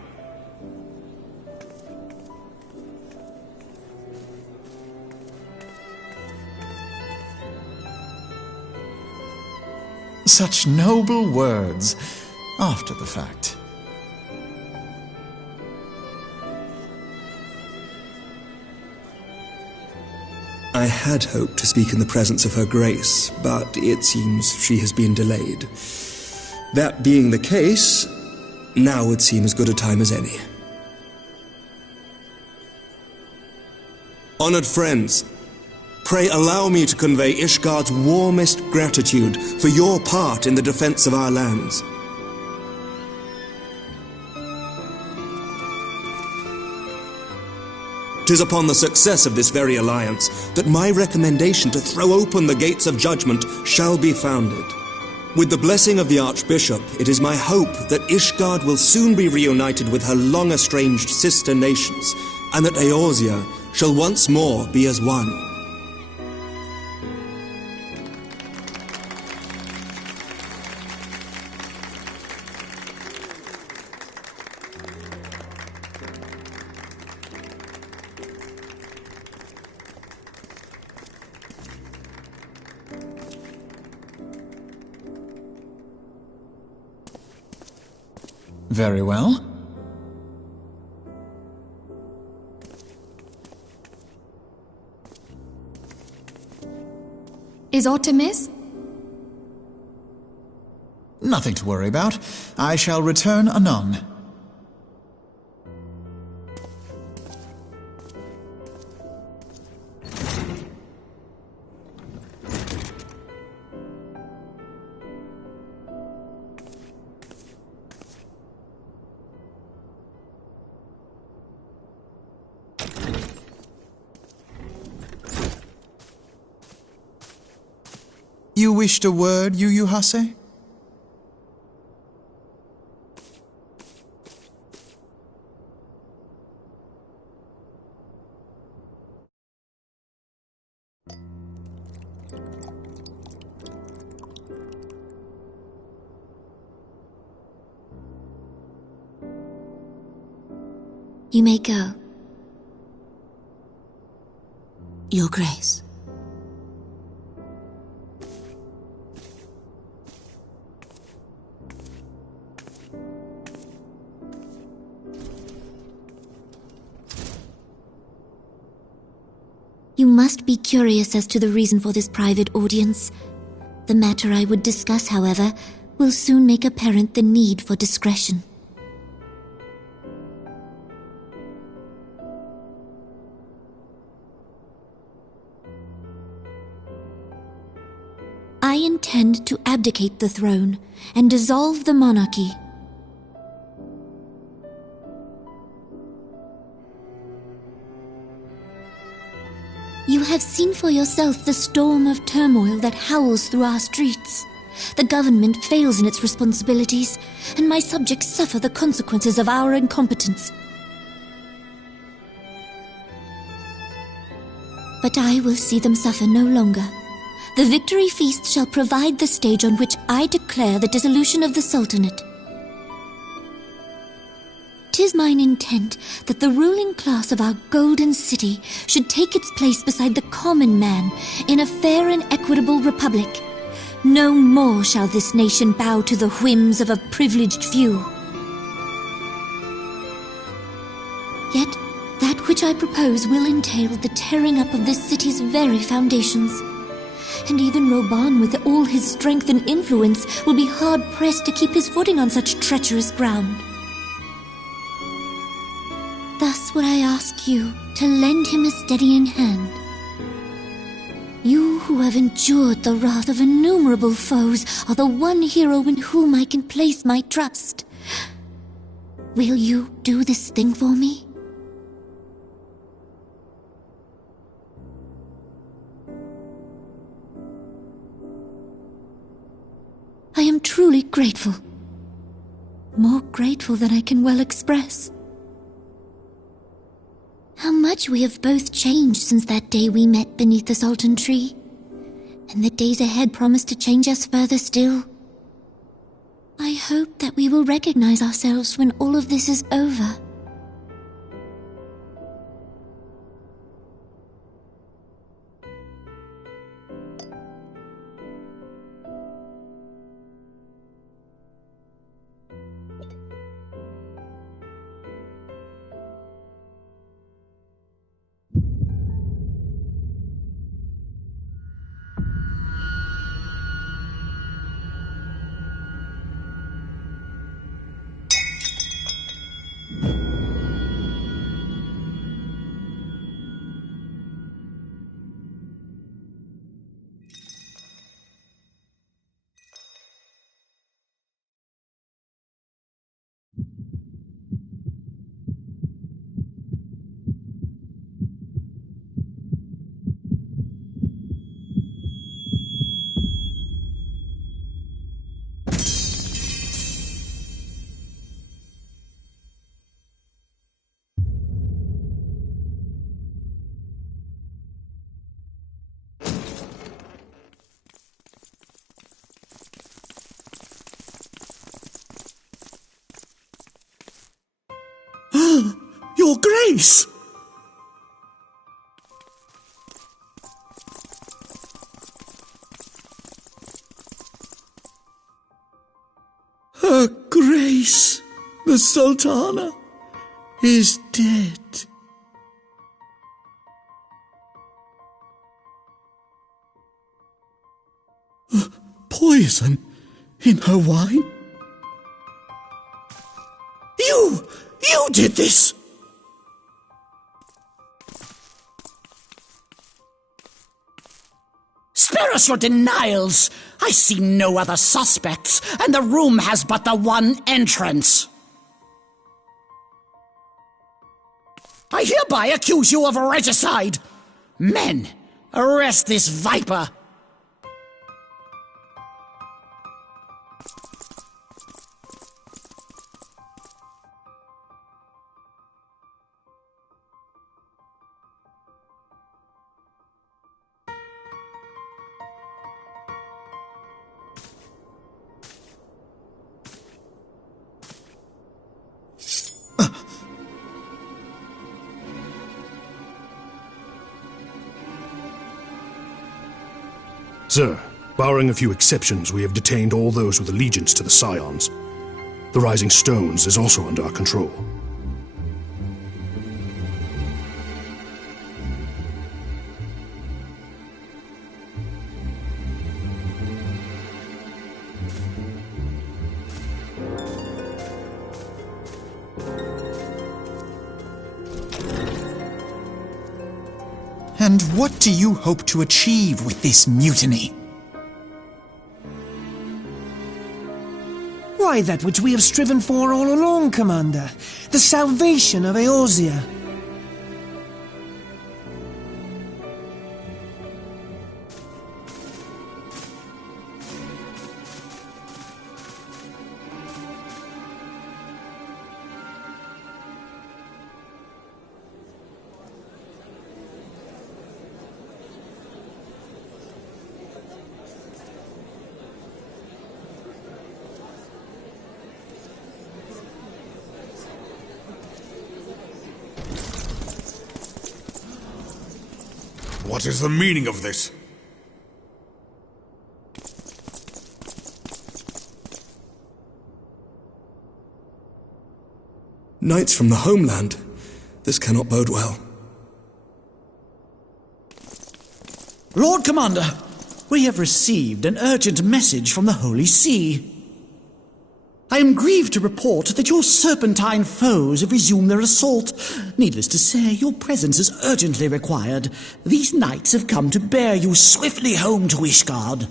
Such noble words, after the fact. I had hoped to speak in the presence of Her Grace, but it seems she has been delayed. That being the case, now would seem as good a time as any. Honored friends, pray allow me to convey Ishgard's warmest gratitude for your part in the defense of our lands. 'Tis upon the success of this very alliance that my recommendation to throw open the gates of judgment shall be founded. With the blessing of the Archbishop, it is my hope that Ishgard will soon be reunited with her long-estranged sister nations, and that Eorzea shall once more be as one. Very well. Is aught amiss? Nothing to worry about. I shall return anon. You wished a word, Yu Hase? You may go. Your Grace. You must be curious as to the reason for this private audience. The matter I would discuss, however, will soon make apparent the need for discretion. I intend to abdicate the throne and dissolve the monarchy. You have seen for yourself the storm of turmoil that howls through our streets. The government fails in its responsibilities, and my subjects suffer the consequences of our incompetence. But I will see them suffer no longer. The victory feast shall provide the stage on which I declare the dissolution of the Sultanate. 'Tis mine intent that the ruling class of our golden city should take its place beside the common man in a fair and equitable republic. No more shall this nation bow to the whims of a privileged few. Yet, that which I propose will entail the tearing up of this city's very foundations. And even Reborn, with all his strength and influence, will be hard-pressed to keep his footing on such treacherous ground. Thus would I ask you to lend him a steadying hand. You who have endured the wrath of innumerable foes are the one hero in whom I can place my trust. Will you do this thing for me? I am truly grateful. More grateful than I can well express. How much we have both changed since that day we met beneath the Sultan tree. And the days ahead promise to change us further still. I hope that we will recognize ourselves when all of this is over. Your Grace! Her Grace, the Sultana, is dead. Poison in her wine? You did this! Spare us your denials! I see no other suspects, and the room has but the one entrance. I hereby accuse you of regicide! Men, arrest this viper! Sir, barring a few exceptions, we have detained all those with allegiance to the Scions. The Rising Stones is also under our control. And what do you hope to achieve with this mutiny? Why, that which we have striven for all along, Commander. The salvation of Eorzea. What is the meaning of this? Knights from the homeland. This cannot bode well. Lord Commander, we have received an urgent message from the Holy See. I am grieved to report that your serpentine foes have resumed their assault. Needless to say, your presence is urgently required. These knights have come to bear you swiftly home to Ishgard.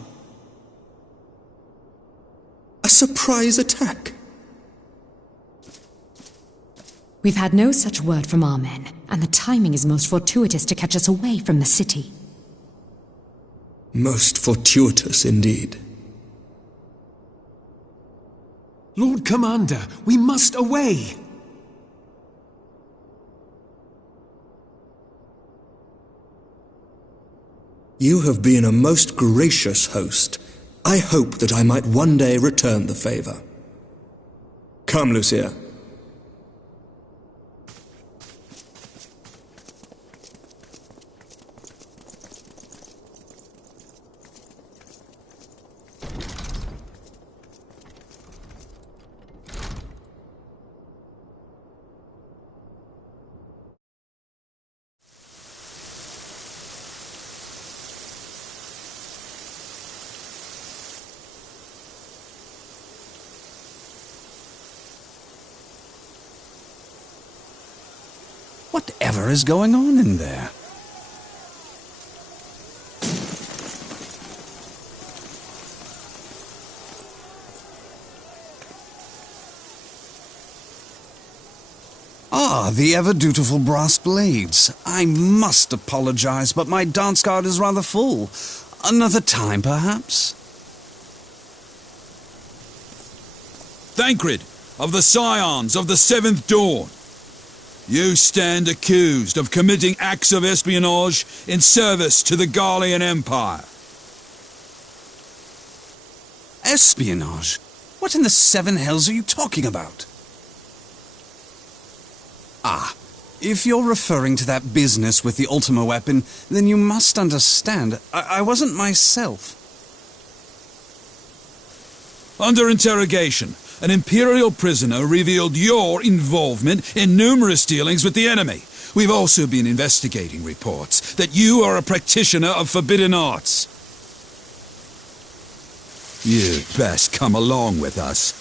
A surprise attack? We've had no such word from our men, and the timing is most fortuitous to catch us away from the city. Most fortuitous indeed. Lord Commander, we must away! You have been a most gracious host. I hope that I might one day return the favor. Come, Lucia. Whatever is going on in there? Ah, the ever-dutiful brass blades. I must apologize, but my dance card is rather full. Another time, perhaps? Thancred, of the Scions of the Seventh Dawn. You stand accused of committing acts of espionage in service to the Garlean Empire. Espionage? What in the seven hells are you talking about? Ah, If you're referring to that business with the Ultima weapon, then you must understand, I wasn't myself. Under interrogation, an Imperial prisoner revealed your involvement in numerous dealings with the enemy. We've also been investigating reports that you are a practitioner of forbidden arts. You'd best come along with us.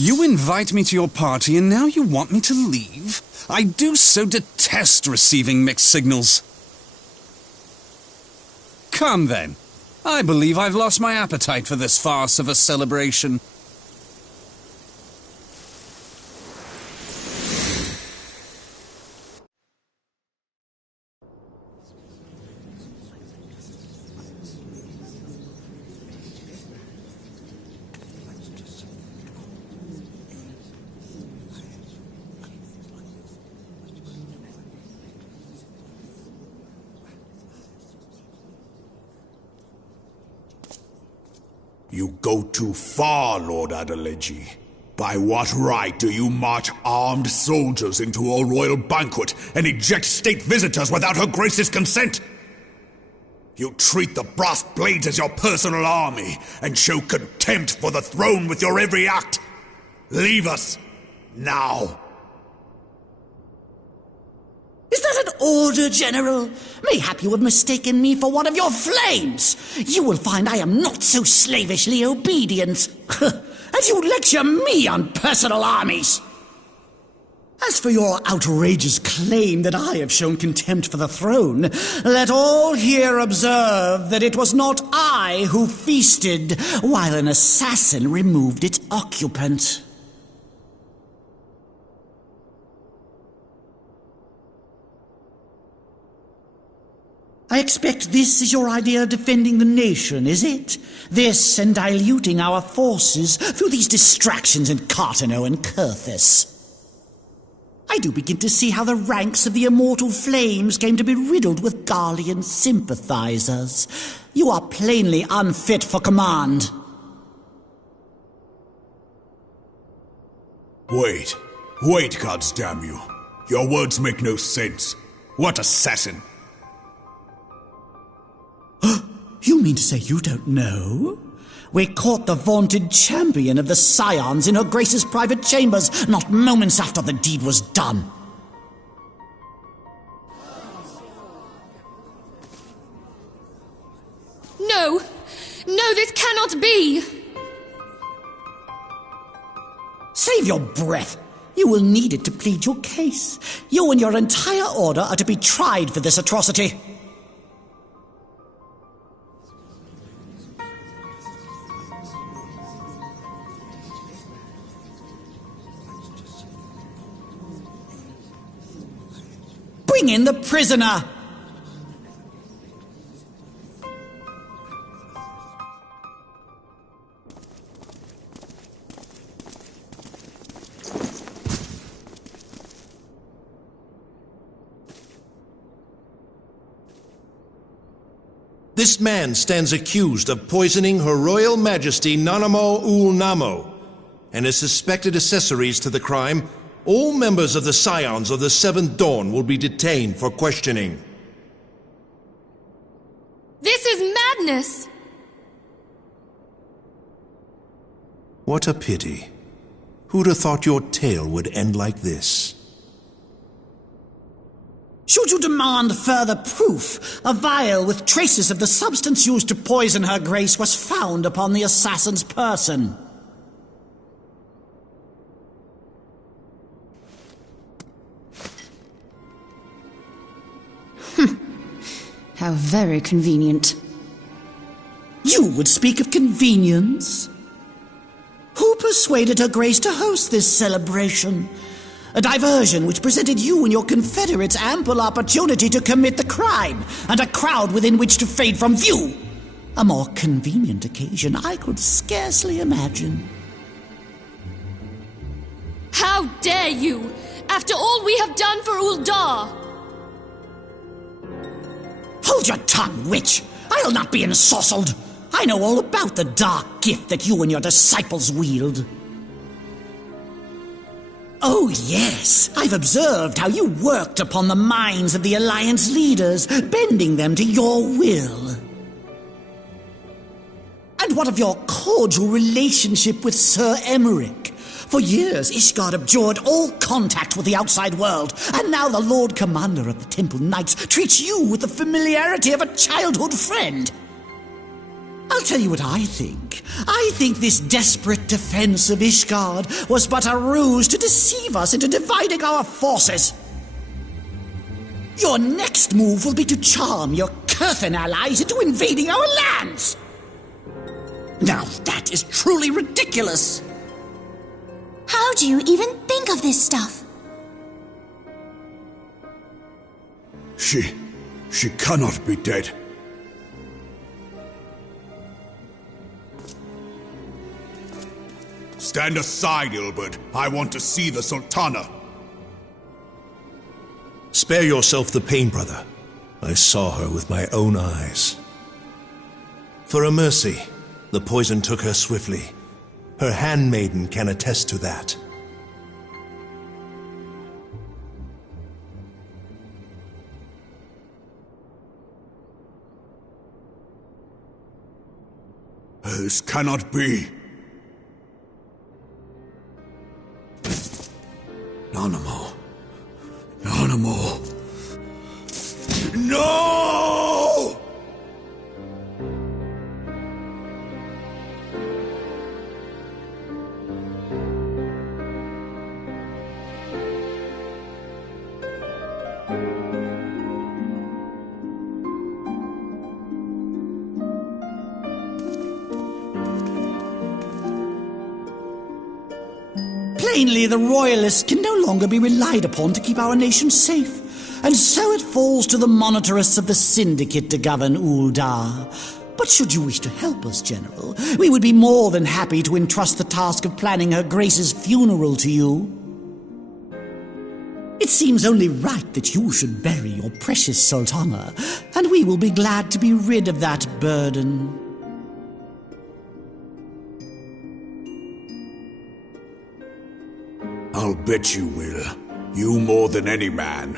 You invite me to your party and now you want me to leave? I do so detest receiving mixed signals. Come then. I believe I've lost my appetite for this farce of a celebration. You go too far, Lord Adeleji. By what right do you march armed soldiers into a royal banquet and eject state visitors without her grace's consent? You treat the brass blades as your personal army and show contempt for the throne with your every act. Leave us, now. Is that an order, General? Mayhap you have mistaken me for one of your flames. You will find I am not so slavishly obedient. As you lecture me on personal armies. As for your outrageous claim that I have shown contempt for the throne, let all here observe that it was not I who feasted while an assassin removed its occupant. I expect this is your idea of defending the nation, is it? This and diluting our forces through these distractions in Cartano and Kurthis. I do begin to see how the ranks of the Immortal Flames came to be riddled with Garlean sympathizers. You are plainly unfit for command. Wait, goddamn you. Your words make no sense. What assassin? You mean to say you don't know? We caught the vaunted champion of the Scions in her Grace's private chambers, not moments after the deed was done. No! No, this cannot be! Save your breath. You will need it to plead your case. You and your entire order are to be tried for this atrocity. Bring in the prisoner! This man stands accused of poisoning Her Royal Majesty Nanamo Ul Namo, and as suspected accessories to the crime, all members of the Scions of the Seventh Dawn will be detained for questioning. This is madness! What a pity. Who'd have thought your tale would end like this? Should you demand further proof, a vial with traces of the substance used to poison her grace was found upon the assassin's person. How very convenient. You would speak of convenience? Who persuaded her grace to host this celebration? A diversion which presented you and your confederates ample opportunity to commit the crime, and a crowd within which to fade from view. A more convenient occasion I could scarcely imagine. How dare you! After all we have done for Uldar! Hold your tongue, witch! I'll not be ensorcelled! I know all about the dark gift that you and your disciples wield. Oh, yes. I've observed how you worked upon the minds of the Alliance leaders, bending them to your will. And what of your cordial relationship with Sir Emmerich? For years, Ishgard abjured all contact with the outside world, and now the Lord Commander of the Temple Knights treats you with the familiarity of a childhood friend. I'll tell you what I think. I think this desperate defense of Ishgard was but a ruse to deceive us into dividing our forces. Your next move will be to charm your Kurthan allies into invading our lands. Now that is truly ridiculous. How do you even think of this stuff? She cannot be dead. Stand aside, Ilbert. I want to see the Sultana. Spare yourself the pain, brother. I saw her with my own eyes. For a mercy, the poison took her swiftly. Her handmaiden can attest to that. This cannot be. Nanamo. No! Plainly, the Royalists can no longer be relied upon to keep our nation safe, and so it falls to the monitorists of the Syndicate to govern Uldar. But should you wish to help us, General, we would be more than happy to entrust the task of planning Her Grace's funeral to you. It seems only right that you should bury your precious Sultana, and we will be glad to be rid of that burden. I'll bet you will. You more than any man.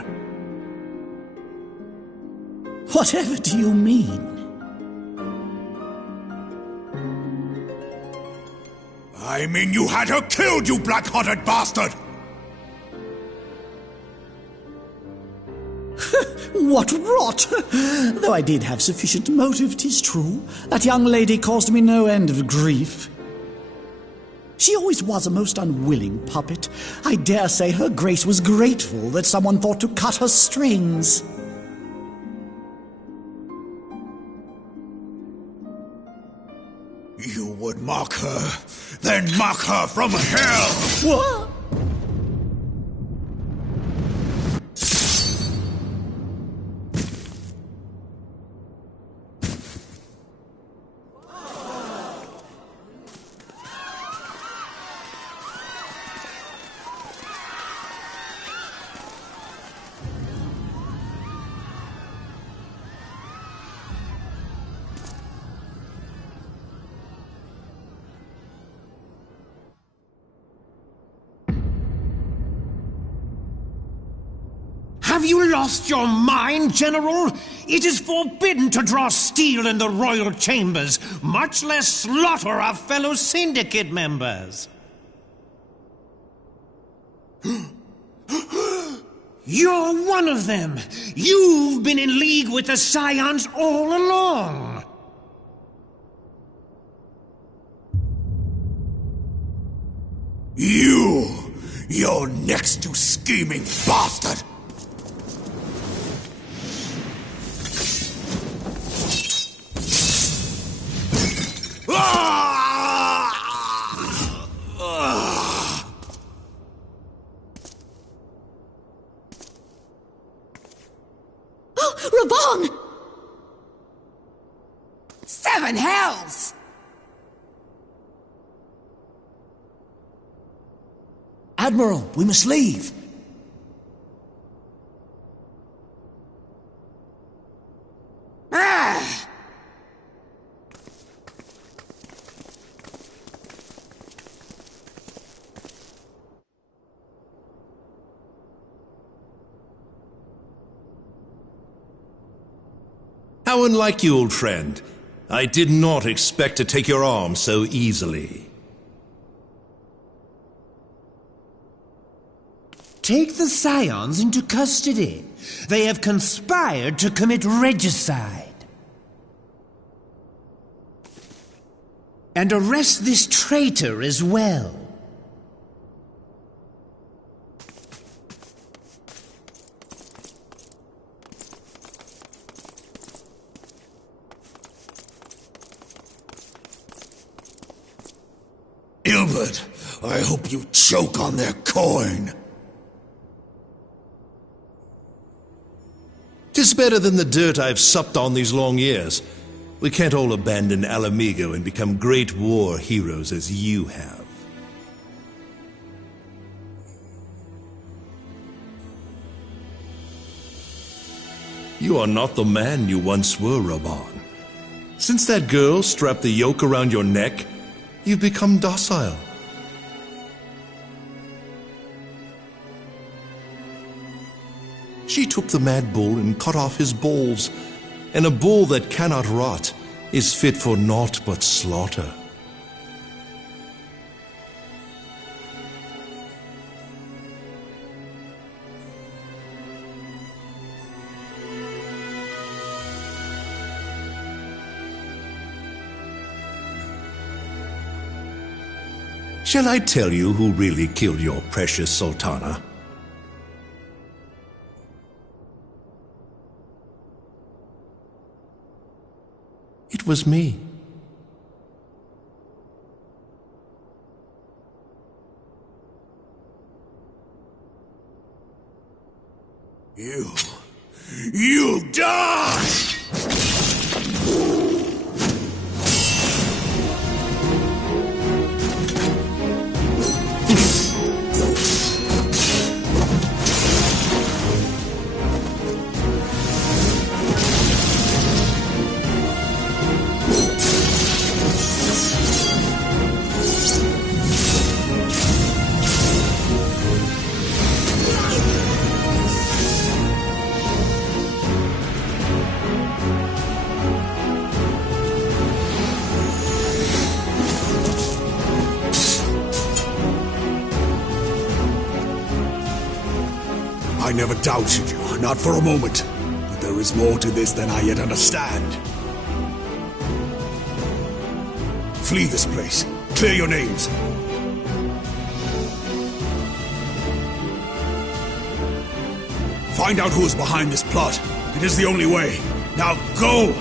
Whatever do you mean? I mean you had her killed, you black-hearted bastard! What rot! Though I did have sufficient motive, 'tis true. That young lady caused me no end of grief. She always was a most unwilling puppet. I dare say Her Grace was grateful that someone thought to cut her strings. You would mock her, then mock her from hell! What? Have you lost your mind, General? It is forbidden to draw steel in the royal chambers, much less slaughter our fellow Syndicate members. You're one of them. You've been in league with the Scions all along. You're next to scheming bastard! Reborn! Seven hells! Admiral, we must leave. Ah! How unlike you, old friend. I did not expect to take your arm so easily. Take the Scions into custody. They have conspired to commit regicide. And arrest this traitor as well. Ilbert, I hope you choke on their coin. 'Tis better than the dirt I've supped on these long years. We can't all abandon Alamigo and become great war heroes as you have. You are not the man you once were, Reborn. Since that girl strapped the yoke around your neck, you've become docile. She took the mad bull and cut off his balls, and a bull that cannot rot is fit for naught but slaughter. Shall I tell you who really killed your precious Sultana? It was me. You die! I never doubted you, not for a moment. But there is more to this than I yet understand. Flee this place. Clear your names. Find out who is behind this plot. It is the only way. Now go!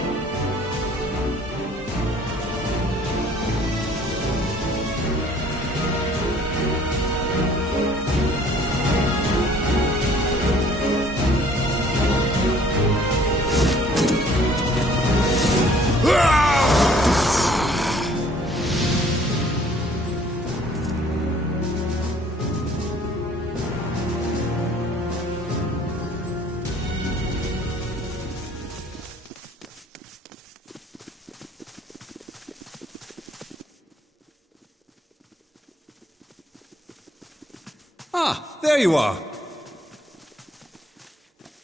Ah, there you are.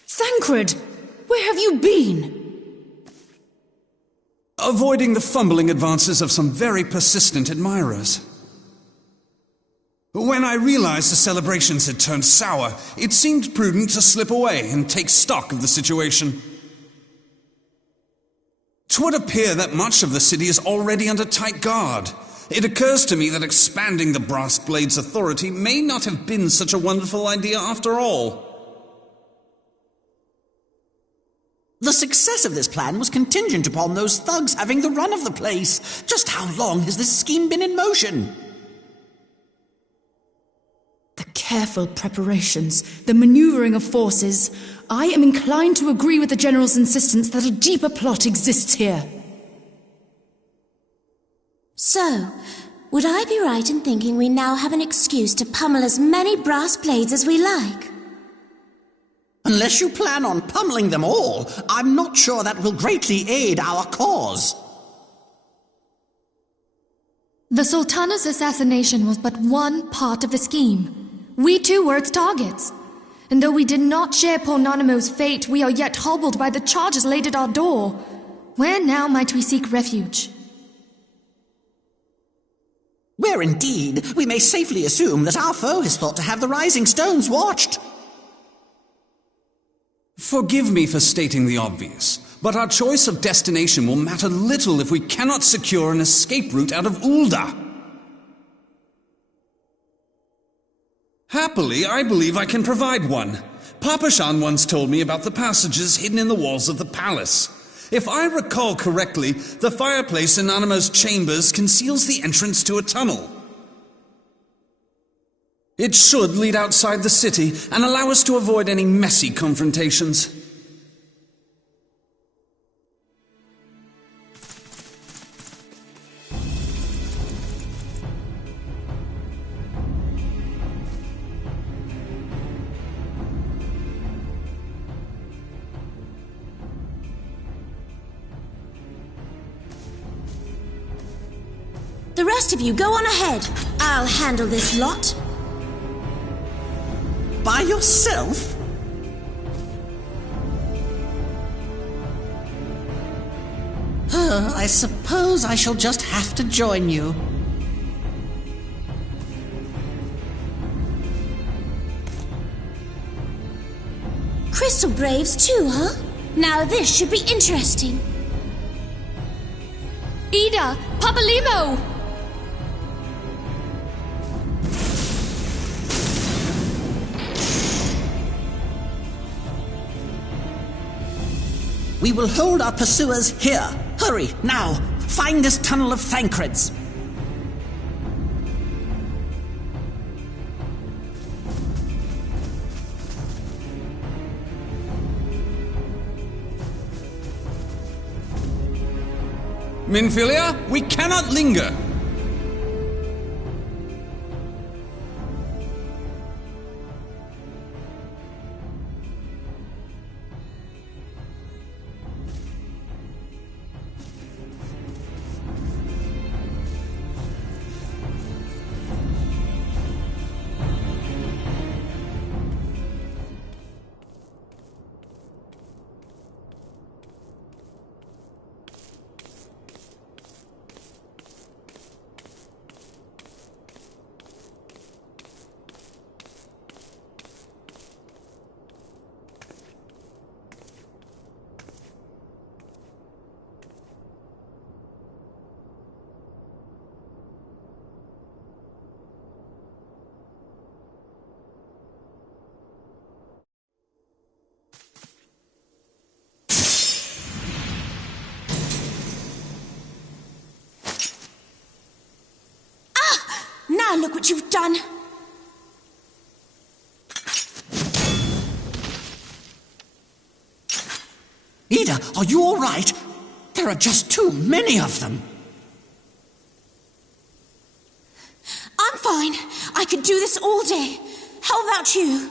Thancred! Where have you been? Avoiding the fumbling advances of some very persistent admirers. When I realized the celebrations had turned sour, it seemed prudent to slip away and take stock of the situation. 'Twould appear that much of the city is already under tight guard. It occurs to me that expanding the Brass Blade's authority may not have been such a wonderful idea after all. The success of this plan was contingent upon those thugs having the run of the place. Just how long has this scheme been in motion? The careful preparations, the maneuvering of forces. I am inclined to agree with the General's insistence that a deeper plot exists here. So, would I be right in thinking we now have an excuse to pummel as many brass blades as we like? Unless you plan on pummeling them all, I'm not sure that will greatly aid our cause. The Sultana's assassination was but one part of the scheme. We too were its targets. And though we did not share poor Nanamo's fate, we are yet hobbled by the charges laid at our door. Where now might we seek refuge? Where indeed we may safely assume that our foe is thought to have the rising stones watched. Forgive me for stating the obvious, but our choice of destination will matter little if we cannot secure an escape route out of Ulda. Happily, I believe I can provide one. Papashan once told me about the passages hidden in the walls of the palace. If I recall correctly, the fireplace in Animo's chambers conceals the entrance to a tunnel. It should lead outside the city and allow us to avoid any messy confrontations. The rest of you, go on ahead. I'll handle this lot. By yourself? I suppose I shall just have to join you. Crystal Braves too, huh? Now this should be interesting. Ida! Papalimo! We will hold our pursuers here. Hurry, now! Find this tunnel of Thancreds. Minfilia, we cannot linger! Now look what you've done. Ida, are you all right? There are just too many of them. I'm fine. I could do this all day. How about you?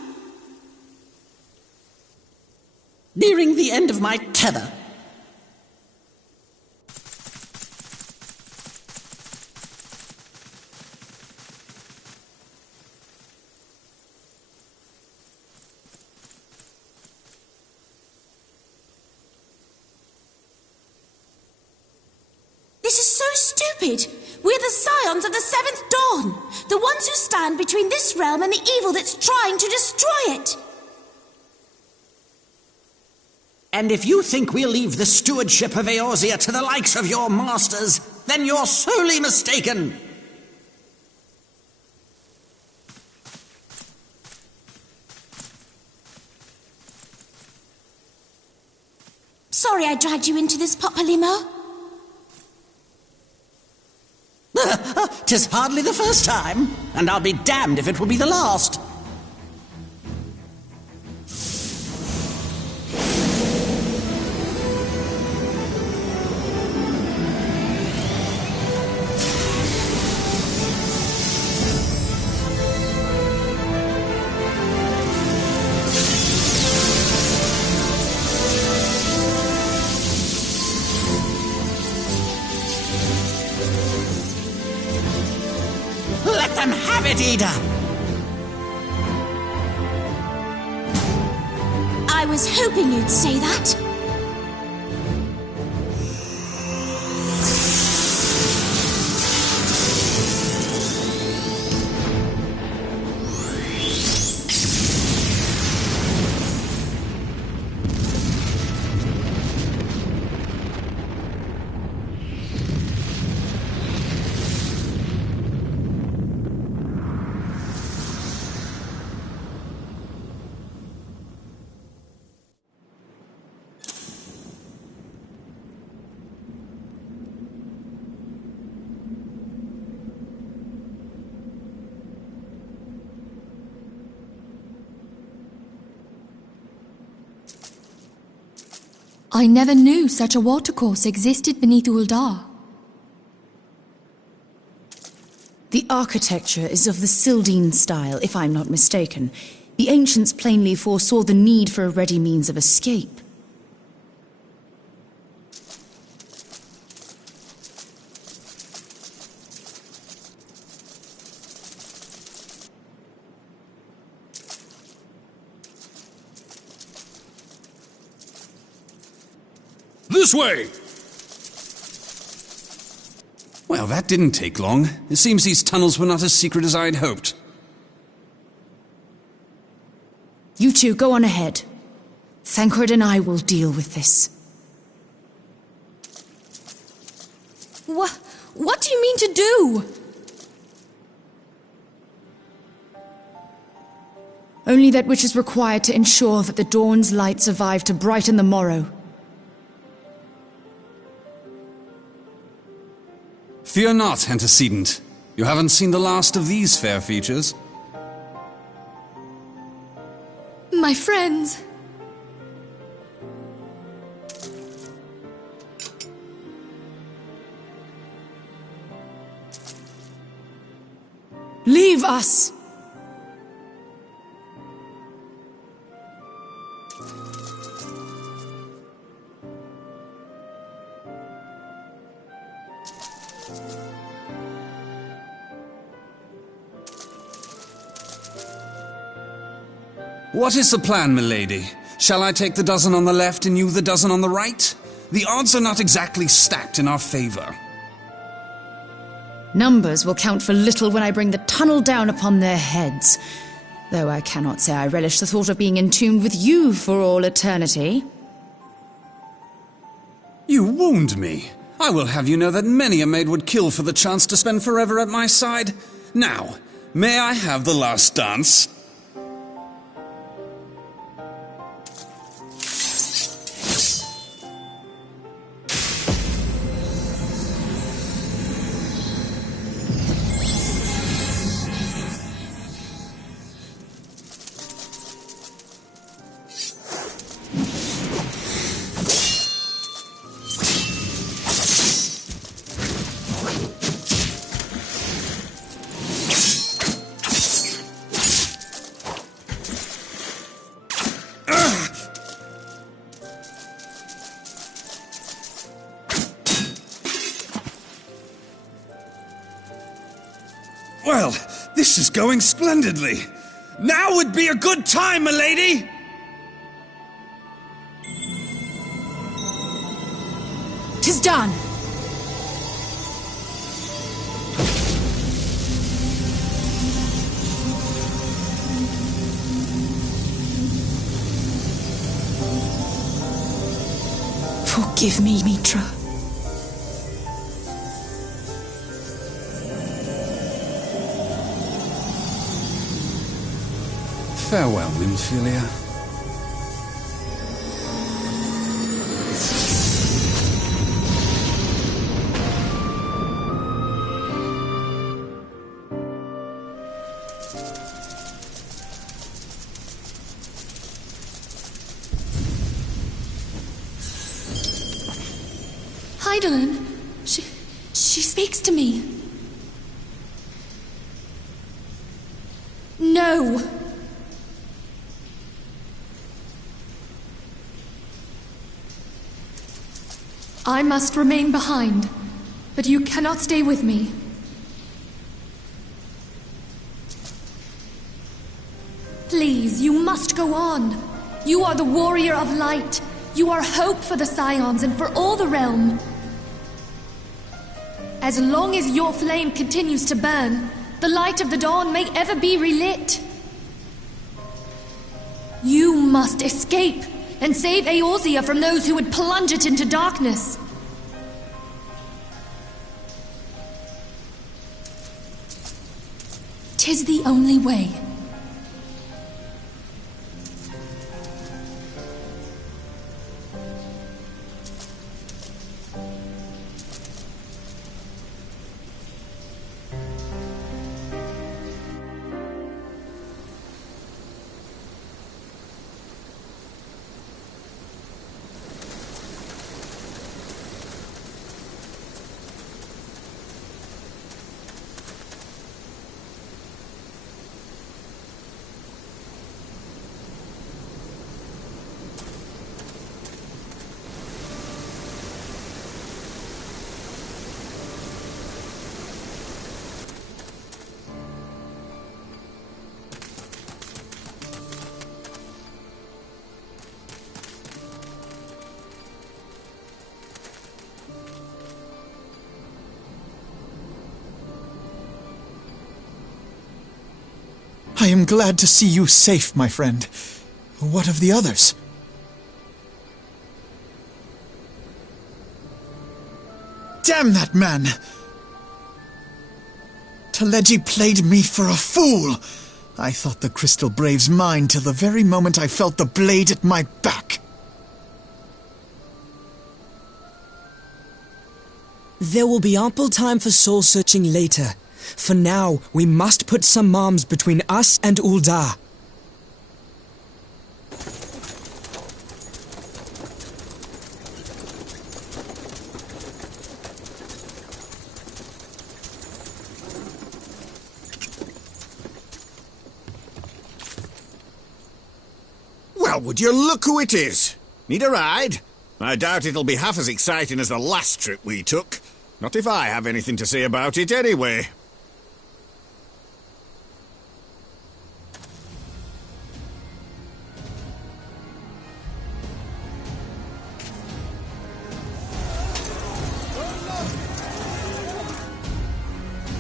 Nearing the end of my tether. This is so stupid. We're the scions of the Seventh Dawn. The ones who stand between this realm and the evil that's trying to destroy it. And if you think we'll leave the stewardship of Eorzea to the likes of your masters, then you're sorely mistaken. Sorry I dragged you into this, Papalimo. 'Tis hardly the first time, and I'll be damned if it will be the last. Let them have it, Ida! I was hoping you'd say that. I never knew such a watercourse existed beneath Uldar. The architecture is of the Sildine style, if I'm not mistaken. The ancients plainly foresaw the need for a ready means of escape. This way! Well, that didn't take long. It seems these tunnels were not as secret as I'd hoped. You two, go on ahead. Thancred and I will deal with this. What do you mean to do? Only that which is required to ensure that the dawn's light survive to brighten the morrow. Fear not, antecedent. You haven't seen the last of these fair features. My friends. Leave us! What is the plan, milady? Shall I take the dozen on the left and you the dozen on the right? The odds are not exactly stacked in our favor. Numbers will count for little when I bring the tunnel down upon their heads. Though I cannot say I relish the thought of being entombed with you for all eternity. You wound me. I will have you know that many a maid would kill for the chance to spend forever at my side. Now, may I have the last dance? Well, this is going splendidly. Now would be a good time, milady! "'Tis done! Forgive me, Mitra. Farewell, Nymphilia. Hydaelyn, she speaks to me. No. I must remain behind, but you cannot stay with me. Please, you must go on. You are the warrior of light. You are hope for the Scions and for all the realm. As long as your flame continues to burn, the light of the dawn may ever be relit. You must escape and save Eorzea from those who would plunge it into darkness. "'Tis the only way. I am glad to see you safe, my friend. What of the others? Damn that man! Teleji played me for a fool! I thought the Crystal Brave's mine till the very moment I felt the blade at my back. There will be ample time for soul-searching later. For now, we must put some arms between us and Ul'dah. Well, would you look who it is? Need a ride? I doubt it'll be half as exciting as the last trip we took. Not if I have anything to say about it anyway.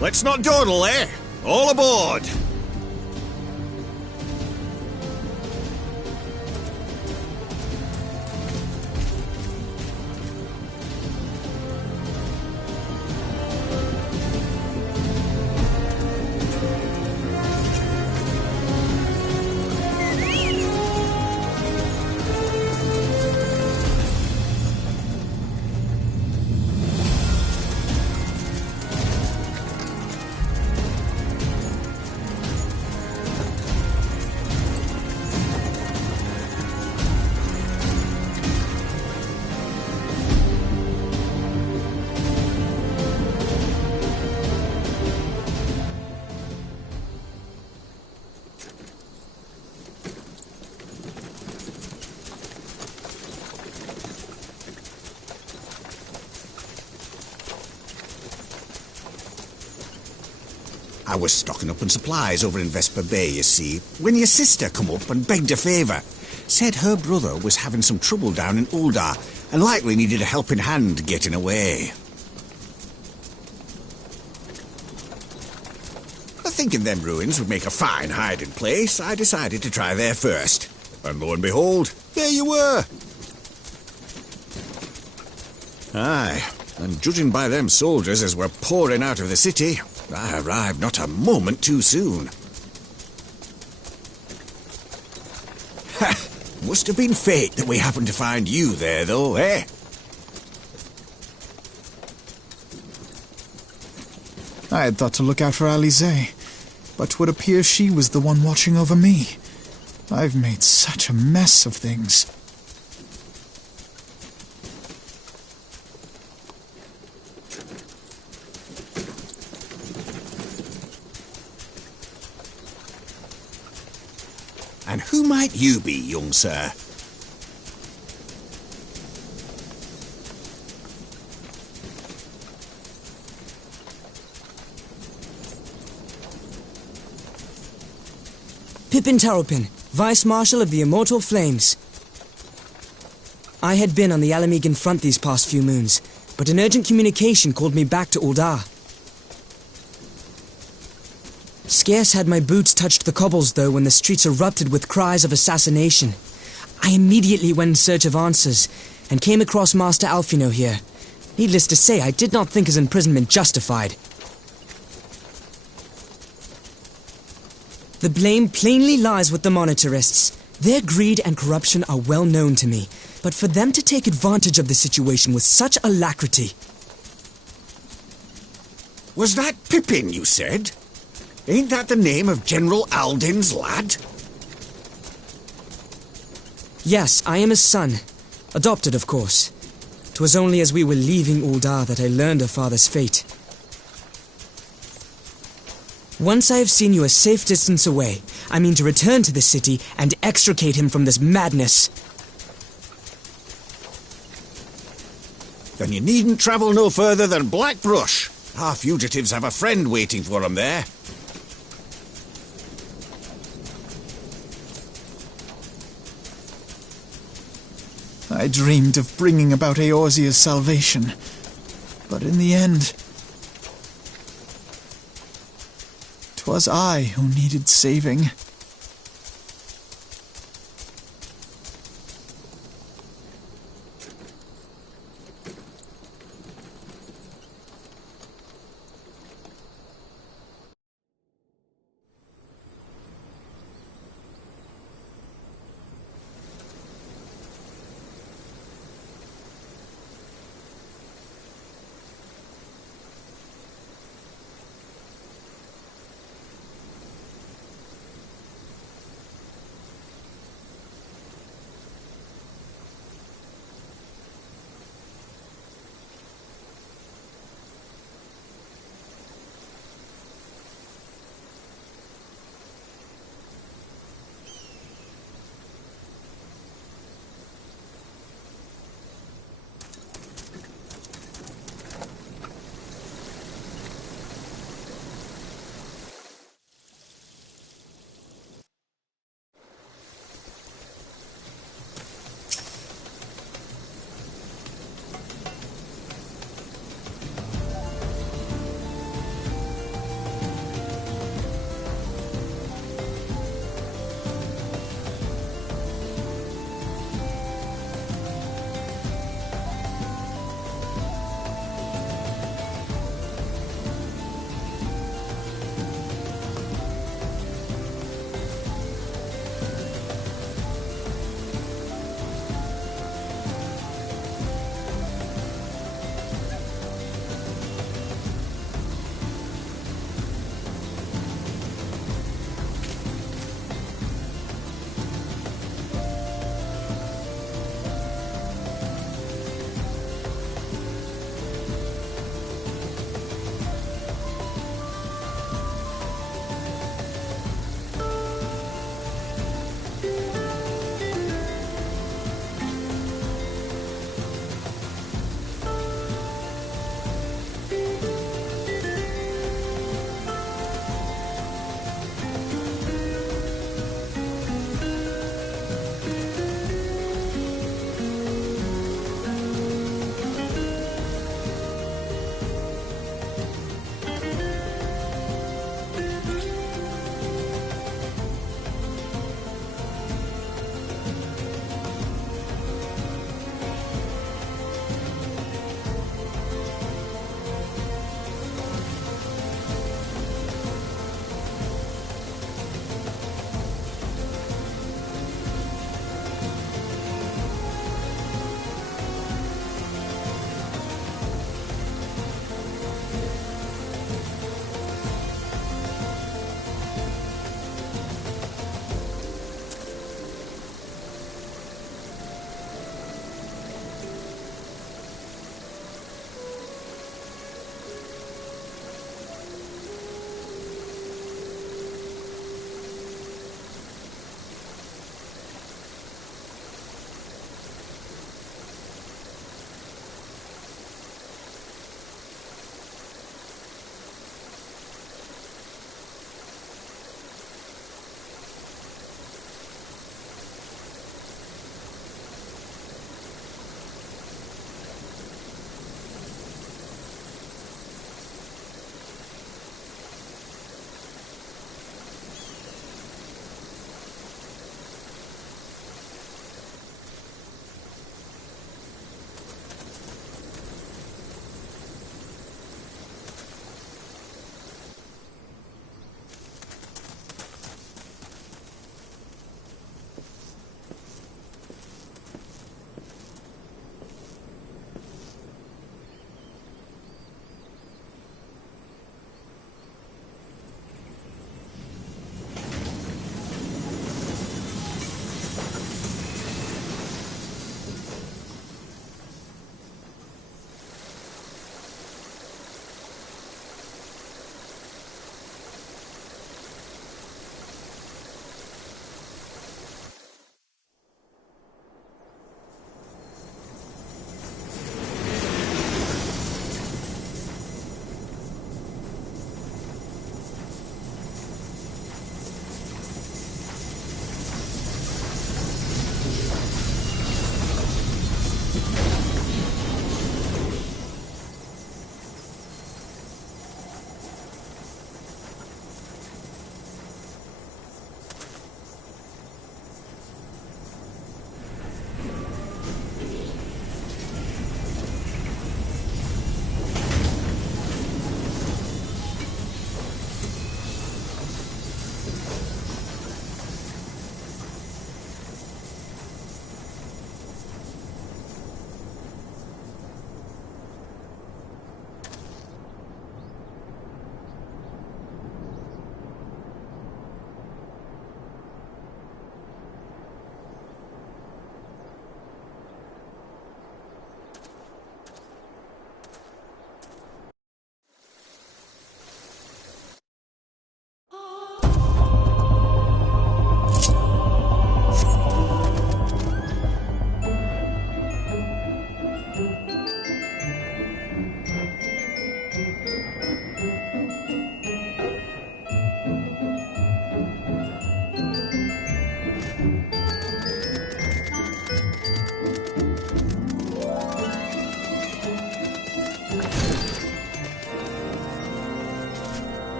Let's not dawdle, eh? All aboard! I was stocking up on supplies over in Vesper Bay, you see, when your sister come up and begged a favour. Said her brother was having some trouble down in Ul'dah and likely needed a helping hand getting away. Thinking them ruins would make a fine hiding place, I decided to try there first. And lo and behold, there you were. Aye, and judging by them soldiers as were pouring out of the city, I arrived not a moment too soon. Ha! Must have been fate that we happened to find you there, though, eh? I had thought to look out for Alize, but 'twould appear she was the one watching over me. I've made such a mess of things. And who might you be, young sir? Pippin Taropin, Vice Marshal of the Immortal Flames. I had been on the Alamegan front these past few moons, but an urgent communication called me back to Ul'dah. Scarce had my boots touched the cobbles, though, when the streets erupted with cries of assassination. I immediately went in search of answers, and came across Master Alfino here. Needless to say, I did not think his imprisonment justified. The blame plainly lies with the Monitarists. Their greed and corruption are well known to me, but for them to take advantage of the situation with such alacrity... Was that Pippin, you said? Ain't that the name of General Alden's lad? Yes, I am his son. Adopted, of course. 'Twas only as we were leaving Ul'dah that I learned of father's fate. Once I have seen you a safe distance away, I mean to return to the city and extricate him from this madness. Then you needn't travel no further than Blackbrush. Our fugitives have a friend waiting for them there. I dreamed of bringing about Eorzea's salvation, but in the end, 'Twas I who needed saving.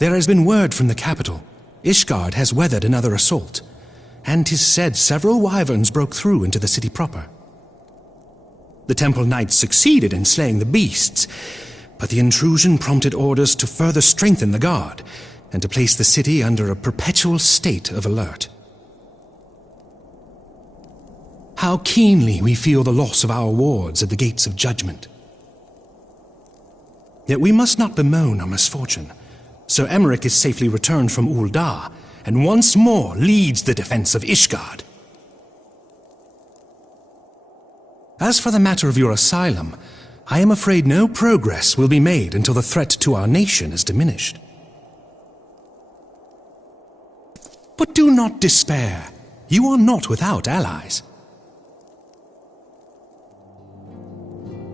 There has been word from the capital. Ishgard has weathered another assault, and 'tis said several wyverns broke through into the city proper. The temple knights succeeded in slaying the beasts, but the intrusion prompted orders to further strengthen the guard and to place the city under a perpetual state of alert. How keenly we feel the loss of our wards at the gates of judgment. Yet we must not bemoan our misfortune. Sir Emmerich is safely returned from Ul'dah, and once more leads the defense of Ishgard. As for the matter of your asylum, I am afraid no progress will be made until the threat to our nation is diminished. But do not despair. You are not without allies.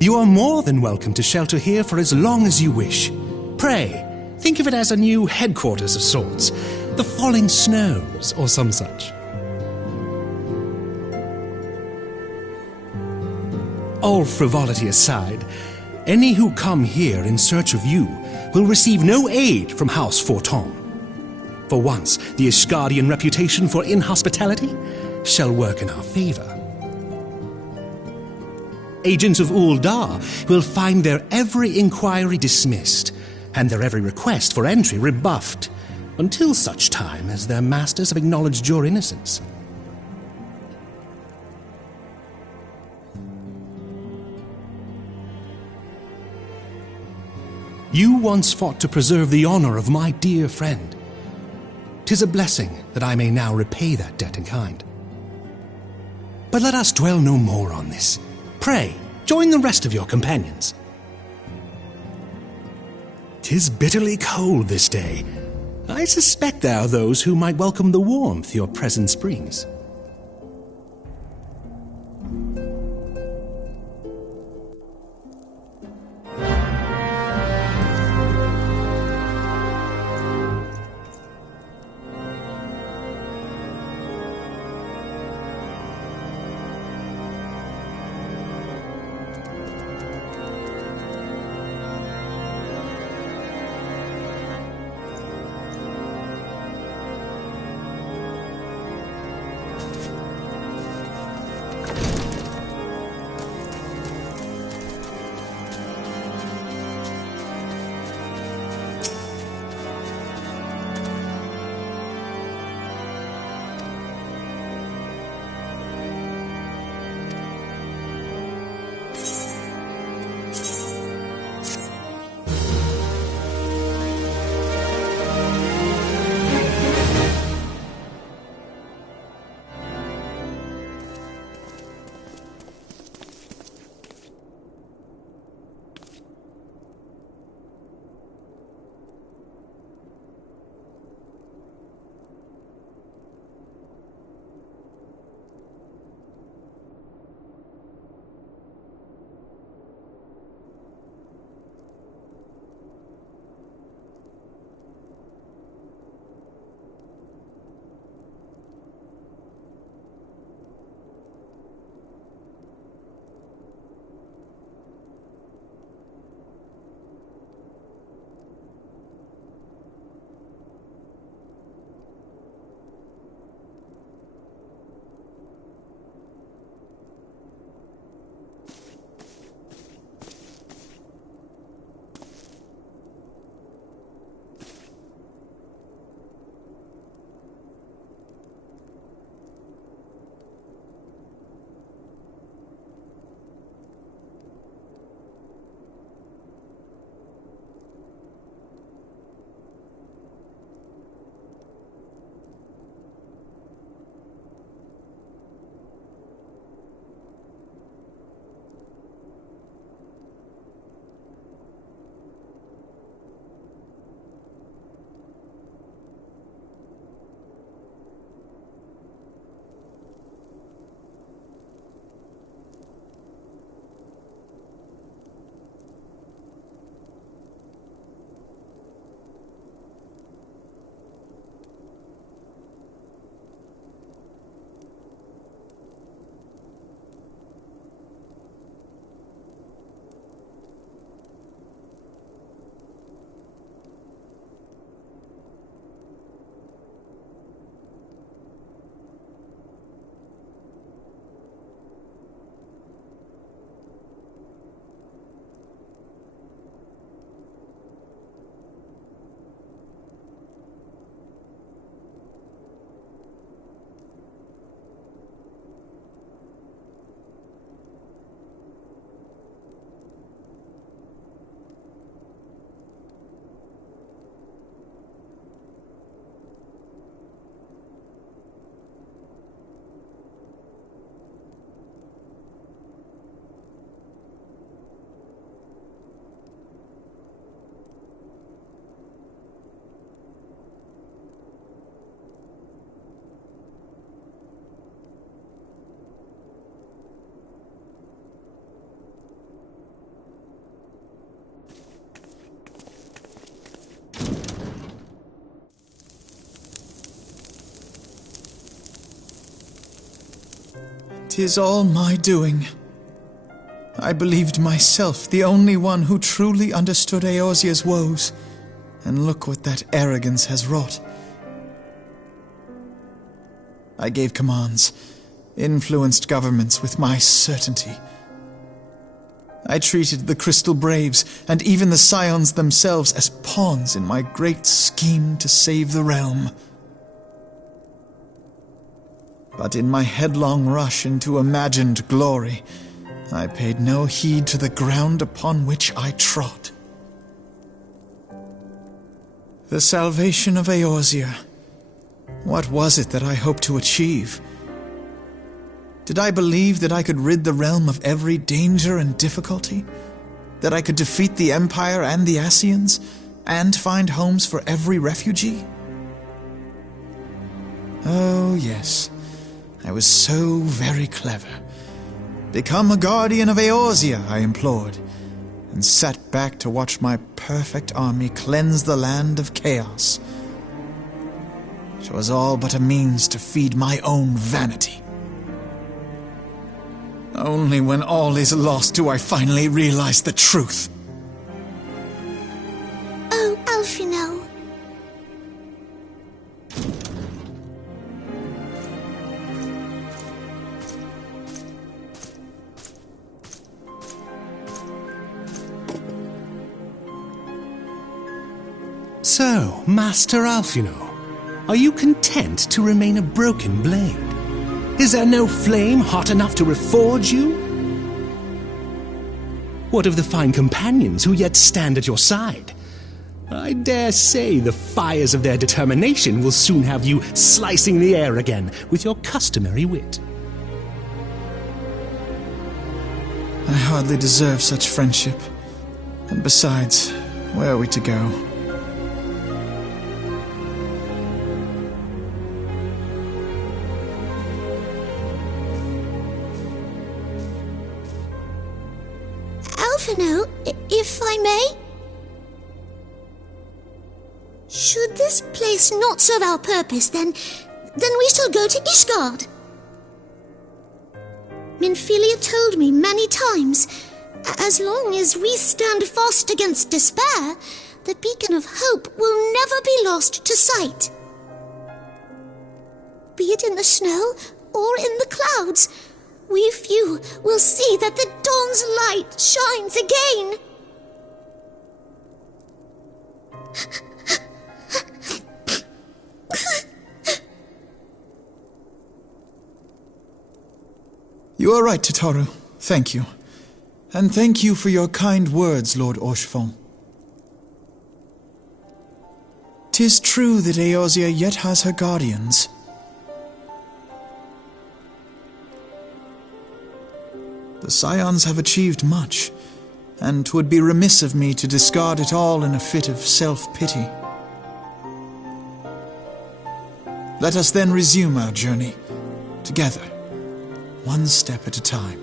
You are more than welcome to shelter here for as long as you wish. Pray, think of it as a new headquarters of sorts, the Falling Snows or some such. All frivolity aside, any who come here in search of you will receive no aid from House Fortom. For once, the Ishgardian reputation for inhospitality shall work in our favor. Agents of Ul'dah will find their every inquiry dismissed, and their every request for entry rebuffed, until such time as their masters have acknowledged your innocence. You once fought to preserve the honor of my dear friend. 'Tis a blessing that I may now repay that debt in kind. But let us dwell no more on this. Pray, join the rest of your companions. 'Tis bitterly cold this day. I suspect there are those who might welcome the warmth your presence brings. 'Tis all my doing. I believed myself the only one who truly understood Eorzea's woes, and look what that arrogance has wrought. I gave commands, influenced governments with my certainty. I treated the Crystal Braves and even the Scions themselves as pawns in my great scheme to save the realm. But in my headlong rush into imagined glory, I paid no heed to the ground upon which I trod. The salvation of Eorzea. What was it that I hoped to achieve? Did I believe that I could rid the realm of every danger and difficulty? That I could defeat the Empire and the Ascians, and find homes for every refugee? Oh, yes. I was so very clever. Become a guardian of Eorzea, I implored, and sat back to watch my perfect army cleanse the land of chaos. It was all but a means to feed my own vanity. Only when all is lost do I finally realize the truth. Oh, Alphino. So, Master Alphino, are you content to remain a broken blade? Is there no flame hot enough to reforge you? What of the fine companions who yet stand at your side? I dare say the fires of their determination will soon have you slicing the air again with your customary wit. I hardly deserve such friendship. And besides, where are we to go? Alphino, if I may? Should this place not serve our purpose, then we shall go to Ishgard. Minfilia told me many times, as long as we stand fast against despair, the beacon of hope will never be lost to sight. Be it in the snow or in the clouds, we few will see that the dawn's light shines again. You are right, Tataru. Thank you. And thank you for your kind words, Lord Orchefon. 'Tis true that Eorzea yet has her guardians. The Scions have achieved much, and 'twould be remiss of me to discard it all in a fit of self-pity. Let us then resume our journey, together, one step at a time.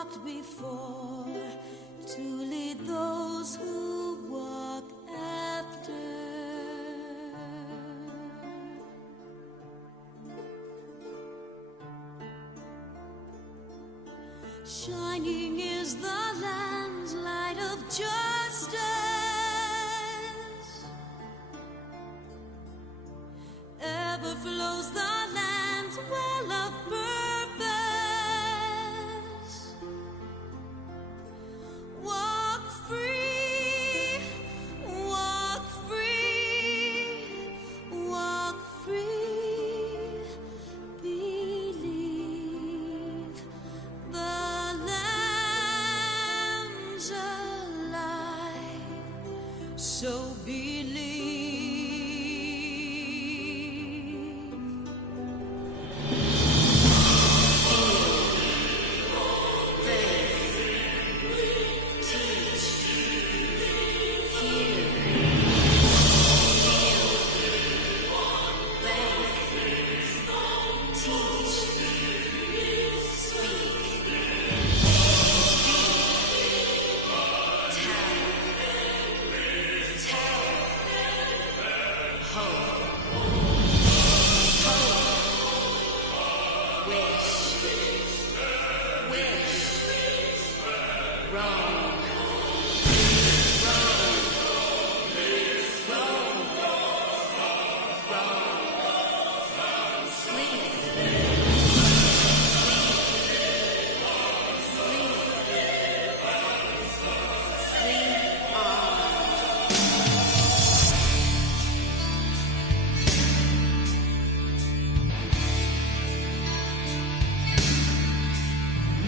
walked before, to lead those who walk after. Shining is the land's light of justice. Ever flows the land's well of purpose. Walk free, walk free, walk free. Believe the lamb's alive. So believe.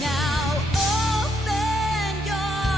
Now open your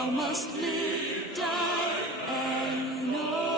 thou must live, die, and know.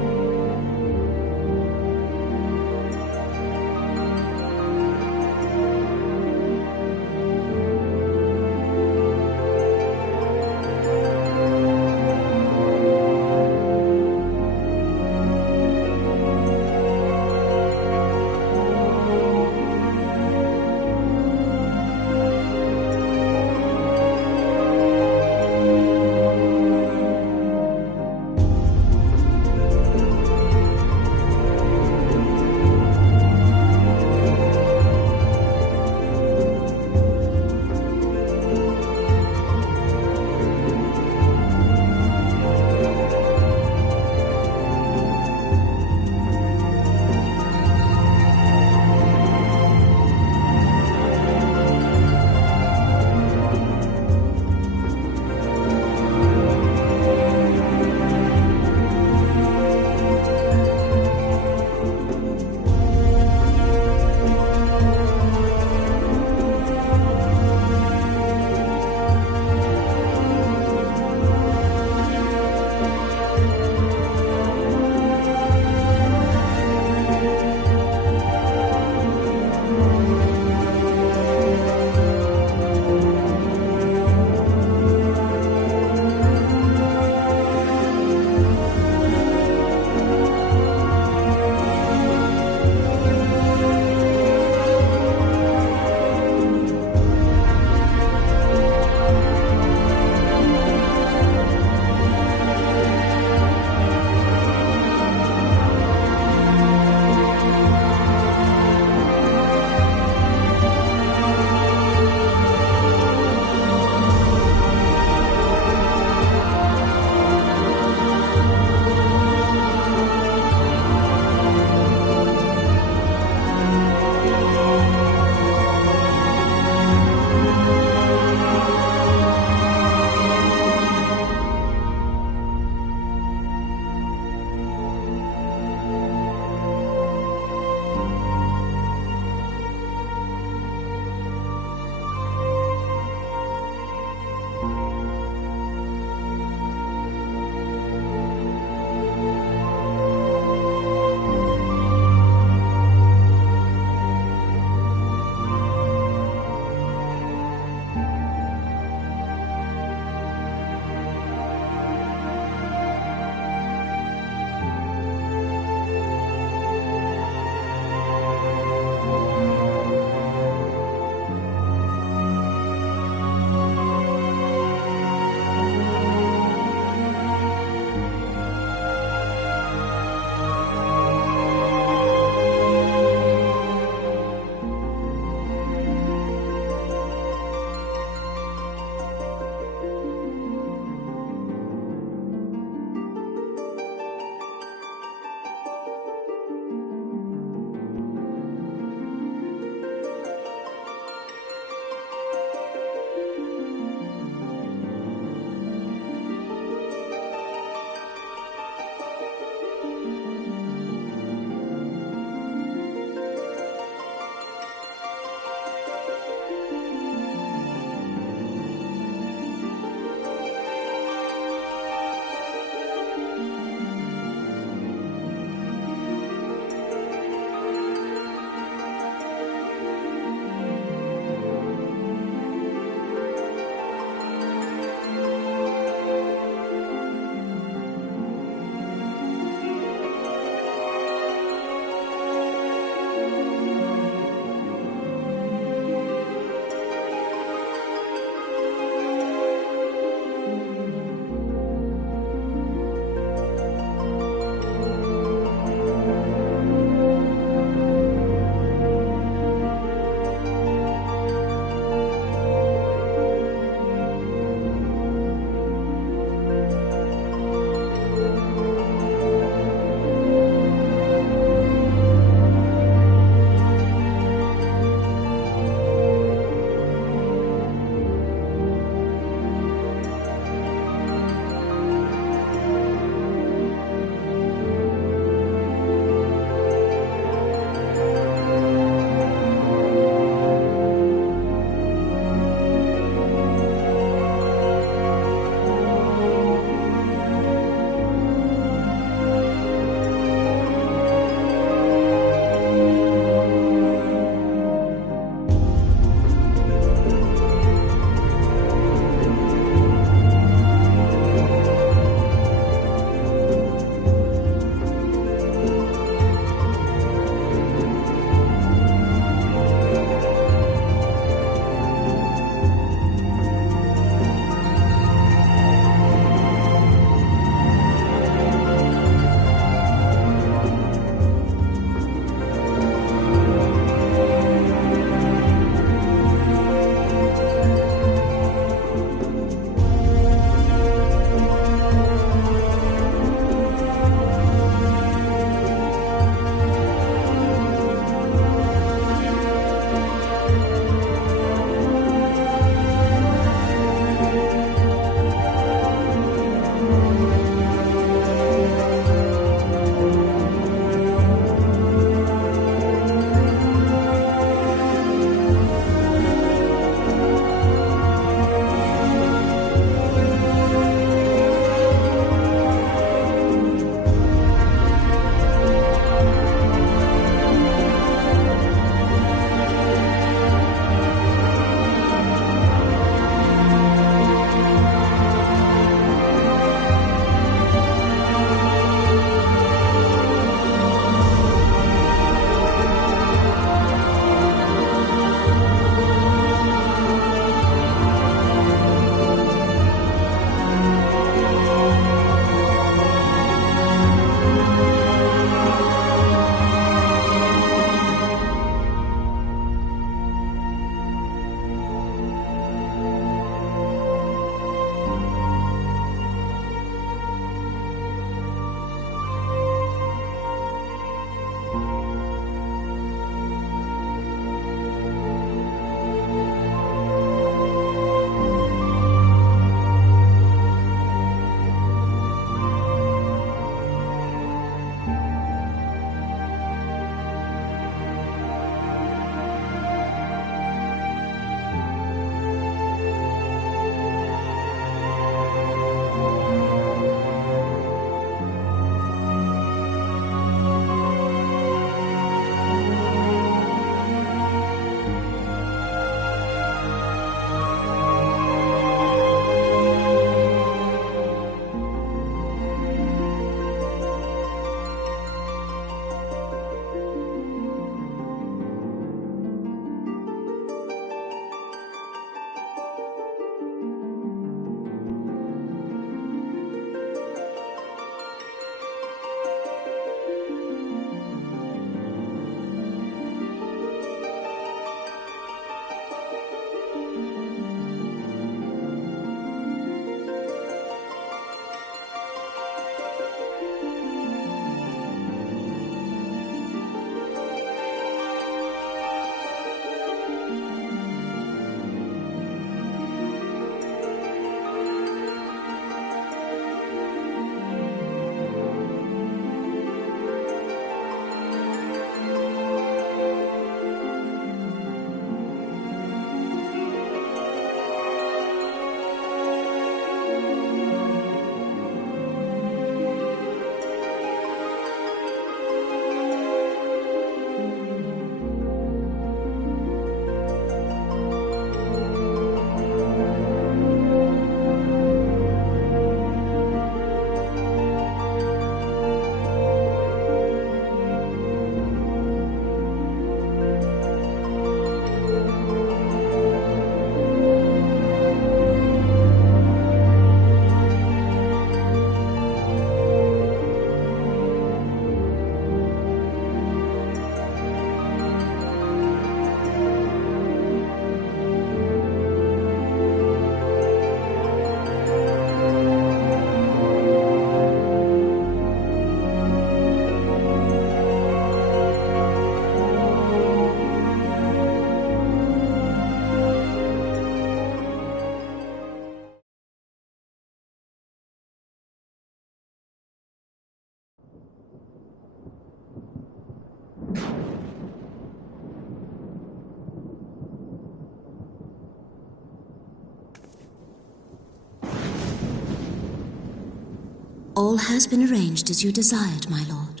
All has been arranged as you desired, my lord.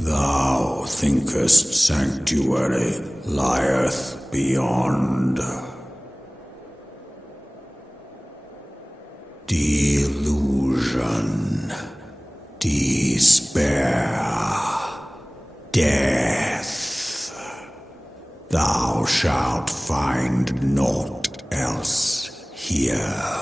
Thou thinkest sanctuary lieth beyond. Delusion, despair, death. Thou shalt find naught else here.